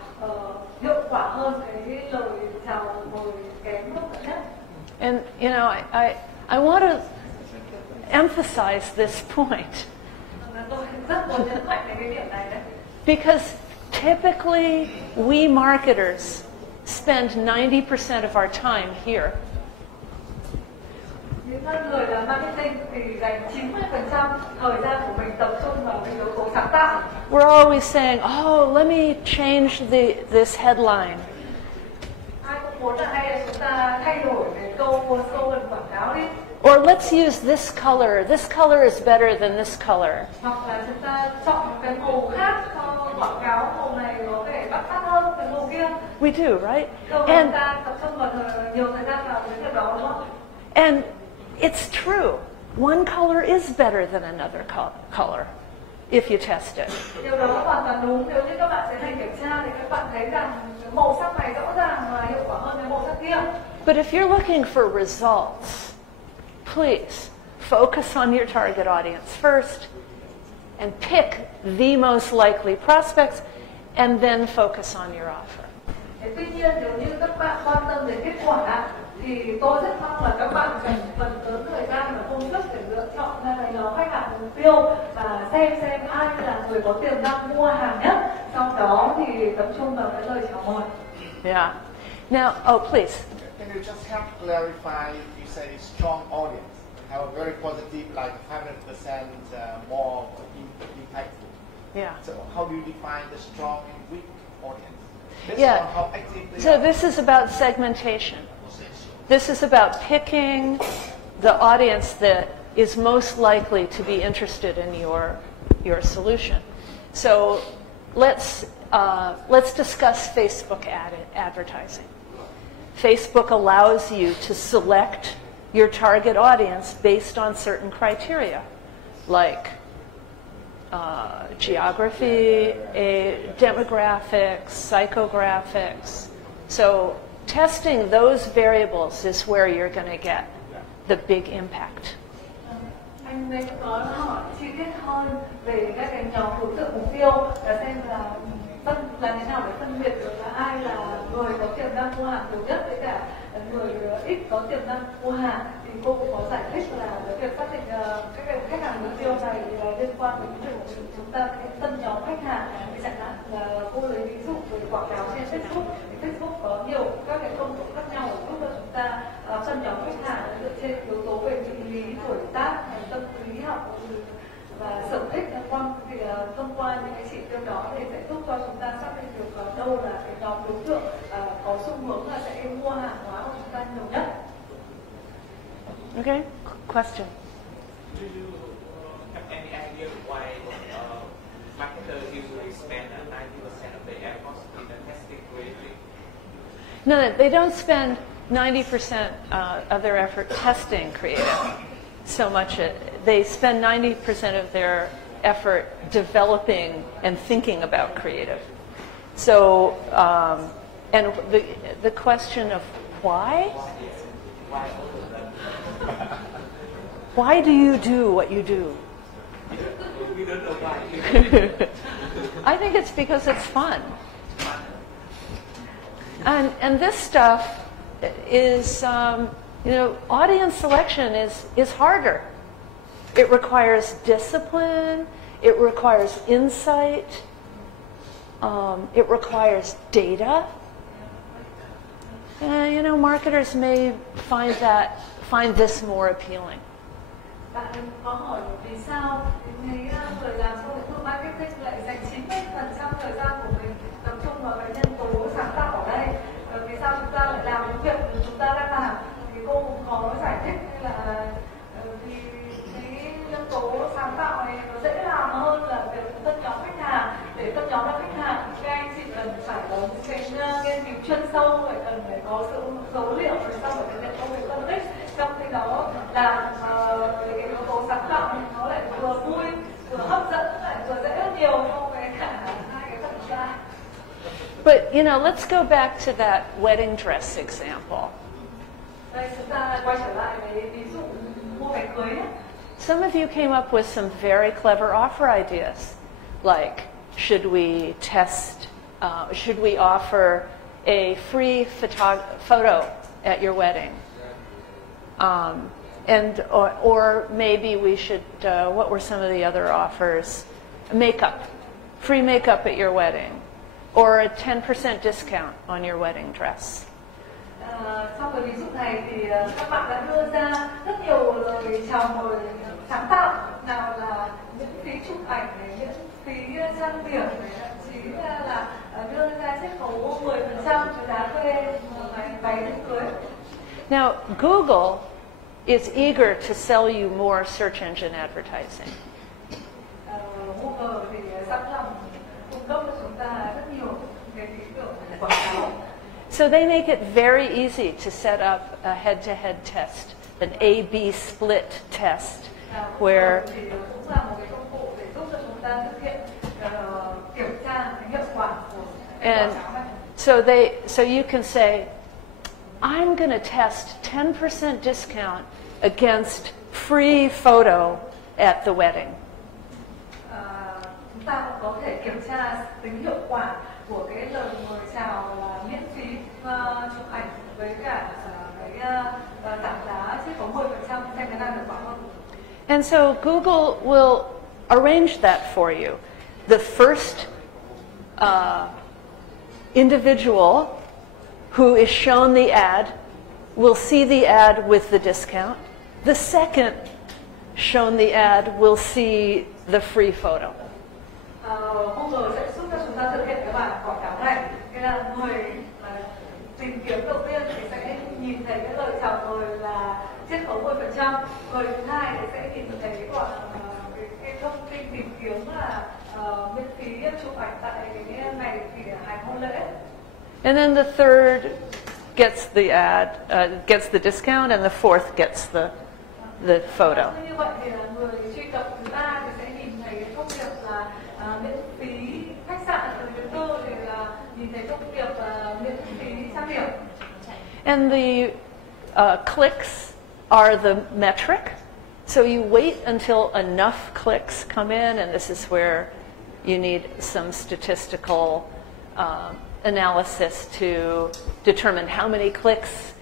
hiệu quả hơn cái lời chào mời kém hấp dẫn nhất. And you know, I want to emphasize this point. Because typically we marketers spend 90% of our time here. Những người làm marketing thì dành 90% thời gian của mình tập trung vào cái yếu tố sáng tạo. We're always saying, "Oh, let me change this headline." Ai cũng muốn là hay là chúng ta thay đổi cái câu slogan quảng cáo đi. Or let's use this color. This color is better than this color. Hoặc là chúng ta chọn một cái màu khác cho quảng cáo, màu này có thể bắt mắt hơn cái màu kia. We do, right? And ta tập trung vào nhiều thời gian vào cái việc đó đúng không? And it's true. One color is better than another color if you test it. Điều đó hoàn toàn đúng. Nếu như các bạn tiến hành kiểm tra thì các bạn thấy rằng màu sắc này rõ ràng là hiệu quả hơn cái màu sắc kia. But if you're looking for results, please focus on your target audience first and pick the most likely prospects and then focus on your offer. Tuy nhiên nếu như các bạn quan tâm đến kết quả thì tôi rất mong là các bạn dành phần lớn thời gian và công sức để lựa chọn ra là nhóm khách hàng mục tiêu và xem ai là người có tiềm năng mua hàng nhất. Sau đó thì tập trung vào cái lời chào mời. Yeah. Now, please. Can you just help clarify? You say strong audience, have a very positive, like 100% more impactful. Yeah. So how do you define the strong and weak audience? Yeah. How active they So are. this is about segmentation. This is about picking the audience that is most likely to be interested in your solution. So let's discuss Facebook advertising. Facebook allows you to select your target audience based on certain criteria, like geography, demographics, psychographics. So testing those variables is where you're going to get the big impact. Anh Lê có hỏi chi tiết hơn về các cái nhóm đối tượng mục tiêu để xem là làm thế nào để phân biệt được là ai là người có tiềm năng mua hàng nhiều nhất với cả người ít có tiềm năng mua hàng. Thì cô cũng có giải thích là cái việc xác định các cái khách hàng mục tiêu này liên quan đến việc chúng ta cái phân nhóm khách hàng. Thì chẳng hạn là cô lấy ví dụ về quảng cáo trên Facebook. Thì Facebook có nhiều các cái công cụ khác nhau giúp cho chúng ta phân nhóm khách hàng dựa trên yếu tố về địa lý, tuổi tác, tâm lý học và sở thích thì thông qua những cái chỉ tiêu đó thì sẽ giúp cho chúng ta xác định được đâu là cái nhóm đối tượng có xu hướng là sẽ mua hàng hóa của chúng ta nhiều nhất. Okay, question. Do you have any idea why marketers usually spend 90% of their efforts in the testing creative? No, they don't spend 90% of their effort testing creative so much. They spend 90% of their effort developing and thinking about creative. So, and the question of why? Why do you do what you do? We don't know why. I think it's because it's fun. And this stuff is, audience selection is harder. It requires discipline. It requires insight. It requires data. And, marketers may find this more appealing. Bạn có hỏi vì sao người làm trong lĩnh vực marketing lại dành 90% thời gian của mình tập trung vào cái nhân tố sáng tạo ở đây. Vì sao chúng ta lại làm những việc chúng ta đang làm? Thì cô cũng có giải thích là vì cái nhân tố sáng tạo này nó dễ làm hơn là việc phân nhóm khách hàng. Để phân nhóm được khách hàng thì các anh chị cần phải có những cái nghiên cứu chuyên sâu, cần phải có sự dấu liệu, rồi sau phải thực hiện công việc phân tích. Trong khi đó làm cái yếu tố sáng tạo thì nó lại vừa vui, vừa hấp dẫn, lại vừa dễ hơn nhiều so với cả hai cái phần ra. But, let's go back to that wedding dress example. Đây, chúng ta quay trở lại với ví dụ mua váy cưới. Some of you came up with some very clever offer ideas, like should we offer a free photo at your wedding? Or maybe we should, what were some of the other offers? Makeup, free makeup at your wedding, or a 10% discount on your wedding dress. Trong cái ví dụ này thì các bạn đã đưa ra rất nhiều lời chào mời sáng tạo, nào là miễn phí chụp ảnh, miễn phí trang điểm, thậm chí là đưa ra chiết khấu 10% cho giá thuê váy cưới. Now, Google is eager to sell you more search engine advertising. Google thì sẵn lòng cung cấp cho chúng ta rất nhiều cái ý tưởng quảng cáo. So they make it very easy to set up a head-to-head test, an A/B split test, where and so you can say, I'm going to test 10% discount against free photo at the wedding. Chúng ta có thể kiểm tra tính hiệu quả của cái lời mời chào là miễn phí chụp ảnh với cả cái giảm giá chiết khấu 10% xem cái nào hiệu quả hơn. And so Google will arrange that for you. The first individual who is shown the ad will see the ad with the discount. The second shown the ad will see the free photo. Google sẽ giúp cho chúng ta thực hiện cái bản quảng cáo này. Cái là người tìm kiếm đầu tiên thì sẽ nhìn thấy cái lời chào mời là chiết khấu 10%. Người thứ hai thì sẽ nhìn thấy cái thông tin tìm kiếm là miễn phí chụp ảnh tại cái ngày thì hành hôn lễ. And then the third gets the ad, gets the discount, and the fourth gets the photo. Như vậy thì là người truy cập thứ ba thì sẽ nhìn thấy cái thông điệp là miễn phí khách sạn, thứ tư thì là nhìn thấy thông điệp miễn phí trang điểm. And the clicks are the metric. So you wait until enough clicks come in, and this is where you need some statistical analysis to determine how many clicks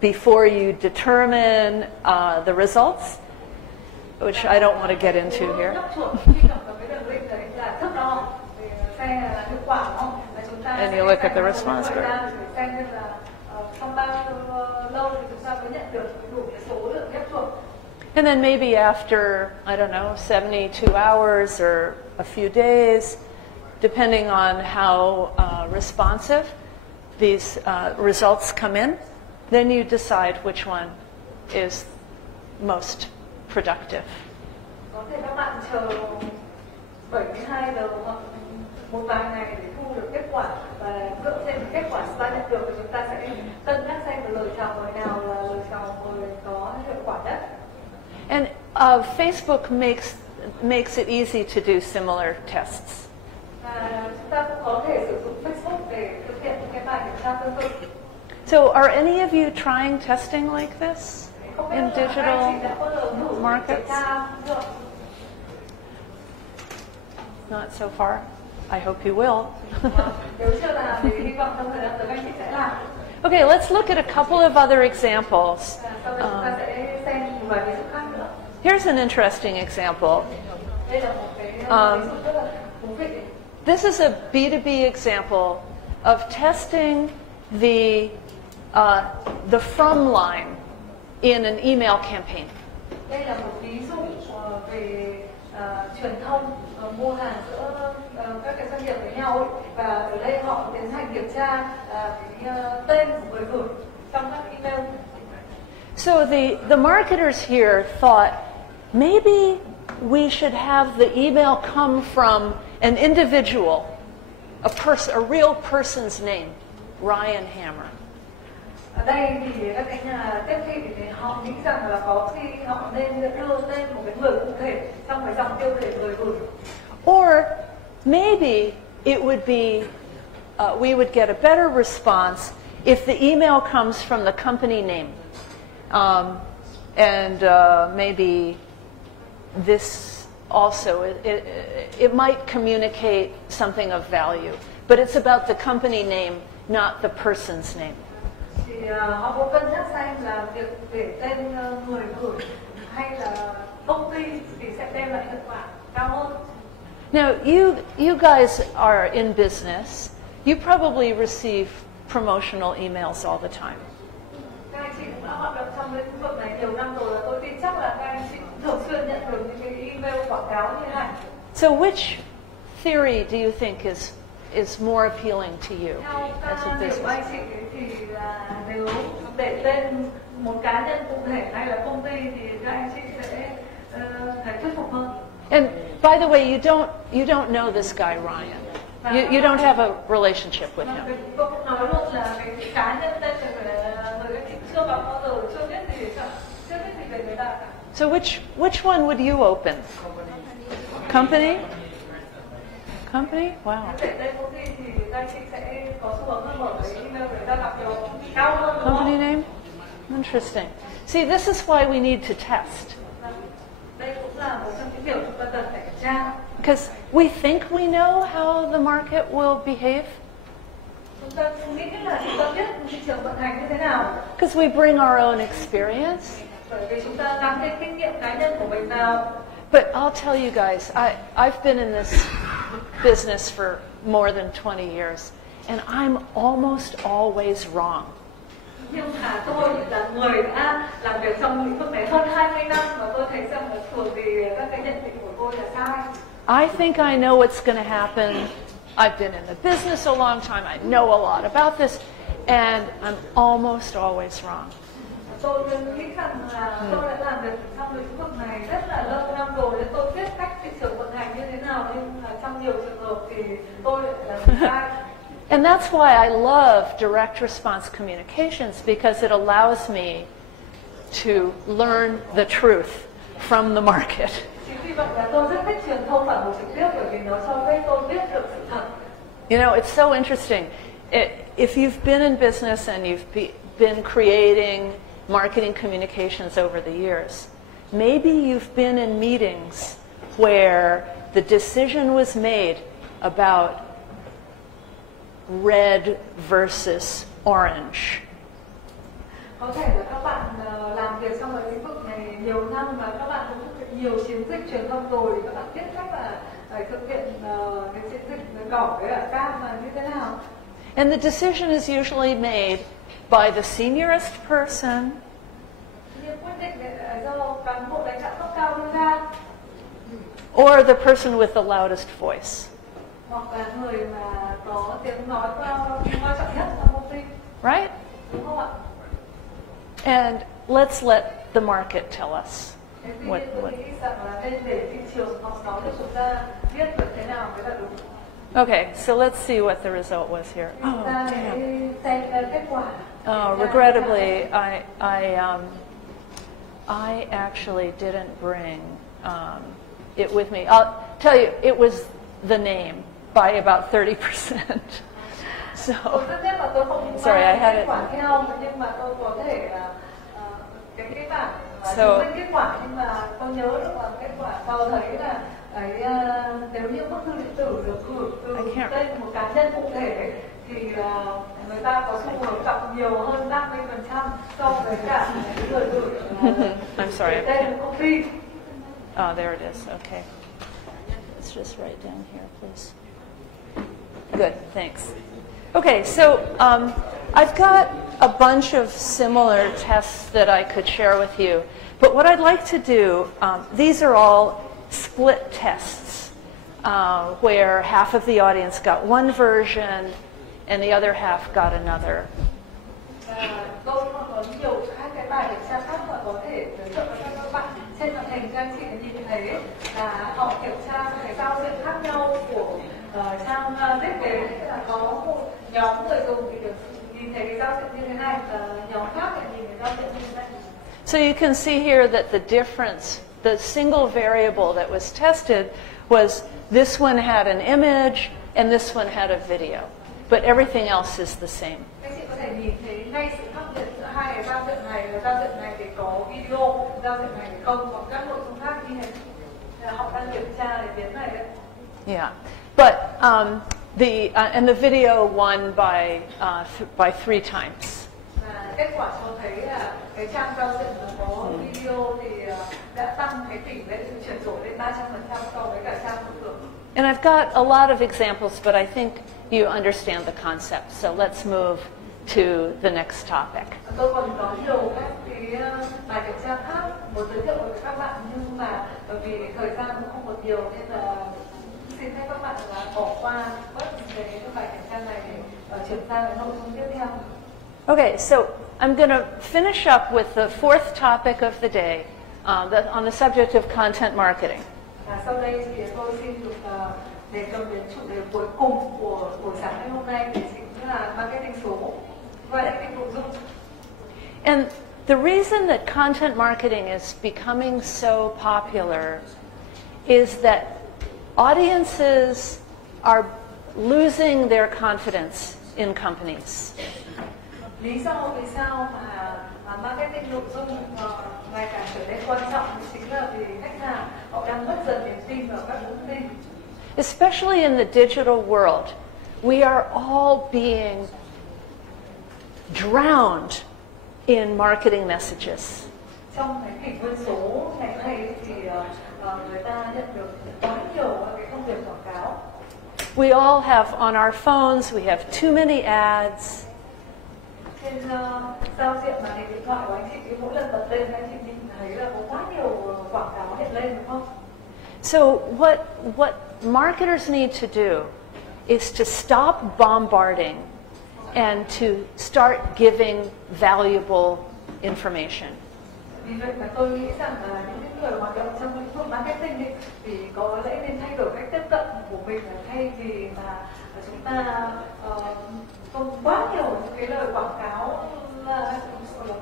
before you determine the results, which I don't want to get into here. And you look at the response curve. And then maybe after, I don't know, 72 hours or a few days, depending on how responsive these results come in, then you decide which one is most productive. Có thể các bạn chờ 72 giờ hoặc một vài ngày để thu được kết quả, và dựa trên kết quả chúng ta nhận được thì chúng ta sẽ cân nhắc xem lời chào mời nào là lời chào mời có hiệu quả nhất. And Facebook makes it easy to do similar tests. Chúng ta cũng có thể sử dụng Facebook để thực hiện những cái bài kiểm tra tương tự. So are any of you trying testing like this in digital markets? Not so far. I hope you will. Okay, let's look at a couple of other examples. Here's an interesting example. This is a B2B example of testing the from line in an email campaign. Đây là một ví dụ về truyền thông mua hàng giữa các cái doanh nghiệp với nhau ấy, và ở đây họ tiến hành kiểm tra cái tên của người gửi trong các email. So the marketers here thought maybe we should have the email come from an individual, a real person's name, Ryan Hammer. Ở đây thì các cái nhà tiếp thị thì họ nghĩ rằng là có khi họ nên đưa tên một cái người cụ thể trong cái dòng tiêu đề người gửi. Or maybe it would be we would get a better response if the email comes from the company name, and maybe this also it might communicate something of value, but it's about the company name, not the person's name. Thì họ có cân nhắc xem là việc để tên người gửi hay là công ty thì sẽ đem lại hiệu quả cao hơn. Now, you guys are in business. You probably receive promotional emails all the time. Các anh chị cũng đã hoạt động trong lĩnh vực này nhiều năm rồi, và tôi tin chắc là các anh chị thường xuyên nhận được những cái email quảng cáo như thế này. So, which theory do you think is more appealing to you as a business? Theo anh chị thì là nếu để tên một cá nhân cụ thể hay là công ty thì các anh chị sẽ thấy thuyết phục hơn. And by the way, you don't know this guy Ryan. You don't have a relationship with him. Tôi cũng nói luôn là cái cá nhân tên người anh chị chưa gặp bao giờ, chưa biết gì về người ta cả. So which one would you open? Company? Company? Wow. Company name? Interesting. See, this is why we need to test. Because we think we know how the market will behave. Because we bring our own experience. But I'll tell you guys, I've been in this business for more than 20 years, and I'm almost always wrong. Nhưng mà tôi là người đã làm việc trong lĩnh vực này hơn 20 năm và tôi thấy rằng là thường thì các cái nhận định của tôi là sai. I think I know what's going to happen. I've been in the business a long time. I know a lot about this, and I'm almost always wrong. Tôi nghĩ rằng là tôi đã làm việc trong lĩnh vực này rất là lâu năm rồi, nên tôi biết cách thị trường vận hành như thế nào, nhưng mà trong nhiều trường hợp thì tôi lại là người sai. And that's why I love direct response communications, because it allows me to learn the truth from the market. You know, it's so interesting. If you've been in business and you've been creating marketing communications over the years. Maybe you've been in meetings where the decision was made about red versus orange. Có thể là các bạn làm việc trong cái lĩnh vực này nhiều năm và các bạn cũng thực hiện nhiều chiến dịch truyền thông rồi, các bạn biết cách là thực hiện cái chiến dịch đỏ với cam là như thế nào. And the decision is usually made by the seniorest person or the person with the loudest voice. Right? And let's let the market tell us what. Okay, so let's see what the result was here. Oh, damn. Oh, regrettably, I actually didn't bring it with me. I'll tell you, it was the name by about 30%. So, sorry, I had it. So, nếu như bức thư điện tử được gửi từ tên một cá nhân cụ thể thì người ta có xu hướng đọc nhiều hơn 50% so với cả những lời gửi tên một công ty. Oh, there it is. Okay. Let's just write down here, please. Good, thanks. Okay, so I've got a bunch of similar tests that I could share with you. But what I'd like to do, these are all split tests where half of the audience got one version and the other half got another. Tôi có nhiều cái bài kiểm tra khác mà có thể giới thiệu cho các bạn. Trên màn hình các anh chị nhìn thấy là họ kiểm tra cái giao diện khác nhau của trang thiết kế, là có một nhóm người dùng thì được nhìn thấy cái giao diện như thế này và nhóm khác thì nhìn thấy giao diện như thế này. So you can see here that the difference, the single variable that was tested was this one had an image and this one had a video, but everything else is the same. Các chị có thể nhìn thấy ngay sự khác biệt giữa hai cái giao diện này, là giao diện này thì có video, giao diện này thì không, còn các nội dung khác như thế. Họ đang kiểm tra để biến này đấy. Yeah, but and the video won by 3 times. Kết quả cho thấy là cái trang giao diện có video thì đã tăng cái tỷ lệ chuyển đổi lên 300% so với cả trang thông thường. And I've got a lot of examples, but I think you understand the concept. So let's move to the next topic. Tôi còn có nhiều các cái bài kiểm tra khác muốn giới thiệu với các bạn, nhưng mà bởi vì thời gian cũng không còn nhiều nên là xin phép các bạn là bỏ qua bớt cái bài kiểm tra này để chuyển sang cái nội dung tiếp theo. Okay, so I'm going to finish up with the fourth topic of the day on the subject of content marketing. Sau đây thì tôi xin được đề cập đến chủ đề cuối cùng của buổi sáng ngày hôm nay, thì chính là marketing số và marketing nội dung. And the reason that content marketing is becoming so popular is that audiences are losing their confidence in companies. Lý do vì sao mà marketing nội dung ngày càng trở nên quan trọng chính là vì khách hàng họ đang mất dần niềm tin vào các công ty. Especially in the digital world, we are all being drowned in marketing messages. Trong cái kỷ nguyên số ngày nay thì người ta nhận được quá nhiều cái thông điệp quảng cáo. We all have on our phones, we have too many ads. Trên giao diện màn hình điện thoại của anh chị, mỗi lần bật lên anh chị nhìn thấy là có quá nhiều quảng cáo hiện lên, đúng không? So what marketers need to do is to stop bombarding and to start giving valuable information. Vì vậy mà tôi nghĩ rằng là những người hoạt động trong lĩnh vực marketing thì có lẽ nên thay đổi cách tiếp cận của mình, là thay vì mà chúng ta không quá nhiều những cái lời quảng cáo là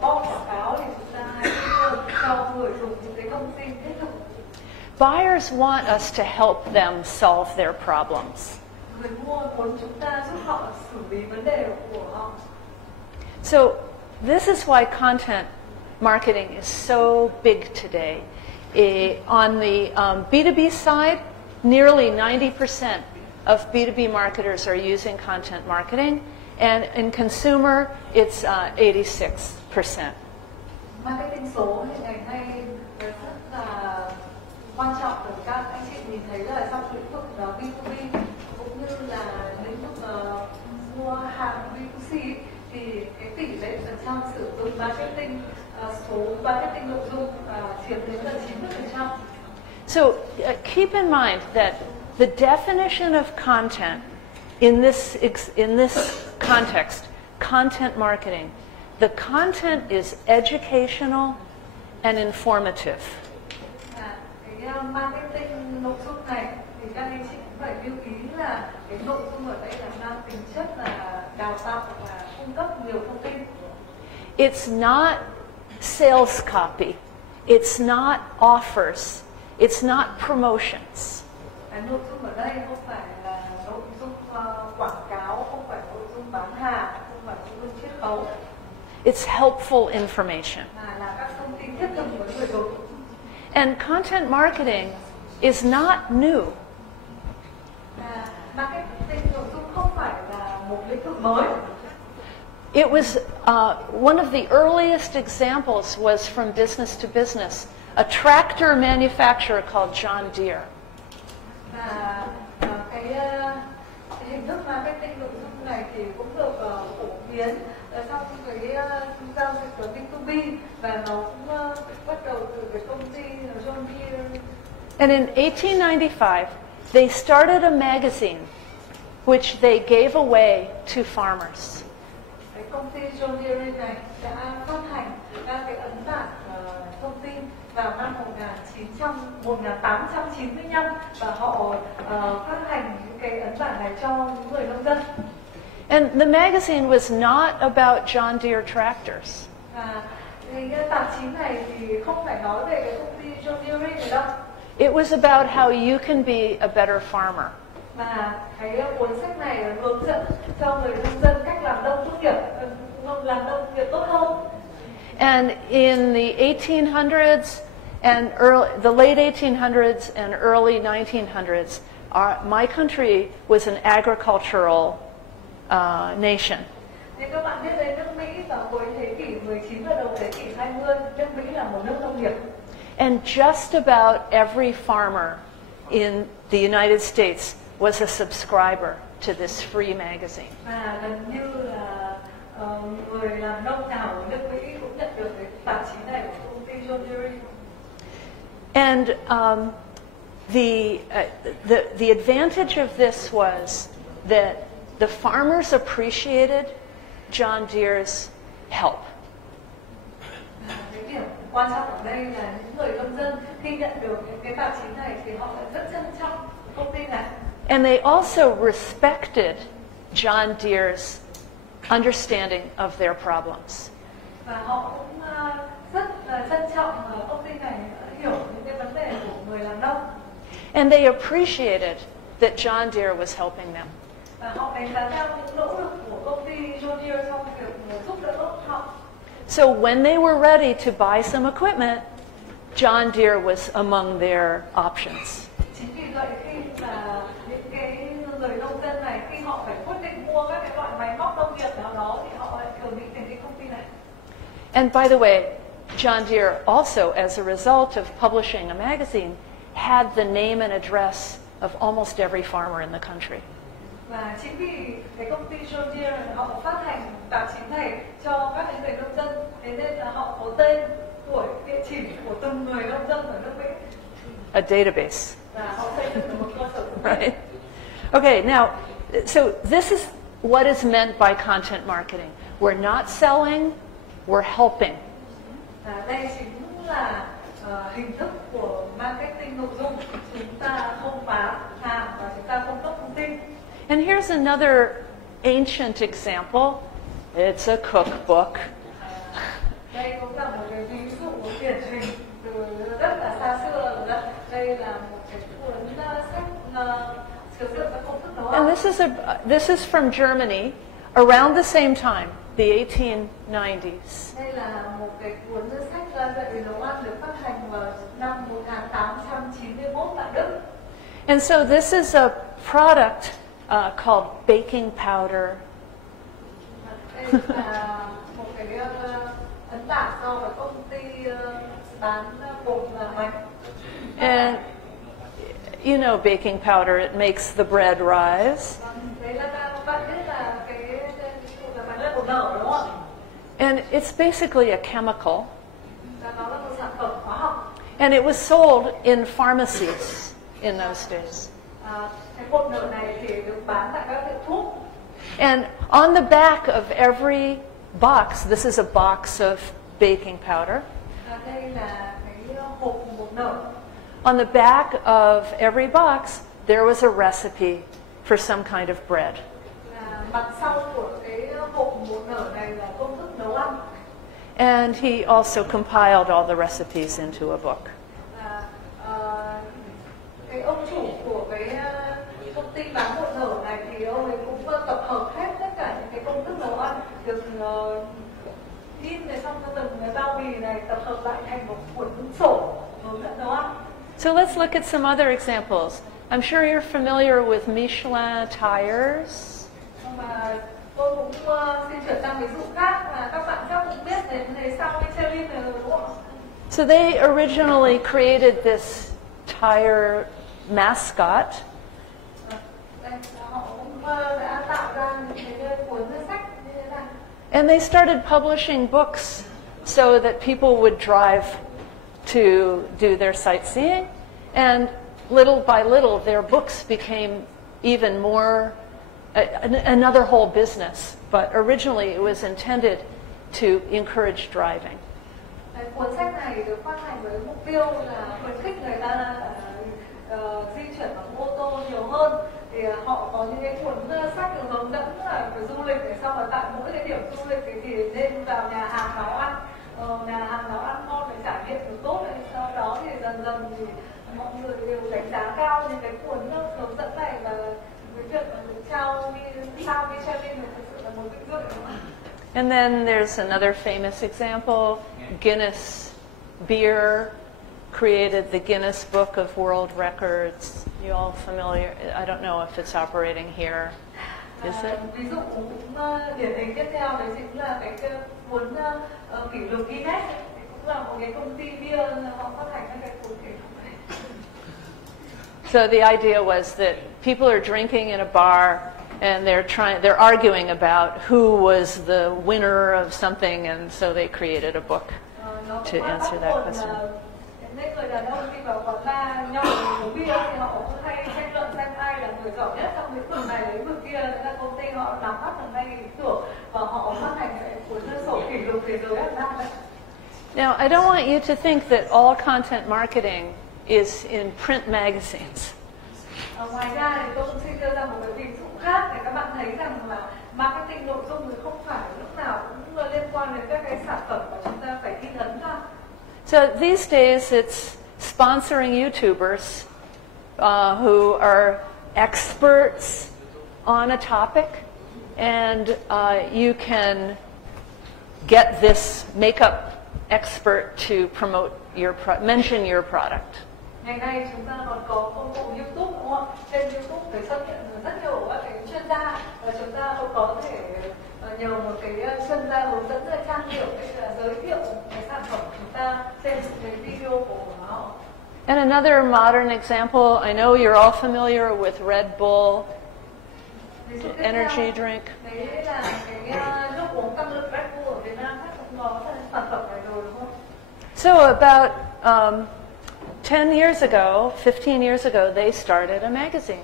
bom quảng cáo, thì chúng ta hãy cho người dùng những cái thông tin thiết thực. Buyers want us to help them solve their problems. Người mua muốn chúng ta giúp họ xử lý vấn đề của họ. So this is why content marketing is so big today. On the B2B side, nearly 90% of B2B marketers are using content marketing, and in consumer, it's 86%. Marketing số hiện ngày nay rất là quan trọng để các anh chị nhìn thấy là trong lĩnh vực B2B cũng như là lĩnh vực mua hàng B2C thì cái tỷ lệ phần trăm sử dụng marketing số marketing nội dung chiếm đến gần 90%. So keep in mind that the definition of content in this context, content marketing, the content is educational and informative. Cái marketing nội dung này thì các anh chị cũng phải lưu ý là cái nội dung ở đây là mang tính chất là đào tạo và cung cấp nhiều thông tin. It's not sales copy. It's not offers. It's not promotions. Cái nội dung ở đây không phải là nội dung quảng cáo, không phải nội dung bán hàng, không phải nội dung chiết khấu. It's helpful information. Mà là các thông tin thiết thực với người dùng. And content marketing is not new. Marketing nội dung không phải là một lĩnh vực mới. It was one of the earliest examples was from business to business, a tractor manufacturer called John Deere. Và cái hình thức marketing nội dung này thì cũng được phổ biến trong cái giao dịch của B2B và nó cũng bắt đầu từ cái công ty John Deere. And in 1895, they started a magazine which they gave away to farmers. Cái công ty John Deere này đã phát hành ra cái ấn bản thông tin vào năm 1895 và họ phát hành những cái ấn bản này cho những người nông dân. And the magazine was not about John Deere tractors. Và cái tạp chí này thì không phải nói về cái công ty John Deere này đâu. It was about how you can be a better farmer. Mà cái cuốn sách này hướng dẫn cho người nông dân cách làm nông nghiệp tốt hơn. And in the 1800s and the late 1800s and early 1900s, my country was an agricultural nation. Nếu các bạn biết đến nước Mỹ vào cuối thế kỷ 19 và đầu thế kỷ 20, nước Mỹ là một nước nông nghiệp. And just about every farmer in the United States was a subscriber to this free magazine. Và gần như là người làm nông nào ở nước Mỹ cũng nhận được cái tạp chí này của công ty John Deere. And the advantage of this was that the farmers appreciated John Deere's help. Cái điểm quan trọng ở đây là những người nông dân khi nhận được những cái tạp chí này thì họ lại rất trân trọng công ty này. And they also respected John Deere's understanding of their problems. Và họ cũng rất là trân trọng công ty này hiểu những cái vấn đề của người làm nông. And they appreciated that John Deere was helping them. Và họ đánh giá cao những nỗ lực của công ty John Deere trong việc giúp đỡ họ. So when they were ready to buy some equipment, John Deere was among their options. Chính vì vậy khi mà những cái người nông dân này khi họ phải quyết định mua các cái loại máy móc nông nghiệp nào đó thì họ lại thường nghĩ đến cái công ty này. And by the way, John Deere also, as a result of publishing a magazine, had the name and address of almost every farmer in the country. Và chính vì cái công ty John Deere họ phát hành tạp chí này cho các người nông dân, thế nên là họ có tên, tuổi, địa chỉ của từng người nông dân ở nước Mỹ. A database. Và họ xây dựng một cơ sở. Right. Okay, now, so this is what is meant by content marketing. We're not selling, we're helping. Đây chính là hình thức của marketing nội dung. Chúng ta không bán hàng và chúng ta cung cấp thông tin. And here's another ancient example. It's a cookbook. Đây cũng là một cái ví dụ điển hình từ rất là xa xưa rồi. Đây là một cái cuốn sách sử dụng các công thức nấu ăn. And this is from Germany around the same time. the 1890s. Đây là một cái cuốn sách dạy về nấu ăn được phát hành vào năm 1891 tại Đức. And so this is a product called baking powder. Đây là một cái ấn bản do một công ty bán bột và mạch. And you know baking powder, it makes the bread rise. Đấy là bạn biết là cái bánh là bột nở đúng không ạ? And it's basically a chemical. Nó là một sản phẩm hóa học. And it was sold in pharmacies in those days. Cái bột nở này thì được bán tại các hiệu thuốc. And on the back of every box, this is a box of baking powder. Đây là cái hộp bột nở. On the back of every box, there was a recipe for some kind of bread. Mặt sau của cái hộp bột nở này là công thức nấu ăn. And he also compiled all the recipes into a book. Cái ông chủ của cái công ty bán bột nở này thì ông ấy cũng tập hợp hết tất cả những cái công thức nấu ăn được in này, xong cho từng cái bao bì này tập hợp lại thành một cuốn sổ hướng dẫn nấu ăn. So let's look at some other examples. I'm sure you're familiar with Michelin Tires. Mà tôi cũng xin chuyển sang ví dụ khác mà các bạn chắc cũng biết đến này sau Michelin rồi đúng không? So they originally created this tire mascot. Họ cũng đã tạo ra những cái cuốn sách như thế này. And they started publishing books so that people would drive to do their sightseeing. And little by little, their books became even more, another whole business. But originally, it was intended to encourage driving. Cuốn sách này được phát hành với mục tiêu là khuyến khích người ta di chuyển bằng ô tô nhiều hơn. Thì họ có những cái cuốn sách được hướng dẫn là về du lịch, để xong rồi tại mỗi cái điểm du lịch thì nên vào nhà hàng nấu ăn, nhà hàng nấu ăn ngon để trải nghiệm được tốt. Sau đó thì dần dần thì mọi người đều đánh giá cao những cái cuốn hướng dẫn này, và cái việc trao Michelin thực sự là một vinh dự đúng không? And then there's another famous example. Guinness Beer created the Guinness Book of World Records. You all familiar? I don't know if it's operating here. Is it? Ví dụ cũng điển hình tiếp theo đấy chính là cái cuốn kỷ lục Guinness. Cũng là một cái công ty bia họ phát hành cái cuốn kỷ lục này. So the idea was that people are drinking in a bar and they're arguing about who was the winner of something, and so they created a book to answer that question. Nên người đàn ông khi vào quán bar nhậu uống bia thì họ cũng hay tranh luận xem ai là người giỏi nhất trong lĩnh vực này lĩnh vực kia. Nên là công ty họ nắm bắt được ngay ý tưởng và họ phát hành cái cuốn sổ kỷ lục thế giới Việt Nam đấy. Now, I don't want you to think that all content marketing is in print magazines. Ngoài ra thì tôi cũng xin đưa ra một cái ví dụ khác để các bạn thấy rằng là marketing nội dung thì không phải lúc nào cũng liên quan đến các cái sản phẩm mà chúng ta phải ghi ấn ra. So these days it's sponsoring YouTubers who are experts on a topic, and you can get this makeup expert to promote mention your product. Ngày nay chúng ta còn có công cụ YouTube đúng không? Trên YouTube để xuất hiện rất nhiều các cái chuyên gia, và chúng ta cũng có thể nhờ một cái chuyên gia hướng dẫn ra trang điểm hay là giới thiệu cái sản phẩm của chúng ta trên cái video của họ. And another modern example, I know you're all familiar with Red Bull energy drink. Đấy là cái nước uống tăng lực Red Bull ở Việt Nam, chắc cũng có sản phẩm này rồi đúng không? So about 10 years ago, 15 years ago, they started a magazine.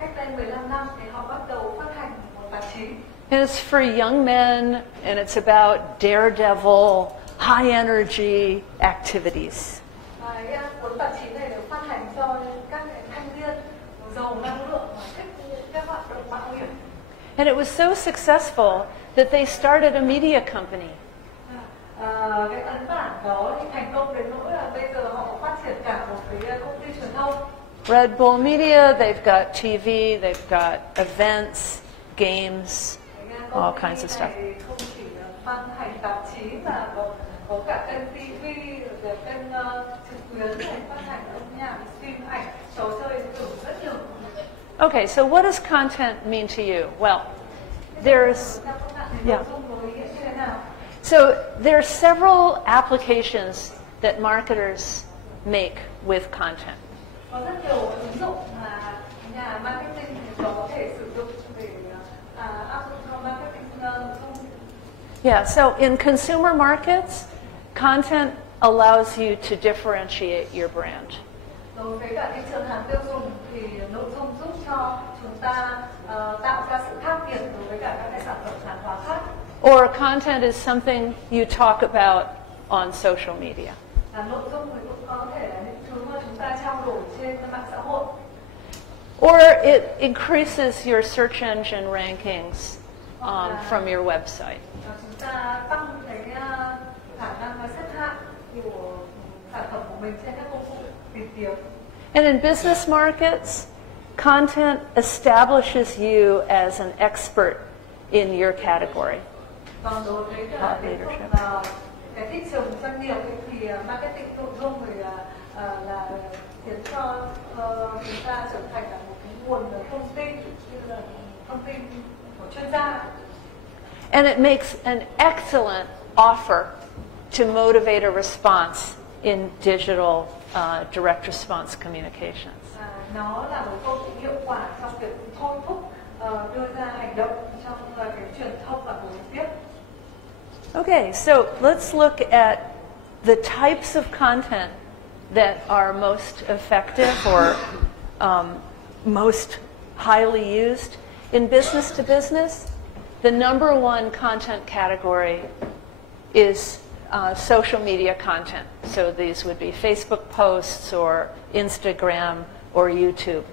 Cách đây 15 năm thì họ bắt đầu phát hành một tạp chí. And it's for young men, and it's about daredevil, high energy activities. Cái cuốn tạp chí này được phát hành cho các thanh niên giàu năng lượng và thích các hoạt động mạo hiểm. And it was so successful that they started a media company. Cái ấn bản đó thì thành công đến nỗi là bây giờ họ phát triển cả một cái công ty truyền thông. Red Bull Media, they've got TV, they've got events, games, all kinds of stuff. Không chỉ ban hành tạp chí và có cả kênh TV, rồi kênh trực tuyến này, phát hành âm nhạc, phim ảnh, trò chơi điện tử rất nhiều. Okay, so what does content mean to you? Well, there's So there are several applications that marketers make with content. Có rất nhiều ứng dụng mà nhà marketing có thể sử dụng để áp dụng cho marketing nội dung. Yeah, so in consumer markets, content allows you to differentiate your brand. Đối với cả thị trường hàng tiêu dùng thì nội dung giúp cho chúng ta tạo ra sự khác biệt đối với cả các cái sản phẩm hàng hóa khác. Or content is something you talk about on social media. Nội dung thì cũng có thể là những thứ mà chúng ta trao đổi trên mạng xã hội. Or it increases your search engine rankings from your website. Chúng ta tăng cái khả năng xếp hạng của sản phẩm của mình trên các công cụ tìm kiếm. And in business markets, content establishes you as an expert in your category. Còn đối với cả cái thị trường doanh nghiệp thì marketing nội dung thì là khiến cho chúng ta trở thành là một cái nguồn thông tin như là thông tin của chuyên gia. And it makes an excellent offer to motivate a response in digital direct response communications. Nó là một công cụ hiệu quả trong việc thôi thúc đưa ra hành động trong cái truyền thông và buổi tiếp. Okay, so let's look at the types of content that are most effective or most highly used. In business to business, the number one content category is social media content. So these would be Facebook posts or Instagram or YouTube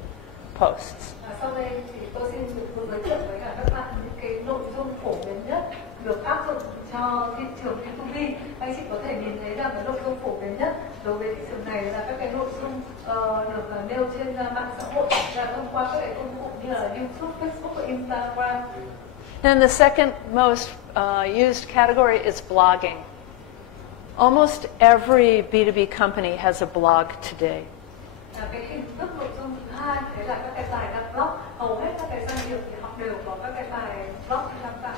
posts. Sau đây thì tôi xin được giới thiệu với cả các bạn những cái nội dung phổ biến nhất được áp dụng cho thị trường B2B. Anh chị có thể nhìn thấy rằng cái nội dung phổ biến nhất đối với thị trường này là các cái nội dung được nêu trên mạng xã hội và thông qua các cái công cụ như là YouTube, Facebook và Instagram. And the second most used category is blogging. Almost every B2B company has a blog today. Cái hình thức nội dung thứ hai đấy là các cái bài đăng blog. Hầu hết các cái doanh nghiệp thì họ đều có các cái bài blog đăng tải.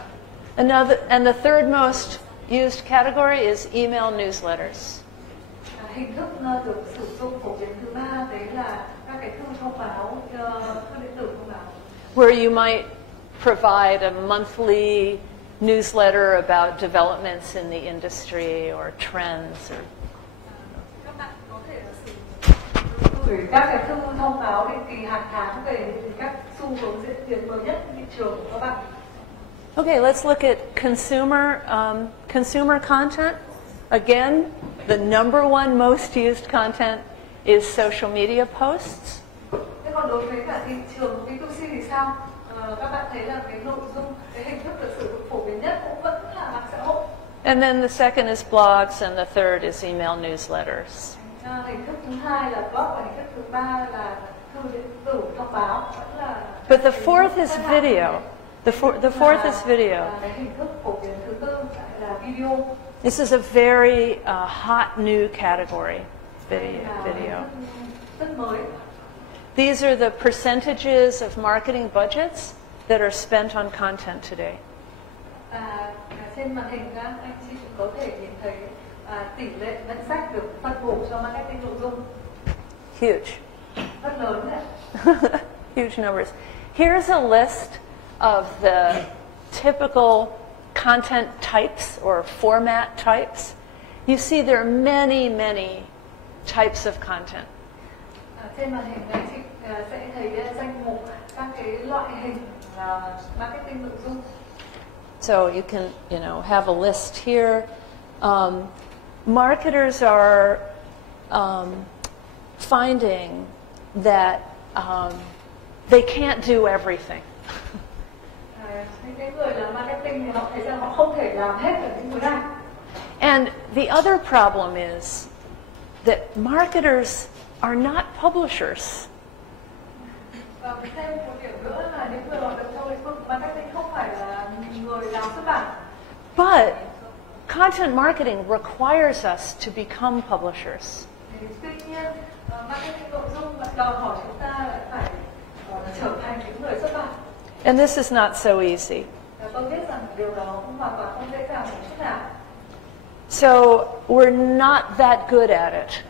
And the third most used category is email newsletters. Hình thức được sử dụng phổ biến thứ ba đấy là các cái thư thông báo, thư điện tử thông báo. Where you might provide a monthly newsletter about developments in the industry or trends. Các bạn có thể sử dụng gửi các cái thư thông báo định kỳ hàng tháng về các xu hướng diễn biến mới nhất thị trường của các bạn. Okay, let's look at consumer content. Again, the number one most used content is social media posts. Thế còn đối với cả thị trường B2C thì sao? Các bạn thấy là cái nội dung, cái hình thức được sử dụng phổ biến nhất cũng vẫn là mạng xã hội. And then the second is blogs, and the third is email newsletters. Hình thức thứ hai là blog và hình thức thứ ba là thư điện tử thông báo, vẫn là. But the fourth is video. The fourth is video. Cái hình thức phổ biến thứ tư là video. This is a very hot new category, video. Rất mới. These are the percentages of marketing budgets that are spent on content today. Trên màn hình các anh chị có thể nhìn thấy tỷ lệ ngân sách được phân bổ cho marketing nội dung. Huge. Rất lớn đấy. Huge numbers. Here's a list of the typical content types or format types. You see there are many, many types of content. Trên màn hình anh chị sẽ thấy danh mục các cái loại hình marketing nội dung. So you can, have a list here. Marketers are finding that they can't do everything. Những người làm marketing thì họ thấy rằng họ không thể làm hết được những thứ này. And the other problem is that marketers are not publishers. Và thêm một điểm nữa là những người hoạt động trong lĩnh vực marketing không phải là người làm xuất bản. But content marketing requires us to become publishers. Tuy nhiên, marketing nội dung đòi hỏi chúng ta lại phải trở thành những người xuất bản. And this is not so easy. Tôi biết rằng điều đó cũng hoàn toàn không dễ dàng một chút nào. So we're not that good at it.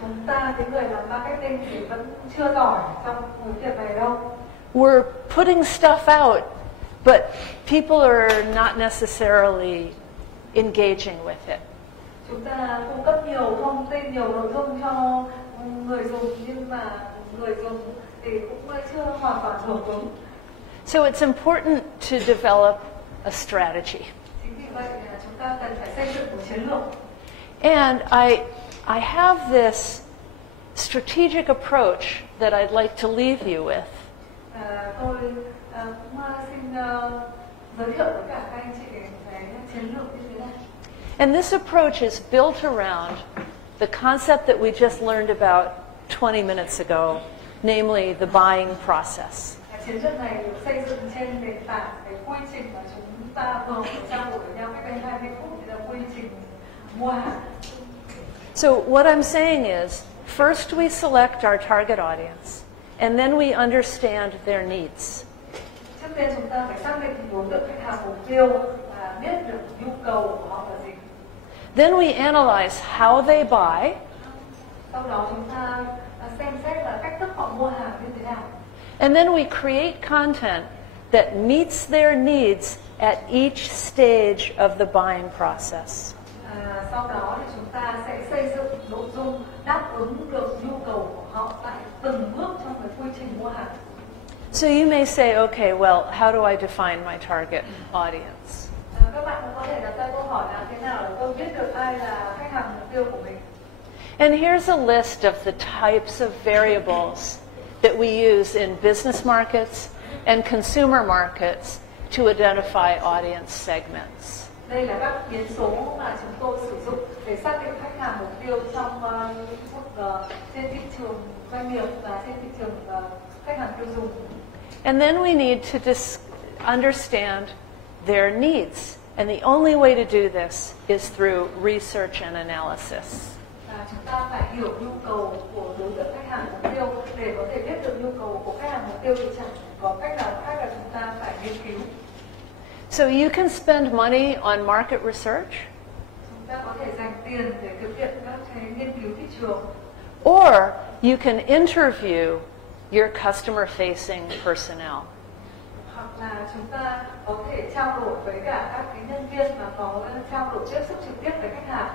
Chúng ta, những người làm marketing thì vẫn chưa giỏi trong việc này đâu. We're putting stuff out, but people are not necessarily engaging with it. Chúng ta cung cấp nhiều thông tin, nhiều nội dung cho người dùng, nhưng mà người dùng thì cũng chưa hoàn toàn hưởng ứng. So it's important to develop a strategy. Chính vì vậy chúng ta cần phải xây dựng một chiến lược. And I have this strategic approach that I'd like to leave you with. Tôi cũng xin giới thiệu với cả các anh chị cái chiến lược như thế này. And this approach is built around the concept that we just learned about 20 minutes ago, namely the buying process. Chiến lược này được xây dựng trên nền tảng cái quy trình mà chúng ta vừa mới trao đổi với nhau cách đây 20 phút, thì là quy trình mua hàng. So what I'm saying is, first we select our target audience, and then we understand their needs. Trước tiên chúng ta phải xác định đối tượng khách hàng mục tiêu và biết được nhu cầu của họ là gì. Then we analyze how they buy. Sau đó chúng ta xem xét là cách thức họ mua hàng như thế nào. And then we create content that meets their needs at each stage of the buying process. Sau đó thì chúng ta sẽ xây dựng nội dung đáp ứng được nhu cầu của họ tại từng bước trong cái quy trình mua hàng. So you may say, okay, well, how do I define my target audience? Các bạn cũng có thể đặt ra câu hỏi là thế nào để tôi biết được ai là khách hàng mục tiêu của mình. And here's a list of the types of variables that we use in business markets and consumer markets to identify audience segments. Đây là các biến số mà chúng tôi sử dụng để xác định khách hàng mục tiêu trong trên thị trường doanh nghiệp và trên thị trường khách hàng tiêu dùng. And then we need to understand their needs. And the only way to do this is through research and analysis. Chúng ta phải hiểu nhu cầu của đối tượng khách hàng mục tiêu để có thể biết được nhu cầu của khách hàng mục tiêu, thì chẳng có cách nào khác là chúng ta phải nghiên cứu. So you can spend money on market research. Chúng ta có thể dành tiền để thực hiện các cái nghiên cứu thị trường. Or you can interview your customer-facing personnel. Hoặc là chúng ta có thể trao đổi với cả các cái nhân viên mà có trao đổi tiếp xúc trực tiếp với khách hàng.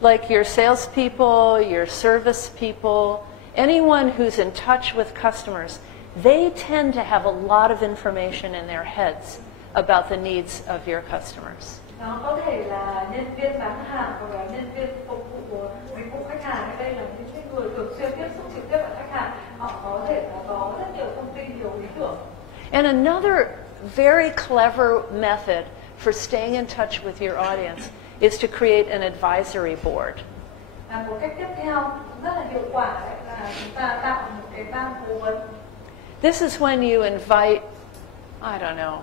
Like your salespeople, your service people, anyone who's in touch with customers, they tend to have a lot of information in their heads about the needs of your customers. Nó có thể là nhân viên bán hàng hoặc là nhân viên phục vụ của dịch vụ khách hàng. Đây là những người thường xuyên tiếp xúc trực tiếp với khách hàng. Họ có thể là có rất nhiều thông tin, nhiều ý tưởng. And another very clever method for staying in touch with your audience is to create an advisory board. Một cách tiếp theo rất là hiệu quả là chúng ta tạo một cái ban cố vấn. This is when you invite, I don't know,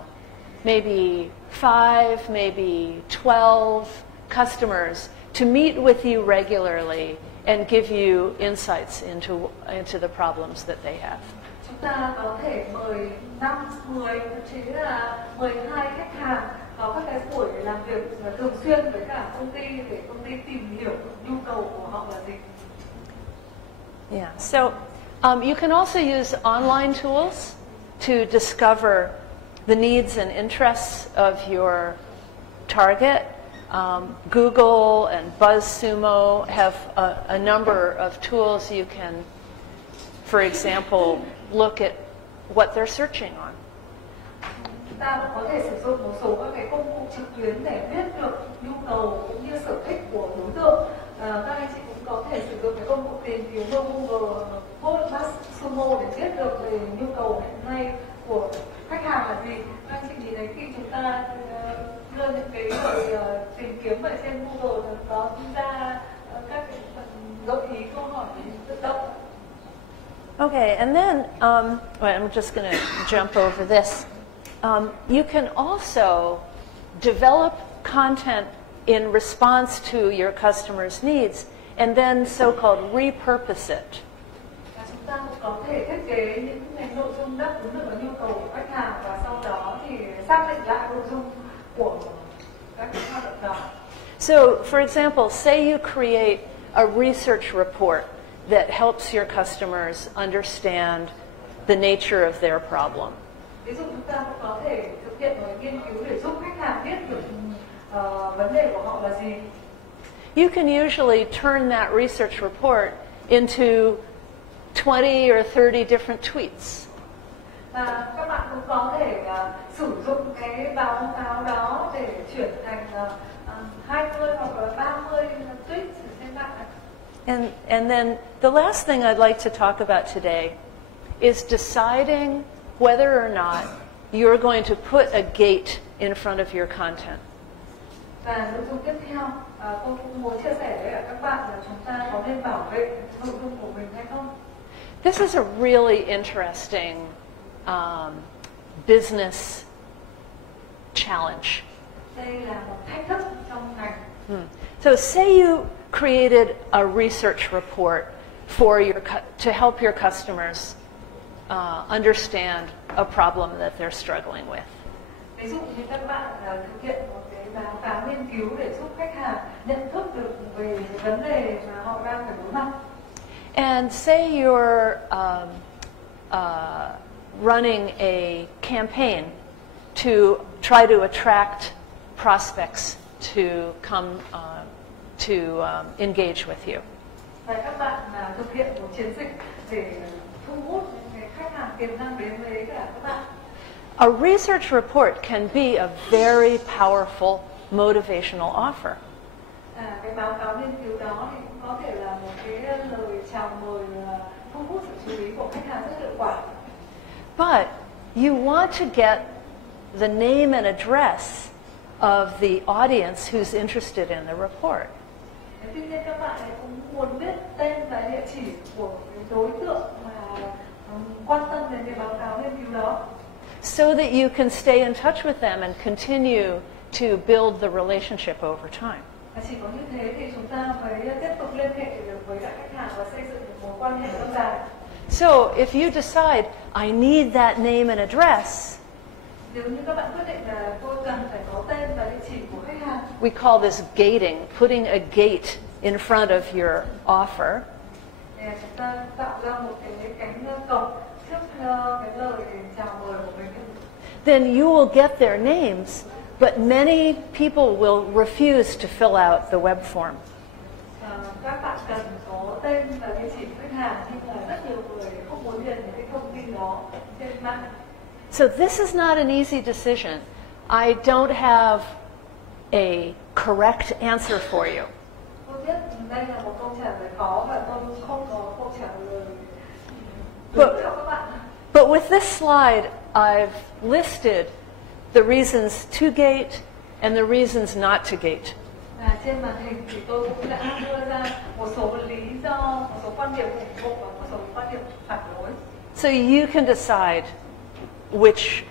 maybe 5, maybe 12 customers to meet with you regularly and give you insights into the problems that they have. Chúng ta có thể mời 5, 10, thậm chí là 12 khách hàng có các cái buổi làm việc thường xuyên với cả công ty để công ty tìm hiểu nhu cầu của họ là gì. Yeah. So you can also use online tools to discover the needs and interests of your target. Google and BuzzSumo have a number of tools you can, for example, look at what they're searching on. Chúng ta cũng có thể sử dụng một số các cái công cụ trực tuyến để biết được nhu cầu cũng như sở thích của đối tượng. Các anh chị cũng có thể sử dụng cái công cụ tìm kiếm Google, BuzzSumo để biết được về nhu cầu hiện nay của khách hàng là gì. Các anh chị nhìn thấy khi chúng ta đưa những cái tìm kiếm ở trên Google có ra các cái gợi ý câu hỏi tự động. Okay, and then I'm just going to jump over this. You can also develop content in response to your customer's needs and then so-called repurpose it. Chúng ta có thể thiết kế những cái nội dung đáp ứng được nhu cầu của khách hàng và sau đó thì xác định lại nội dung của các hoạt động đó. So, for example, say you create a research report that helps your customers understand the nature of their problem. Ví dụ chúng ta cũng có thể thực hiện một nghiên cứu để giúp khách hàng biết được vấn đề của họ là gì. You can usually turn that research report into 20 or 30 different tweets. Và các bạn cũng có thể sử dụng cái báo cáo đó để chuyển thành 20 hoặc là 30 tweet trên mạng. And then the last thing I'd like to talk about today is deciding whether or not you're going to put a gate in front of your content. Và nội dung tiếp theo, tôi cũng muốn chia sẻ với các bạn là chúng ta có nên bảo vệ nội dung của mình hay không. This is a really interesting business challenge. Đây là một thách thức trong ngành. So say you created a research report to help your customers understand a problem that they're struggling with. Ví dụ như các bạn thực hiện một cái báo cáo nghiên cứu để giúp khách hàng nhận thức được về vấn đề mà họ đang phải đối mặt. And say you're running a campaign to try to attract prospects to come to engage with you. Và các bạn thực hiện một chiến dịch để thu hút những khách hàng tiềm năng đến với cả các bạn. A research report can be a very powerful motivational offer. Cái báo cáo nghiên cứu đó thì cũng có thể là một cái lời chào mời thu hút sự chú ý của khách hàng rất hiệu quả. But you want to get the name and address of the audience who's interested in the report. Tuy nhiên các bạn cũng muốn biết tên và địa chỉ của cái đối tượng mà quan tâm đến cái báo cáo nghiên cứu đó. So that you can stay in touch with them and continue to build the relationship over time. Và chỉ có như thế thì chúng ta mới tiếp tục liên hệ được với các khách hàng và xây dựng một mối quan hệ lâu dài. So if you decide I need that name and address, nếu như các bạn quyết định là tôi cần phải có tên và địa chỉ của khách hàng, we call this gating, putting a gate in front of your offer. Để chúng ta tạo ra một cái cánh cổng trước cái lời chào mời của mình. Then you will get their names, but many people will refuse to fill out the web form. Các bạn cần có tên và địa chỉ khách hàng, nhưng mà rất nhiều người không muốn điền những cái thông tin đó trên mạng. So this is not an easy decision. I don't have a correct answer for you. Tôi biết đây là một câu trả lời khó và tôi không có câu trả lời đúng cho các bạn. But with this slide, I've listed the reasons to gate and the reasons not to gate. Trên màn hình thì tôi cũng đã đưa ra một số lý do, một số quan điểm ủng hộ và một số quan điểm phản đối. So you can decide which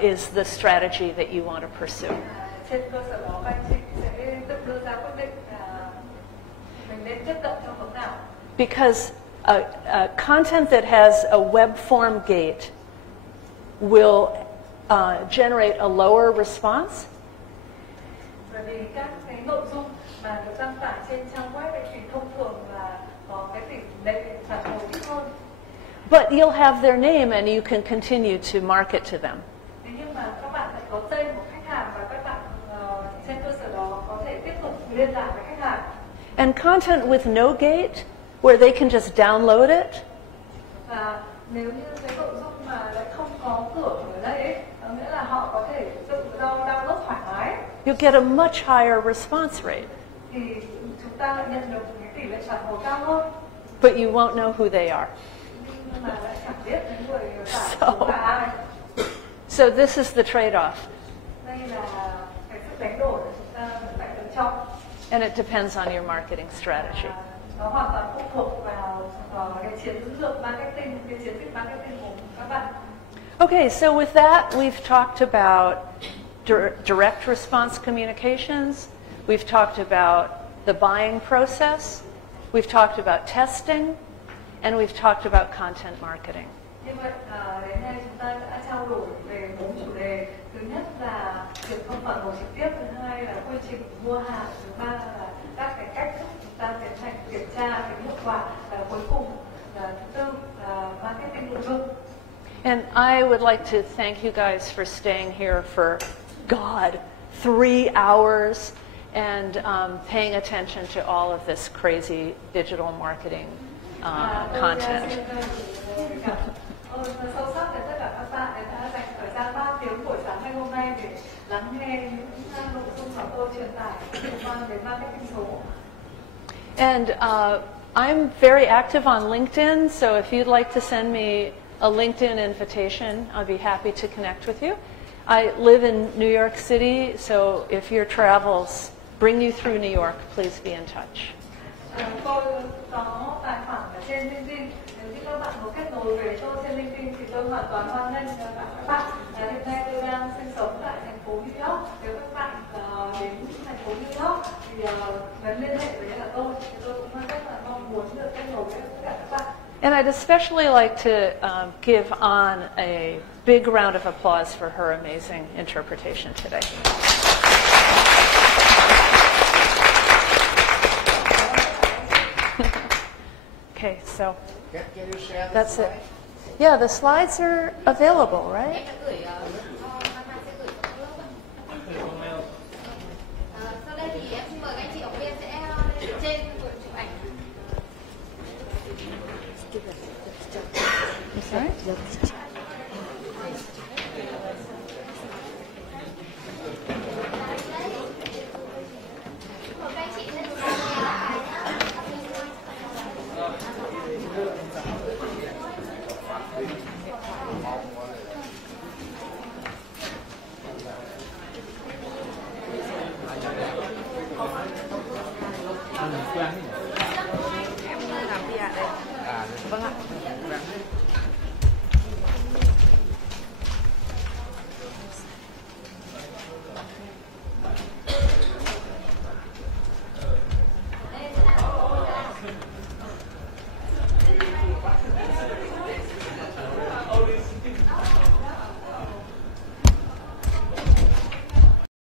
is the strategy that you want to pursue. Trên cơ sở đó, các anh chị sẽ tự đưa ra quyết định mình nên tiếp cận theo hướng nào. Because a content that has a web form gate will generate a lower response. Bởi vì các cái nội dung mà được đăng tải trên trang web thì thông thường là có cái tỷ lệ phản hồi ít hơn. But you'll have their name and you can continue to market to them. Nhưng mà các bạn lại có tên của khách hàng và các bạn trên cơ sở đó có thể tiếp tục liên lạc với khách hàng. And content with no gate, where they can just download it. Và nếu như cái nội dung mà lại không có cửa ở đây, nghĩa là họ có thể tự download thoải mái. You'll get a much higher response rate. Thì chúng ta lại nhận được cái tỷ lệ phản hồi cao hơn. But you won't know who they are. Nhưng mà lại chẳng biết những người tải là ai. So this is the trade-off. Đây là cái sự đánh đổi để chúng ta phải lựa chọn. And it depends on your marketing strategy. Nó hoàn toàn phụ thuộc vào cái chiến lược marketing, cái chiến dịch marketing của các bạn. Okay, so with that, we've talked about direct response communications. We've talked about the buying process. We've talked about testing. And we've talked about content marketing. Như vậy, đến nay chúng ta đã trao đổi về 4 chủ đề. Thứ nhất là truyền thông phản hồi trực tiếp, thứ hai là quy trình mua hàng, thứ ba là các cái cách thức chúng ta tiến hành kiểm tra cái hiệu quả, và cuối cùng là thứ tư là marketing nội dung. And I would like to thank you guys for staying here for, 3 hours and paying attention to all of this crazy digital marketing content. Sâu sắc đến tất cả các bạn đã dành thời gian 3 tiếng buổi sáng ngày hôm nay để lắng nghe những nội dung mà tôi truyền tải liên quan đến marketing số. And I'm very active on LinkedIn, so if you'd like to send me a LinkedIn invitation, I'll be happy to connect with you. I live in New York City, so if your travels bring you through New York, please be in touch. Tôi có tài khoản ở trên LinkedIn. Nếu như các bạn có kết nối với tôi trên LinkedIn thì tôi hoàn toàn hoan nghênh các bạn. Hiện nay tôi đang sinh sống tại thành phố New York. Nếu các bạn đến thành phố New York thì vẫn liên hệ với tôi. Thì tôi cũng rất là mong muốn được kết nối với tất cả các bạn. And I'd especially like to give An a big round of applause for her amazing interpretation today. Okay, so Can you share the that's slide? it. Yeah, the slides are available, right? Sau đây thì em xin mời các anh chị học viên sẽ trên buổi chụp ảnh. I'm sorry? Em làm PR đây. Vâng ạ.